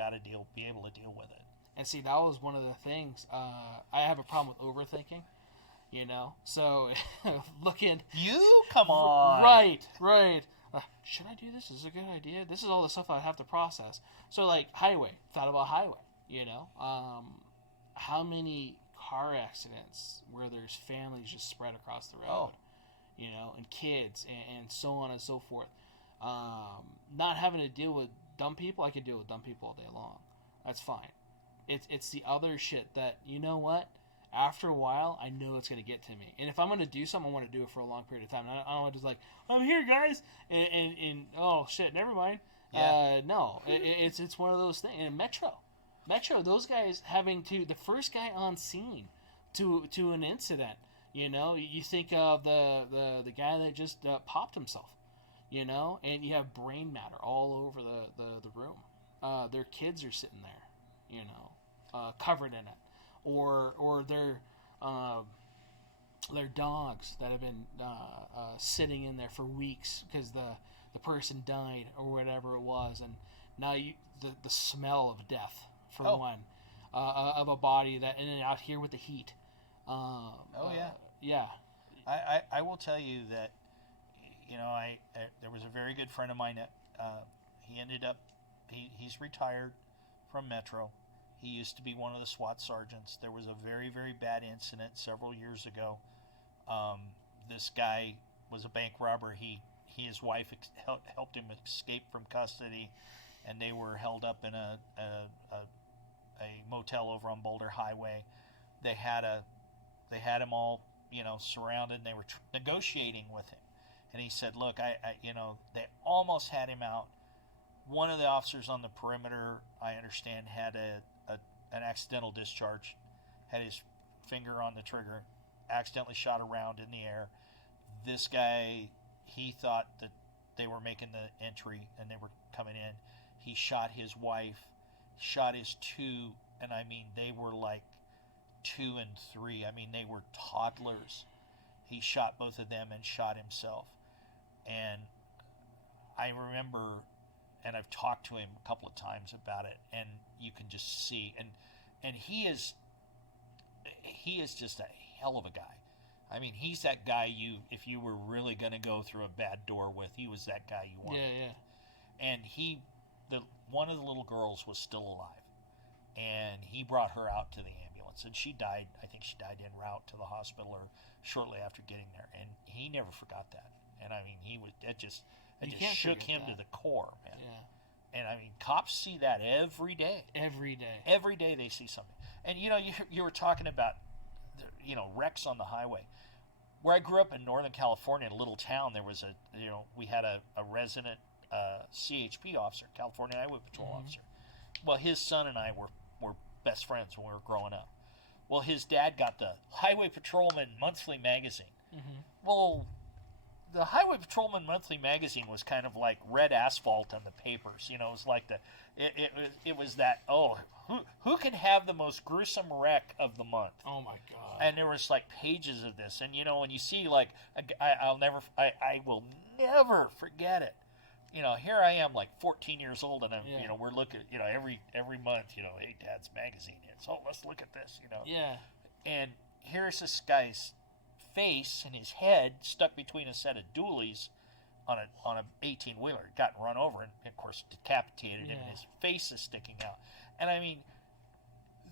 able to deal with it. And see, that was one of the things. I have a problem with overthinking. You know, so looking. You come on. Right. Should I do this? Is this a good idea? This is all the stuff I have to process. So like highway, thought about highway. You know, how many car accidents where there's families just spread across the road. Oh. You know, and kids and so on and so forth. Not having to deal with dumb people, I can deal with dumb people all day long. That's fine. It's the other shit that, you know what? After a while, I know it's going to get to me. And if I'm going to do something, I want to do it for a long period of time. I don't want to just like, I'm here, guys, and oh, shit, never mind. Yeah. No, it's one of those things. And Metro, those guys having to, the first guy on scene to an incident, you know, you think of the guy that just popped himself, you know, and you have brain matter all over the room. Their kids are sitting there, you know, covered in it. Or their dogs that have been sitting in there for weeks because the person died or whatever it was, and now the smell of death for one, of a body that, and then out here with the heat. Yeah. I will tell you that, you know, there was a very good friend of mine that he ended up he's retired from Metro. He used to be one of the SWAT sergeants. There was a very, very bad incident several years ago. This guy was a bank robber. His wife helped him escape from custody, and they were held up in a motel over on Boulder Highway. They had him all, you know, surrounded, and they were negotiating with him. And he said, "Look, they almost had him out. One of the officers on the perimeter, I understand, had an accidental discharge, had his finger on the trigger, accidentally shot a round in the air. This guy, he thought that they were making the entry and they were coming in. He shot his wife, shot his two, and I mean, they were like 2 and 3. I mean, they were toddlers. He shot both of them and shot himself. And I remember, and I've talked to him a couple of times about it, and you can just see, and he is just a hell of a guy. I mean, he's that guy if you were really going to go through a bad door with, he was that guy you wanted. Yeah. And one of the little girls was still alive, and he brought her out to the ambulance, and she died. I think she died en route to the hospital or shortly after getting there, and he never forgot that. And I mean, it just shook him to the core, man. Yeah. And I mean, cops see that every day. Every day. Every day they see something. And you know, you were talking about, you know, wrecks on the highway. Where I grew up in Northern California, in a little town, there was we had a resident CHP officer, California Highway Patrol officer. Well, his son and I were best friends when we were growing up. Well, his dad got the Highway Patrolman Monthly magazine. Well, the Highway Patrolman Monthly magazine was kind of like red asphalt on the papers. You know, it was like it was that, who can have the most gruesome wreck of the month? Oh my God! And there was like pages of this, and you know, when you see like, I will never forget it. You know, here I am, like 14 years old, and you know, we're looking, you know, every month, you know, hey, Dad's magazine hits. Oh, let's look at this, you know. Yeah. And here's this guy's face and his head stuck between a set of dualies on a 18-wheeler, gotten run over, and of course decapitated him, and his face is sticking out. And I mean,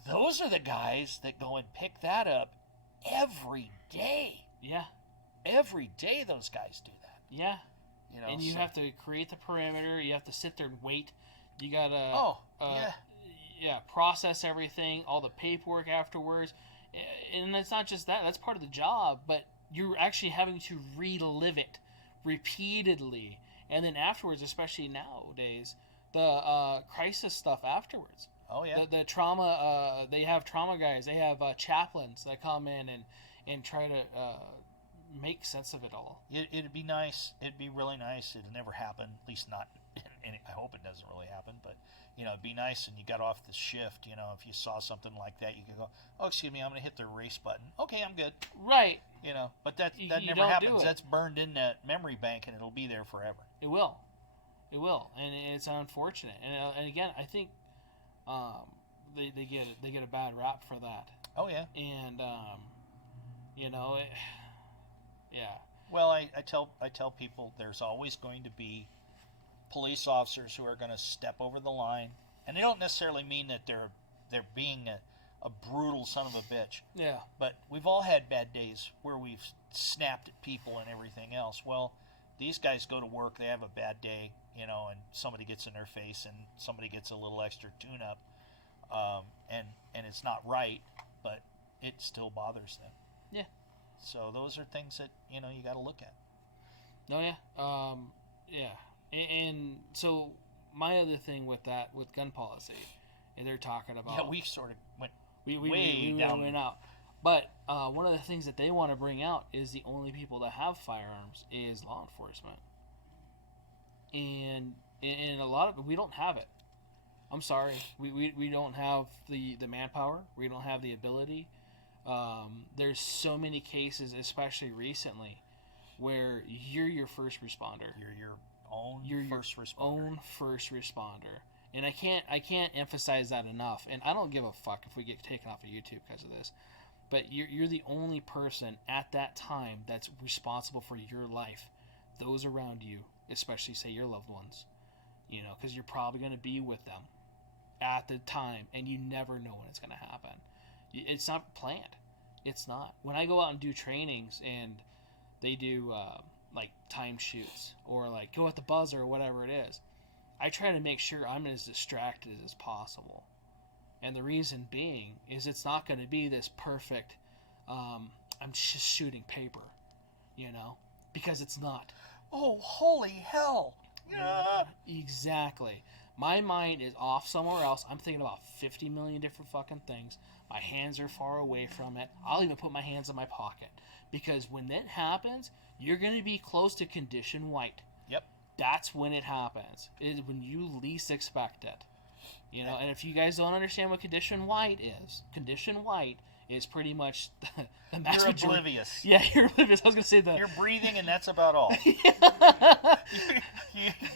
those are the guys that go and pick that up every day. Yeah. Every day those guys do that. Yeah. You know, and you have to create the perimeter. You have to sit there and wait. You gotta process everything, all the paperwork afterwards. And it's not just that. That's part of the job. But you're actually having to relive it repeatedly. And then afterwards, especially nowadays, the crisis stuff afterwards. Oh, yeah. The trauma, they have trauma guys. They have chaplains that come in and try to make sense of it all. It'd be nice. It'd be really nice. It'd never happen, at least not and I hope it doesn't really happen, but it'd be nice. And you got off the shift, if you saw something like that, you could go, oh, excuse me, I'm going to hit the erase button. Okay, I'm good. Right. But that You never don't do happens. it. That's burned in that memory bank, and it'll be there forever. It will, and it's unfortunate. And again, I think they get a bad rap for that. Oh yeah. And yeah. Well, I tell people there's always going to be police officers who are going to step over the line, and they don't necessarily mean that they're being a brutal son of a bitch. Yeah. But we've all had bad days where we've snapped at people and everything else. Well, these guys go to work, they have a bad day, and somebody gets in their face and somebody gets a little extra tune-up, and it's not right, but it still bothers them. Yeah. So those are things that, you got to look at. No, yeah. Yeah. And so my other thing with gun policy, and they're talking about... Yeah, we sort of went we down. went out. But one of the things that they want to bring out is the only people that have firearms is law enforcement. And a lot of... We don't have it. I'm sorry. We don't have the manpower. We don't have the ability. There's so many cases, especially recently, where you're your first responder. You're your own first responder. Own first responder. And I can't emphasize that enough. And I don't give a fuck if we get taken off of YouTube because of this. But you're the only person at that time that's responsible for your life, those around you, especially say your loved ones. Because you're probably going to be with them at the time, and you never know when it's going to happen. It's not planned. It's not. When I go out and do trainings and they do like time shoots or like go at the buzzer or whatever it is, I try to make sure I'm as distracted as possible. And the reason being is it's not going to be this perfect, I'm just shooting paper, because it's not. Oh, holy hell. Yeah. Exactly. My mind is off somewhere else. I'm thinking about 50 million different fucking things. My hands are far away from it. I'll even put my hands in my pocket. Because when that happens, you're going to be close to condition white. Yep. That's when it happens. It is when you least expect it. And if you guys don't understand what condition white is pretty much the max You're majority. oblivious. Yeah, you're oblivious. I was going to say You're breathing, and that's about all. Yeah.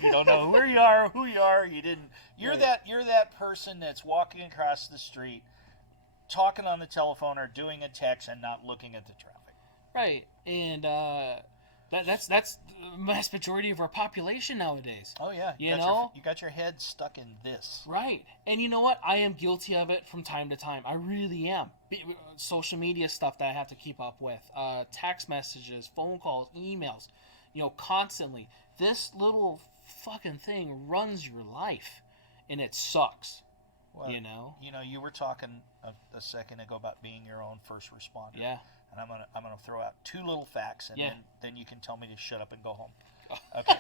You don't know who you are. You didn't. You're Right. You're that person that's walking across the street, talking on the telephone or doing a text and not looking at the traffic. Right, and that's the vast majority of our population nowadays. Oh yeah, you got your head stuck in this. Right, and you know what? I am guilty of it from time to time. I really am. Social media stuff that I have to keep up with, text messages, phone calls, emails, constantly. This little fucking thing runs your life, and it sucks. Well, you were talking a second ago about being your own first responder. Yeah. And I'm gonna throw out two little facts, and Yeah. then you can tell me to shut up and go home. Okay.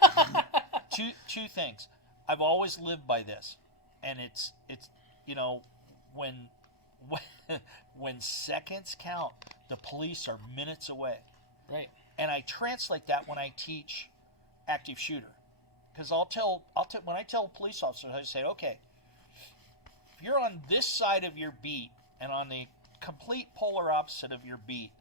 two things. I've always lived by this, and it's when seconds count, the police are minutes away. Right. And I translate that when I teach active shooter, because when I tell police officers, I say, okay, if you're on this side of your beat and on the complete polar opposite of your beat,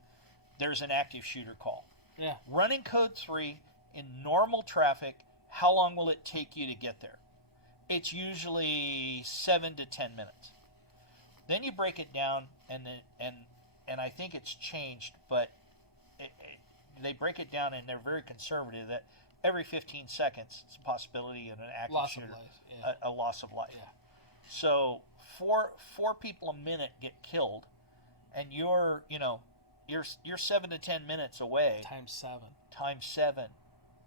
there's an active shooter call. Yeah. Running code 3 in normal traffic, how long will it take you to get there? It's usually 7 to 10 minutes. Then you break it down, and I think it's changed, but they break it down, and they're very conservative, that every 15 seconds it's a possibility in an active shooter, Loss of life. Yeah. a loss of life. Yeah. So four people a minute get killed, and you're 7 to 10 minutes away. Times 7.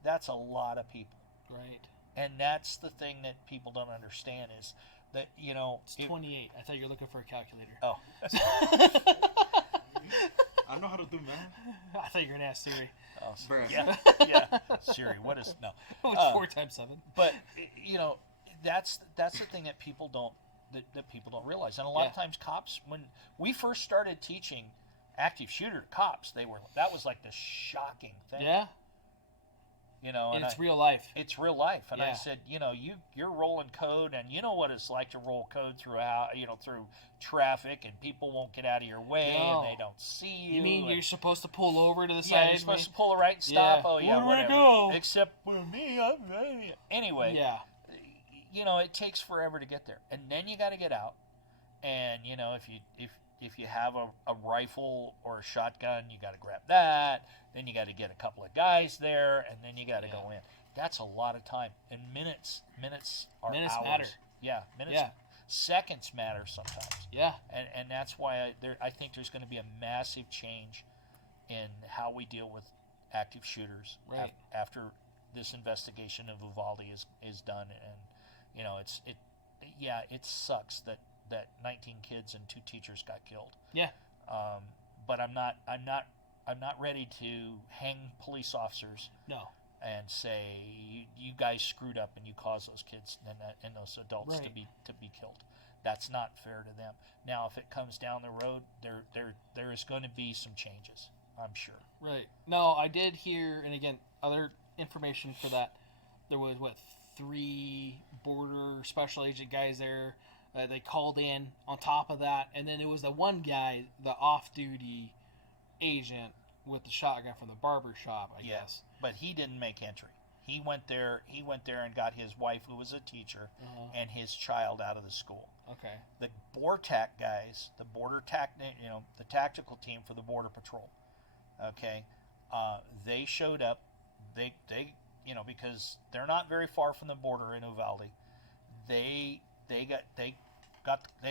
That's a lot of people. Right. And that's the thing that people don't understand is that It's 28. I thought you were looking for a calculator. Oh. I know how to do math. I thought you were gonna ask Siri. Oh, Bruh. yeah. Siri, what is no? What's 4 times 7? But that's the thing that people don't realize. And a lot of times cops, when we first started teaching active shooter cops, that was like the shocking thing. Yeah. You know, and it's real life. It's real life. And Yeah. I said, you know, you're rolling code, and you know what it's like to roll code through traffic, and people won't get out of your way, No. and they don't see you. You mean you're supposed to pull over to the side? Yeah, you're supposed to pull a right and stop. Yeah. Oh, yeah, Where do I whatever. go? Except for me, anyway. Yeah. You know, it takes forever to get there, and then you got to get out. And you know, if you have a rifle or a shotgun, you got to grab that. Then you got to get a couple of guys there, and then you got to go in. That's a lot of time, and minutes are Minutes hours. matter. Yeah, minutes. Yeah. Seconds matter sometimes. Yeah. And that's why I think there's going to be a massive change in how we deal with active shooters Right. after this investigation of Uvalde is done. And you know, it sucks that 19 kids and 2 teachers got killed. Yeah. But I'm not ready to hang police officers. No. And say you guys screwed up and you caused those kids and those adults Right. to be killed. That's not fair to them. Now, if it comes down the road, there is going to be some changes, I'm sure. Right. No, I did hear, and again, other information for that. There was 3 border special agent guys there. They called in on top of that, and then it was the one guy, the off-duty agent with the shotgun from the barber shop, I guess. But he didn't make entry. He went there and got his wife, who was a teacher, and his child out of the school. Okay. The BORTAC guys, the the tactical team for the Border Patrol, okay, they showed up. They because they're not very far from the border in Uvalde. They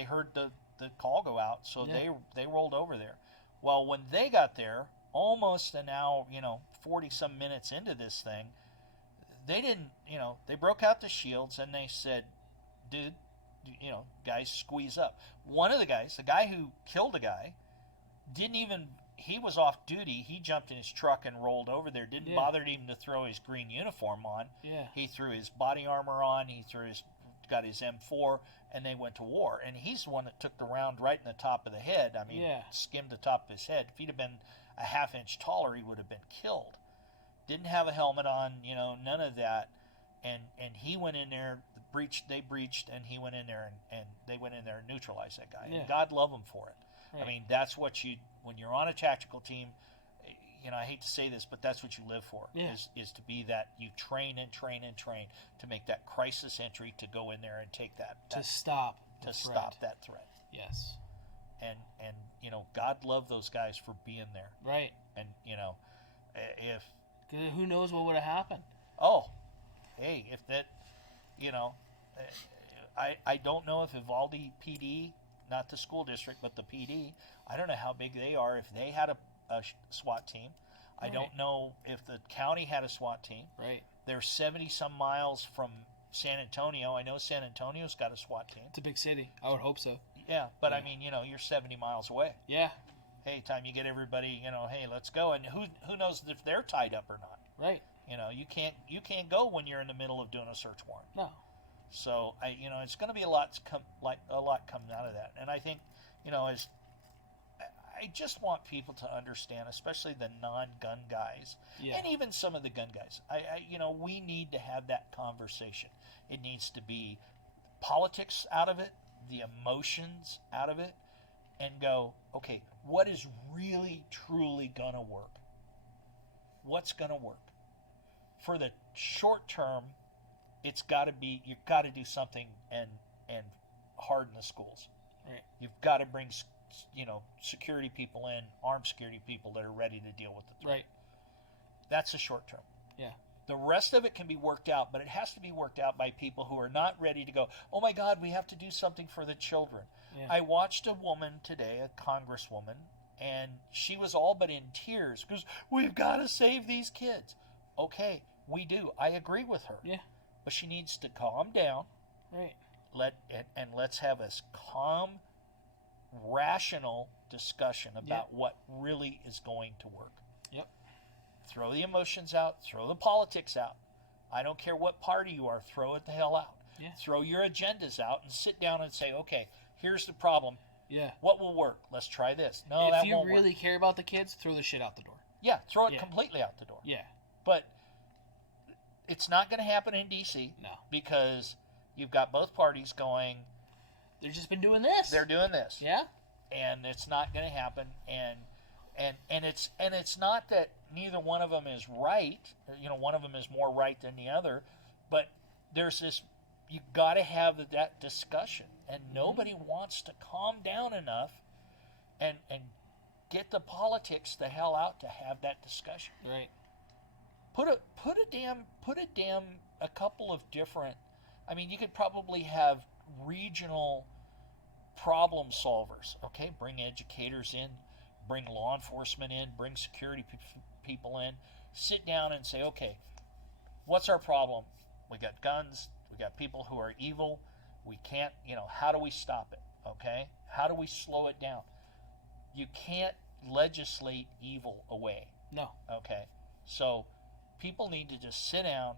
heard the call go out, so they rolled over there. Well, when they got there, almost an hour, 40 some minutes into this thing, they didn't, they broke out the shields and they said, dude, guys, squeeze up. One of the guys, the guy who killed a guy, he was off duty. He jumped in his truck and rolled over there. Didn't bother even to throw his green uniform on. Yeah. He threw his body armor on. He got his M4, and they went to war. And he's the one that took the round right in the top of the head. I mean, skimmed the top of his head. If he'd have been a half inch taller, he would have been killed. Didn't have a helmet on, none of that. And he went in there, they breached, and he went in there and they went in there and neutralized that guy. Yeah. And God love him for it. Right. I mean, that's what when you're on a tactical team, I hate to say this, but that's what you live for, is to be that you train and train and train to make that crisis entry, to go in there and take that to stop that threat. Yes. And God love those guys for being there. Right. And if who knows what would have happened? Oh, hey, if that, I don't know if Uvalde PD, not the school district, but the PD, I don't know how big they are. If they had a SWAT team, I don't know if the county had a SWAT team. Right. They're 70 some miles from San Antonio. I know San Antonio's got a SWAT team. It's a big city. I would hope so. Yeah, but I mean, you're 70 miles away. Yeah. Hey, time you get everybody, hey, let's go. And who knows if they're tied up or not? Right. You can't go when you're in the middle of doing a search warrant. No. So it's going to be a lot coming out of that. And I think, I just want people to understand, especially the non-gun guys, and even some of the gun guys. We need to have that conversation. It needs to be politics out of it, the emotions out of it, and go, okay, what is really, truly going to work? What's going to work? For the short term, it's got to be, you've got to do something and harden the schools. Right. You've got to bring, security people in, armed security people that are ready to deal with the threat. Right. That's the short term. Yeah. The rest of it can be worked out, but it has to be worked out by people who are not ready to go, oh my God, we have to do something for the children. Yeah. I watched a woman today, a congresswoman, and she was all but in tears because we've got to save these kids. Okay, we do. I agree with her. Yeah. But she needs to calm down. Right. Let's have a calm, rational discussion about what really is going to work. Yep. Throw the emotions out. Throw the politics out. I don't care what party you are. Throw it the hell out. Yeah. Throw your agendas out and sit down and say, okay, here's the problem. Yeah. What will work? Let's try this. No, if that you won't really work. care about the kids, throw the shit out the door. Yeah, throw it completely out the door. Yeah. But it's not going to happen in D.C. No. Because you've got both parties going. They've just been doing this. They're doing this. Yeah. And it's not going to happen. And it's not that neither one of them is right. One of them is more right than the other, but there's this. You got to have that discussion, and nobody wants to calm down enough, and get the politics the hell out to have that discussion. Right. Put a couple of different. I mean, you could probably have regional problem solvers. Okay, bring educators in, bring law enforcement in, bring security people in. Sit down and say, okay, what's our problem? We got guns. We got people who are evil. We can't. How do we stop it? Okay, how do we slow it down? You can't legislate evil away. No. Okay, so people need to just sit down,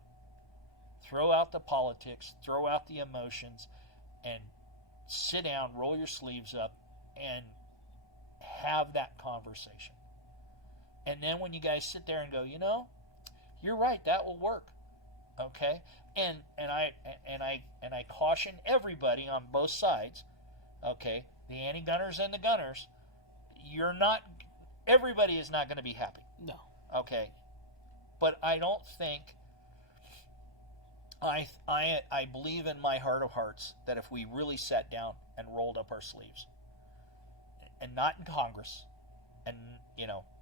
throw out the politics, throw out the emotions, and sit down, roll your sleeves up, and have that conversation. And then when you guys sit there and go, you're right, that will work. Okay? And I caution everybody on both sides, okay, the anti-gunners and the gunners, everybody is not going to be happy. No. Okay? But I don't think, I believe in my heart of hearts that if we really sat down and rolled up our sleeves, and not in Congress, and,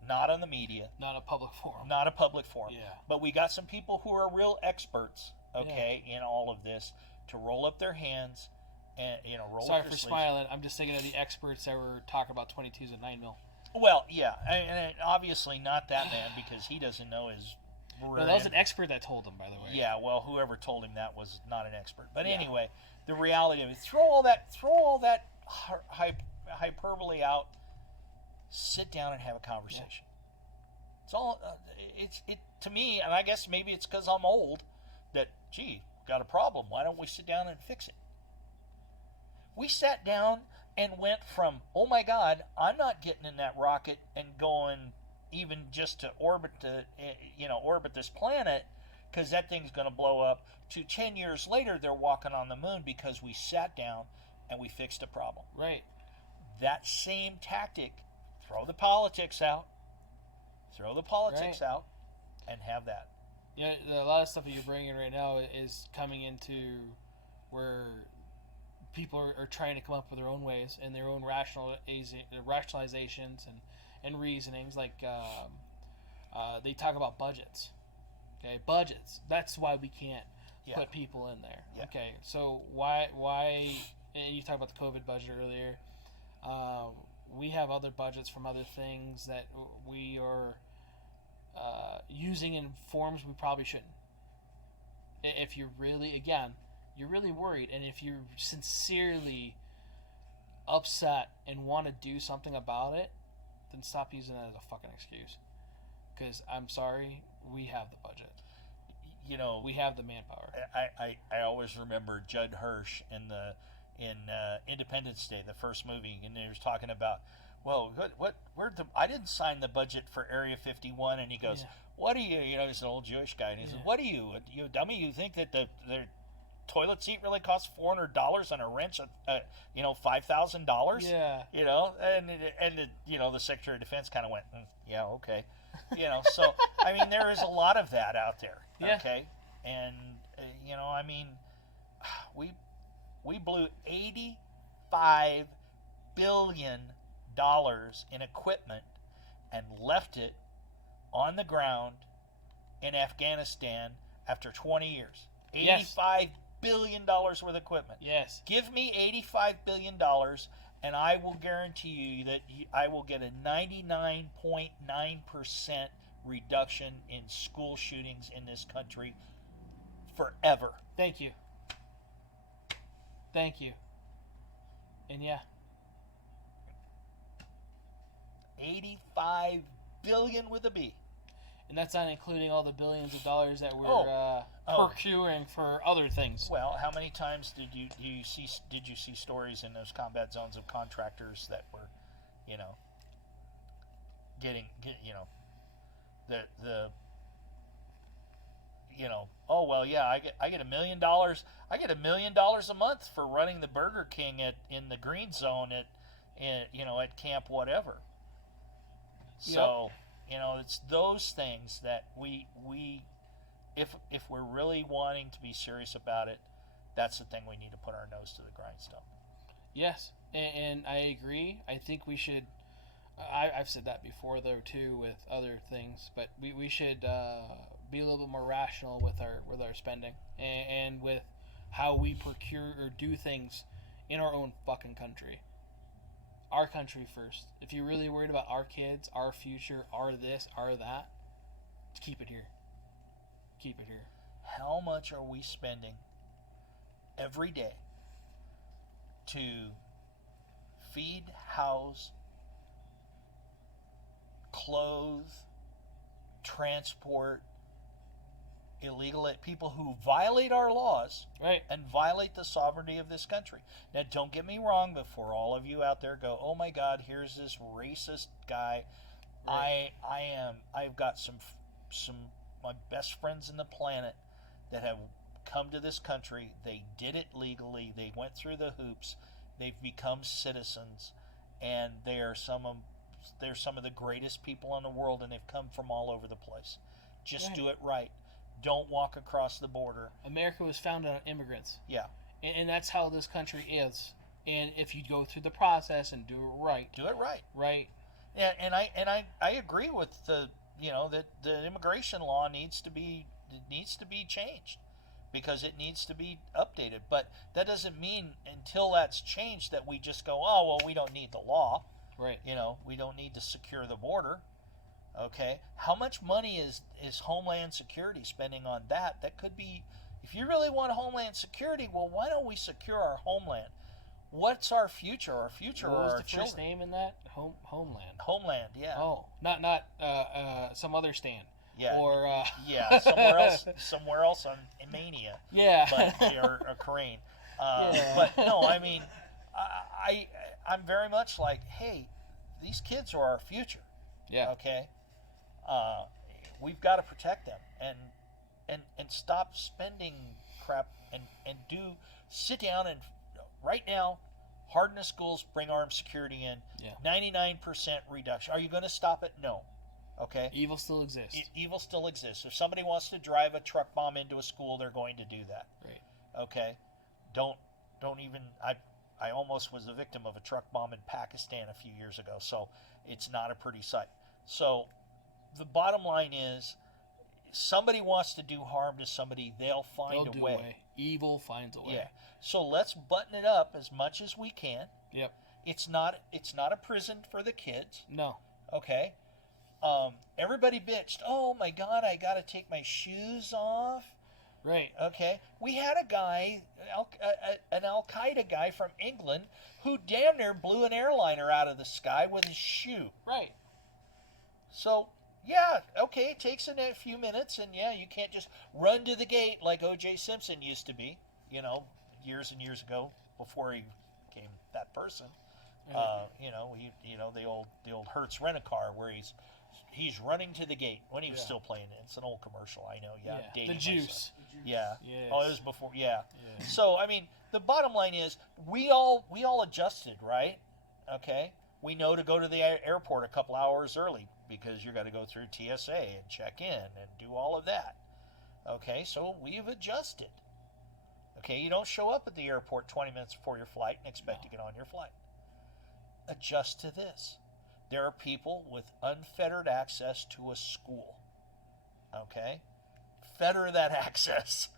not on the media. Not a public forum. Not a public forum. Yeah. But we got some people who are real experts, okay, in all of this, to roll up their hands and, roll Sorry up their for sleeves. smiling. I'm just thinking of the experts that were talking about 22s and 9mm. Well, yeah, and obviously not that man, because he doesn't know his. No, that was an expert that told him, by the way. Yeah, well, whoever told him that was not an expert. But anyway, the reality of it, throw all that hyperbole out. Sit down and have a conversation. Yeah. It's all. It to me, and I guess maybe it's because I'm old. That got a problem. Why don't we sit down and fix it? We sat down and went from, oh my God, I'm not getting in that rocket and going even just to orbit this planet, because that thing's going to blow up, to 10 years later they're walking on the moon because we sat down and we fixed a problem. Right. That same tactic, throw the politics out, out, and have that. Yeah, a lot of stuff that you're bringing right now is coming into where people are trying to come up with their own ways and their own rationalizations and reasonings. Like they talk about budgets. Okay, budgets. That's why we can't put people in there. Yeah. Okay, so why? And you talked about the COVID budget earlier. We have other budgets from other things that we are using in forms we probably shouldn't. If you're really worried, and if you're sincerely upset and want to do something about it, then stop using that as a fucking excuse. Because I'm sorry, we have the budget. We have the manpower. I always remember Judd Hirsch in Independence Day, the first movie, and he was talking about, well, I didn't sign the budget for Area 51, and he goes, what are you? He's an old Jewish guy, and he says, what are you dummy? You think that the toilet seat really costs $400 and a wrench of $5,000? Yeah. And the Secretary of Defense kind of went, yeah, okay. So I mean, there is a lot of that out there. Yeah. Okay, and I mean, we blew $85 billion in equipment and left it on the ground in Afghanistan after 20 years. $85 billion worth of equipment. Yes. Give me $85 billion, and I will guarantee you that I will get a 99.9% reduction in school shootings in this country forever. Thank you. And 85 billion with a B. And that's not including all the billions of dollars that we're procuring for other things. Well, how many times did you see stories in those combat zones of contractors that were, oh well, yeah, I get $1 million. I get $1 million a month for running the Burger King in the green zone at camp whatever. So it's those things that we if we're really wanting to be serious about it, that's the thing we need to put our nose to the grindstone. Yes, and I agree. I think we should. I've said that before though too with other things, but we should be a little bit more rational with our spending and with how we procure or do things in our own fucking country. Our country first. If you're really worried about our kids, our future, our this, our that, keep it here. Keep it here. How much are we spending every day to feed, house, clothe, transport illegal people who violate our laws, right, and violate the sovereignty of this country? Now, don't get me wrong. Before all of you out there go, oh my God, here's this racist guy. Right. I've got some my best friends in the planet that have come to this country. They did it legally. They went through the hoops. They've become citizens, and they're some of the greatest people in the world, and they've come from all over the place. Just do it right. Don't walk across the border. America was founded on immigrants. Yeah. And that's how this country is. And if you go through the process and do it right. Do it right. Right. Yeah, and I agree with that the immigration law needs to be changed, because it needs to be updated. But that doesn't mean until that's changed that we just go, oh well, we don't need the law. Right. We don't need to secure the border. Okay, how much money is Homeland Security spending on that? That could be, if you really want Homeland Security, well, why don't we secure our homeland? What's our future? Our future are our children. What was the first name in that? Homeland. Homeland, yeah. Oh, not some other stand. Yeah. Or yeah, somewhere else on Mania. Yeah. But or Crane. Yeah. But no, I mean, I'm very much like, hey, these kids are our future. Yeah. Okay. We've got to protect them and stop spending crap and sit down and right now harden the schools, bring armed security in. Yeah. 99% reduction. Are you going to stop it? No. Okay. Evil still exists. Evil still exists. If somebody wants to drive a truck bomb into a school, they're going to do that. Right. Okay. Don't even. I almost was a victim of a truck bomb in Pakistan a few years ago, so it's not a pretty sight. So the bottom line is, somebody wants to do harm to somebody, they'll find a way. Evil finds a way. Yeah. So let's button it up as much as we can. Yep. It's not a prison for the kids. No. Okay. Everybody bitched, oh my God, I got to take my shoes off. Right. Okay. We had a guy, an Al-Qaeda guy from England, who damn near blew an airliner out of the sky with his shoe. Right. So, yeah, okay, it takes a few minutes, and yeah, you can't just run to the gate like O.J. Simpson used to be, years and years ago before he became that person. The old Hertz Rent-A-Car where he's running to the gate when he was still playing it. It's an old commercial, I know. Yeah, the juice. Yeah. Yes. Oh, it was before. Yeah. So I mean, the bottom line is we all adjusted, right? Okay. We know to go to the airport a couple hours early because you got to go through TSA and check in and do all of that. Okay, so we've adjusted. Okay, you don't show up at the airport 20 minutes before your flight and expect to get on your flight. Adjust to this. There are people with unfettered access to a school. Okay? Fetter that access.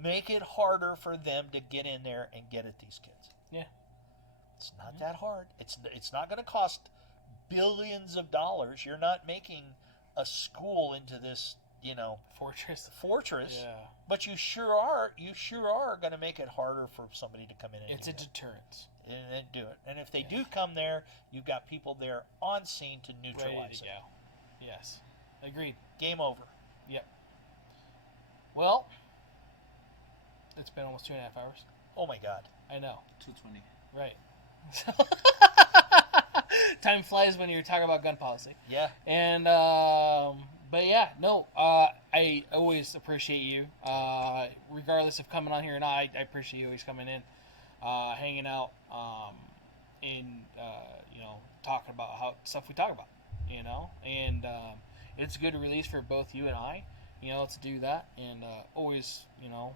Make it harder for them to get in there and get at these kids. Yeah. It's not that hard. It's not going to cost billions of dollars. You're not making a school into this, fortress. Yeah. But you sure are going to make it harder for somebody to come in and it's a deterrence. And do it. And if they do come there, you've got people there on scene to neutralize it. Go. Yes. Agreed. Game over. Yep. Well, it's been almost 2.5 hours. Oh my God. I know. 2:20. Right. Time flies when you're talking about gun policy. Yeah. And But yeah, no, I always appreciate you. Regardless of coming on here or not, I appreciate you always coming in, hanging out, and talking about how stuff we talk about, and it's a good release for both you and I, to do that, and always,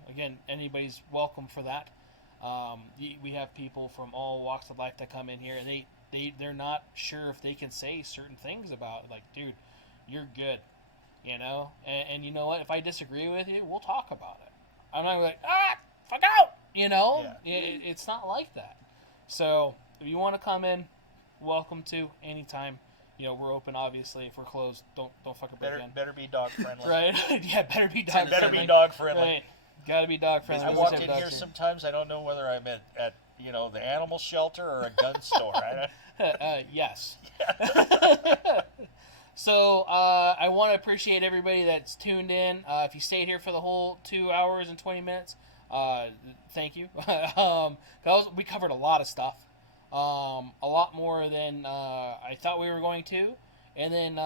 again, anybody's welcome for that. We have people from all walks of life that come in here, and they're not sure if they can say certain things about it. Like, dude, you're good, and you know what? If I disagree with you, we'll talk about it. I'm not like, fuck out, Yeah. It's not like that. So if you want to come in, welcome to anytime. We're open. Obviously, if we're closed, don't fucking break in. Better be dog friendly. Right? Yeah, better be dog friendly. Better be dog friendly. Right. Gotta be dog friendly. I walk in here sometimes. I don't know whether I'm at the animal shelter or a gun store. Yes. So I want to appreciate everybody that's tuned in. If you stayed here for the whole 2 hours and 20 minutes, thank you. We covered a lot of stuff, a lot more than I thought we were going to, and then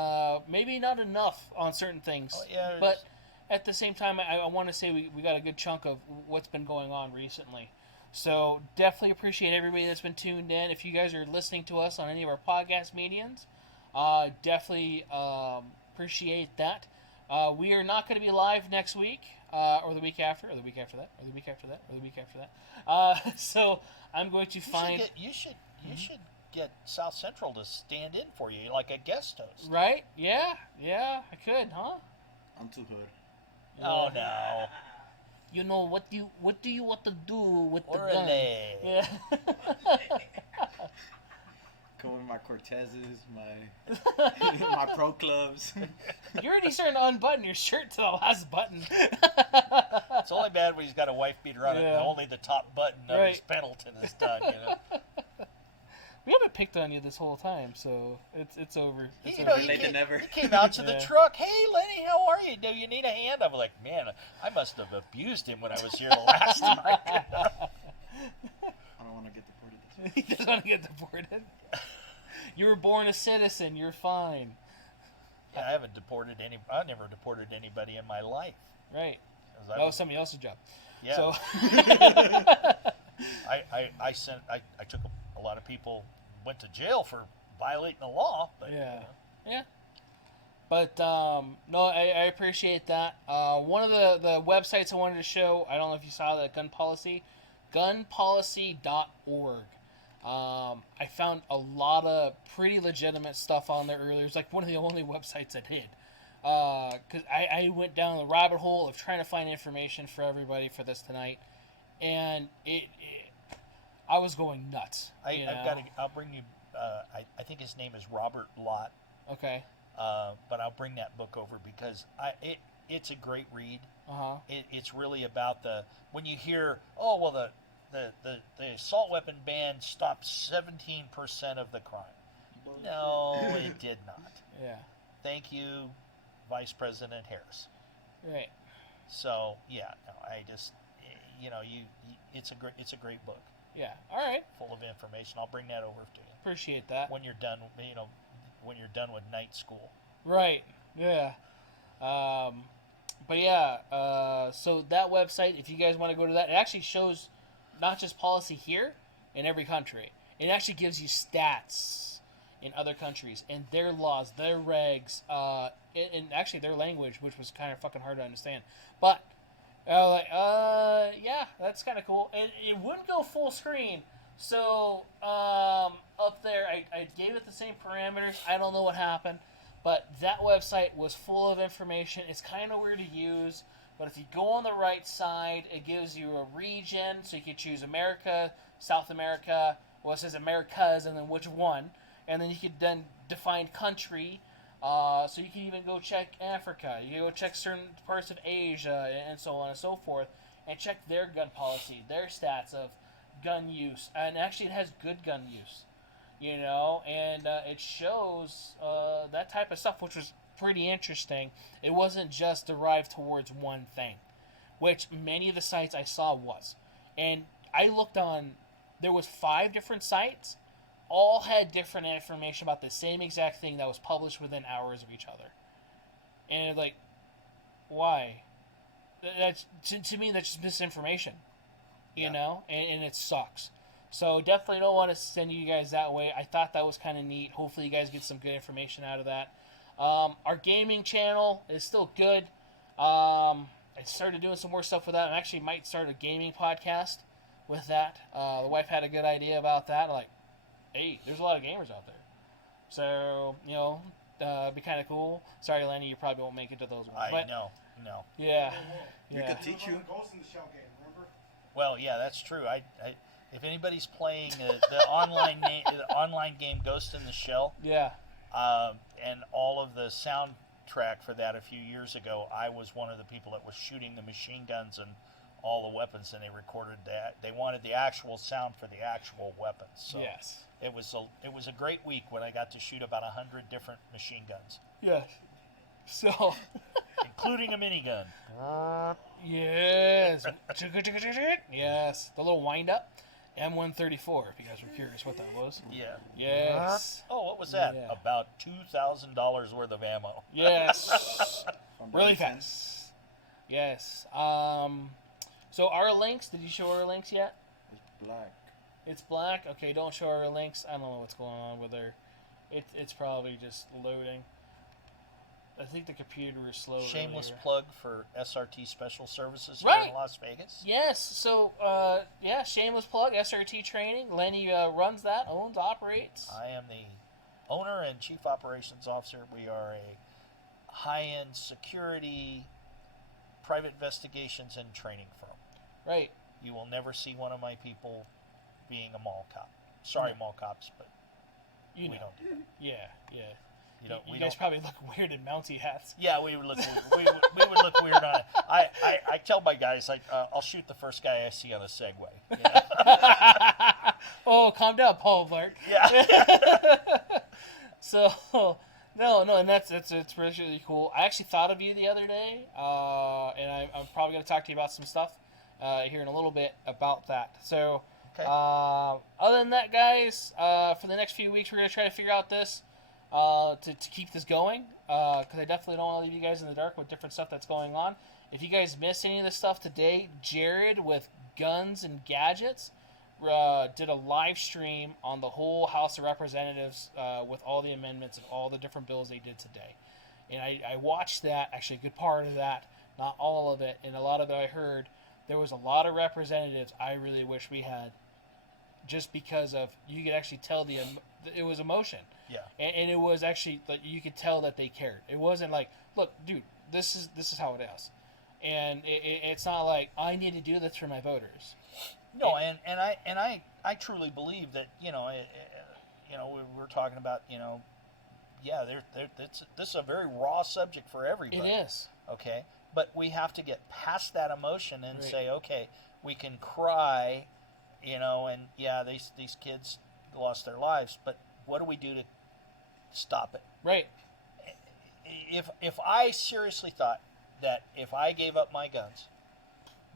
maybe not enough on certain things. Oh, yeah, but at the same time, I want to say we got a good chunk of what's been going on recently. So definitely appreciate everybody that's been tuned in. If you guys are listening to us on any of our podcast mediums, definitely appreciate that. We are not going to be live next week, or the week after, or the week after that, or the week after that, or the week after that. So I'm going to find... You should get South Central to stand in for you, like a guest host. Right? Yeah, I could, huh? I'm too hood. Oh, no. What do you want to do with the gun? Orale. Yeah. Come with my Cortezes, my pro clubs. You're already starting to unbutton your shirt to the last button. It's only bad when he's got a wife beater on it and only the top button of his Pendleton is done, We haven't picked on you this whole time, so it's over. He came out to the truck. Hey, Lenny, how are you? Do you need a hand? I'm like, man, I must have abused him when I was here the last time. I don't want to get deported this way. He doesn't want to get deported. You were born a citizen. You're fine. Yeah, I never deported anybody in my life. Right. That was somebody else's job. Yeah. So I took a lot of people went to jail for violating the law. But, yeah. But no, I appreciate that. One of the websites I wanted to show, I don't know if you saw that, gunpolicy.org. I found a lot of pretty legitimate stuff on there earlier. It's like one of the only websites that did. Because I went down the rabbit hole of trying to find information for everybody for this tonight, and I was going nuts. I'll bring you. I think his name is Robert Lott. Okay. But I'll bring that book over because it's a great read. Uh-huh. It's really about when you hear, the assault weapon ban stopped 17% of the crime. No, it did not. Yeah. Thank you, Vice President Harris. Right. So I just it's a great book. Yeah. All right. Full of information. I'll bring that over to you. Appreciate that. When you're done, when you're done with night school. Right. Yeah. But yeah. So that website, if you guys want to go to that, it actually shows not just policy here in every country. It actually gives you stats in other countries and their laws, their regs, and actually their language, which was kind of fucking hard to understand. But yeah, that's kind of cool. It wouldn't go full screen, so up there I gave it the same parameters. I don't know what happened, but that website was full of information. It's kind of weird to use, but if you go on the right side, it gives you a region, so you can choose America, South America. Well, it says Americas, and then which one, and then you could then define country. So you can even go check Africa. You can go check certain parts of Asia and so on and so forth, and check their gun policy, their stats of gun use. And actually, it has good gun use, and it shows that type of stuff, which was pretty interesting. It wasn't just derived towards one thing, which many of the sites I saw was. And I looked on, there was 5 different sites. All had different information about the same exact thing that was published within hours of each other. And like, why? That's to me, that's just misinformation. You know, and it sucks. So definitely don't want to send you guys that way. I thought that was kind of neat. Hopefully you guys get some good information out of that. Our gaming channel is still good. I started doing some more stuff with that. I actually might start a gaming podcast with that. The wife had a good idea about that. Like, hey, there's a lot of gamers out there. So, you know, it'd be kind of cool. Sorry, Lenny, you probably won't make it to those ones. I know. No. Yeah. We could teach you. Ghost in the Shell game, remember? Well, yeah, that's true. If anybody's playing the online game Ghost in the Shell, Yeah. and all of the soundtrack for that a few years ago, I was one of the people that was shooting the machine guns and all the weapons, and they recorded that. They wanted the actual sound for the actual weapons. So Yes. it was a great week when I got to shoot about 100 different machine guns, Yes. So, including a minigun. yes. Yes. The little wind up. M134, if you guys were curious what that was. Yeah. Yes. Oh, what was that? Yeah. About $2,000 worth of ammo. Yes. From Really Munitions. fast. Yes. So our links, did you show our links yet? It's black. It's black? Okay, don't show our links. I don't know what's going on with her. It's probably just loading. I think the computer is slow. Shameless earlier. plug for SRT Special Services here Right. in Las Vegas. Yes, so, yeah, shameless plug, SRT training. Lenny runs that, owns, operates. I am the owner and chief operations officer. We are a high-end security, private investigations, and training firm. Right. You will never see one of my people being a mall cop. Sorry, mall cops, but You know. we don't do that. Yeah, yeah. We You guys don't. probably look weird in Mountie hats. Yeah, we would look. we would look weird on it. I tell my guys, like, I'll shoot the first guy I see on a Segway. Yeah. Oh, calm down, Paul Blart. Yeah. So, no, and it's really cool. I actually thought of you the other day, and I'm probably going to talk to you about some stuff here in a little bit about that. So, Okay. other than that, guys, for the next few weeks, we're going to try to figure out this to keep this going, because I definitely don't want to leave you guys in the dark with different stuff that's going on. If you guys missed any of this stuff today, Jared with Guns and Gadgets did a live stream on the whole House of Representatives with all the amendments and all the different bills they did today. And I watched that, actually a good part of that, not all of it, and a lot of it I heard. There was a lot of representatives I really wish we had, just because of, you could actually tell it was emotion. Yeah. And it was actually, like, you could tell that they cared. It wasn't like, look, dude, this is how it is. And it's not like, I need to do this for my voters. No, and I truly believe that, we're talking about, this is a very raw subject for everybody. It is. Okay, but we have to get past that emotion and Right. say, okay, we can cry, and yeah, these kids lost their lives, but what do we do to stop it? Right. If I seriously thought that if I gave up my guns,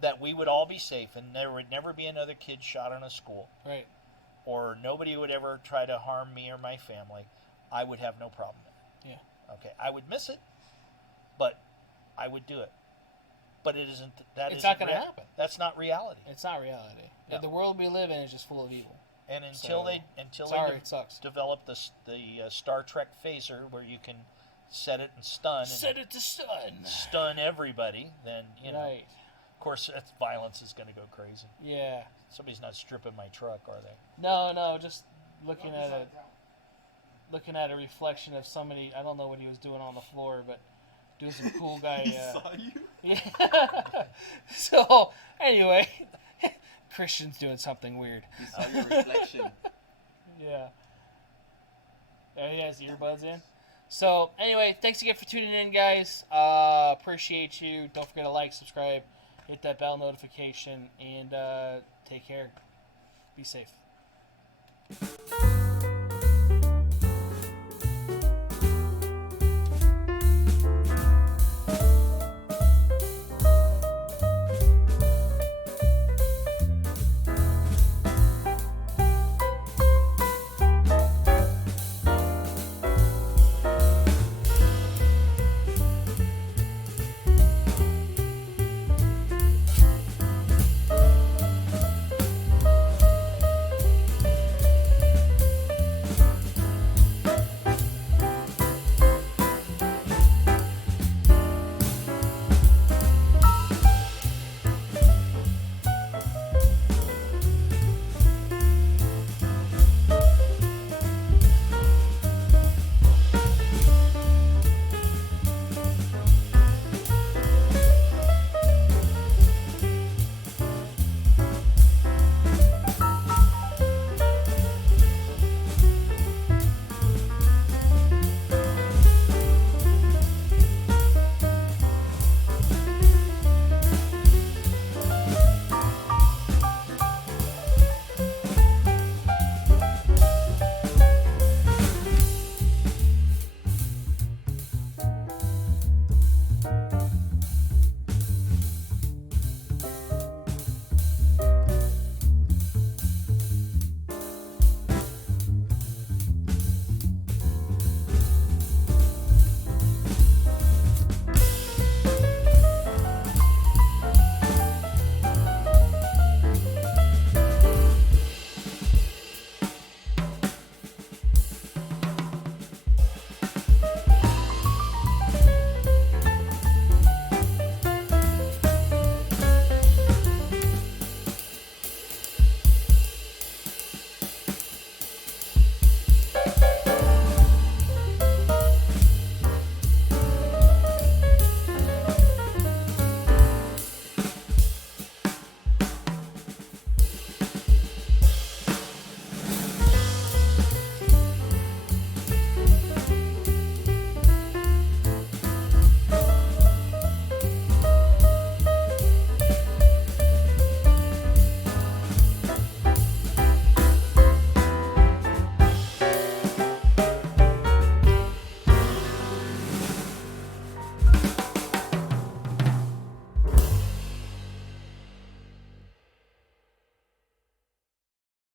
that we would all be safe and there would never be another kid shot in a school, Right. or nobody would ever try to harm me or my family, I would have no problem in it. Yeah. Okay, I would miss it, but I would do it. But it isn't. It's not going to happen. That's not reality. It's not reality. No. The world we live in is just full of evil. And until So, they sorry, it sucks. develop the Star Trek phaser where you can set it and stun Set it to stun. stun everybody, then Right. of course violence is going to go crazy. Yeah. Somebody's not stripping my truck, are they? No, just looking Up, at upside down. looking at a reflection of somebody. I don't know what he was doing on the floor, but doing some cool guy. He saw you. Yeah. So anyway, Christian's doing something weird. He saw your reflection. Yeah. There he has the earbuds in. So anyway, thanks again for tuning in, guys. Appreciate you. Don't forget to like, subscribe, hit that bell notification, and take care. Be safe.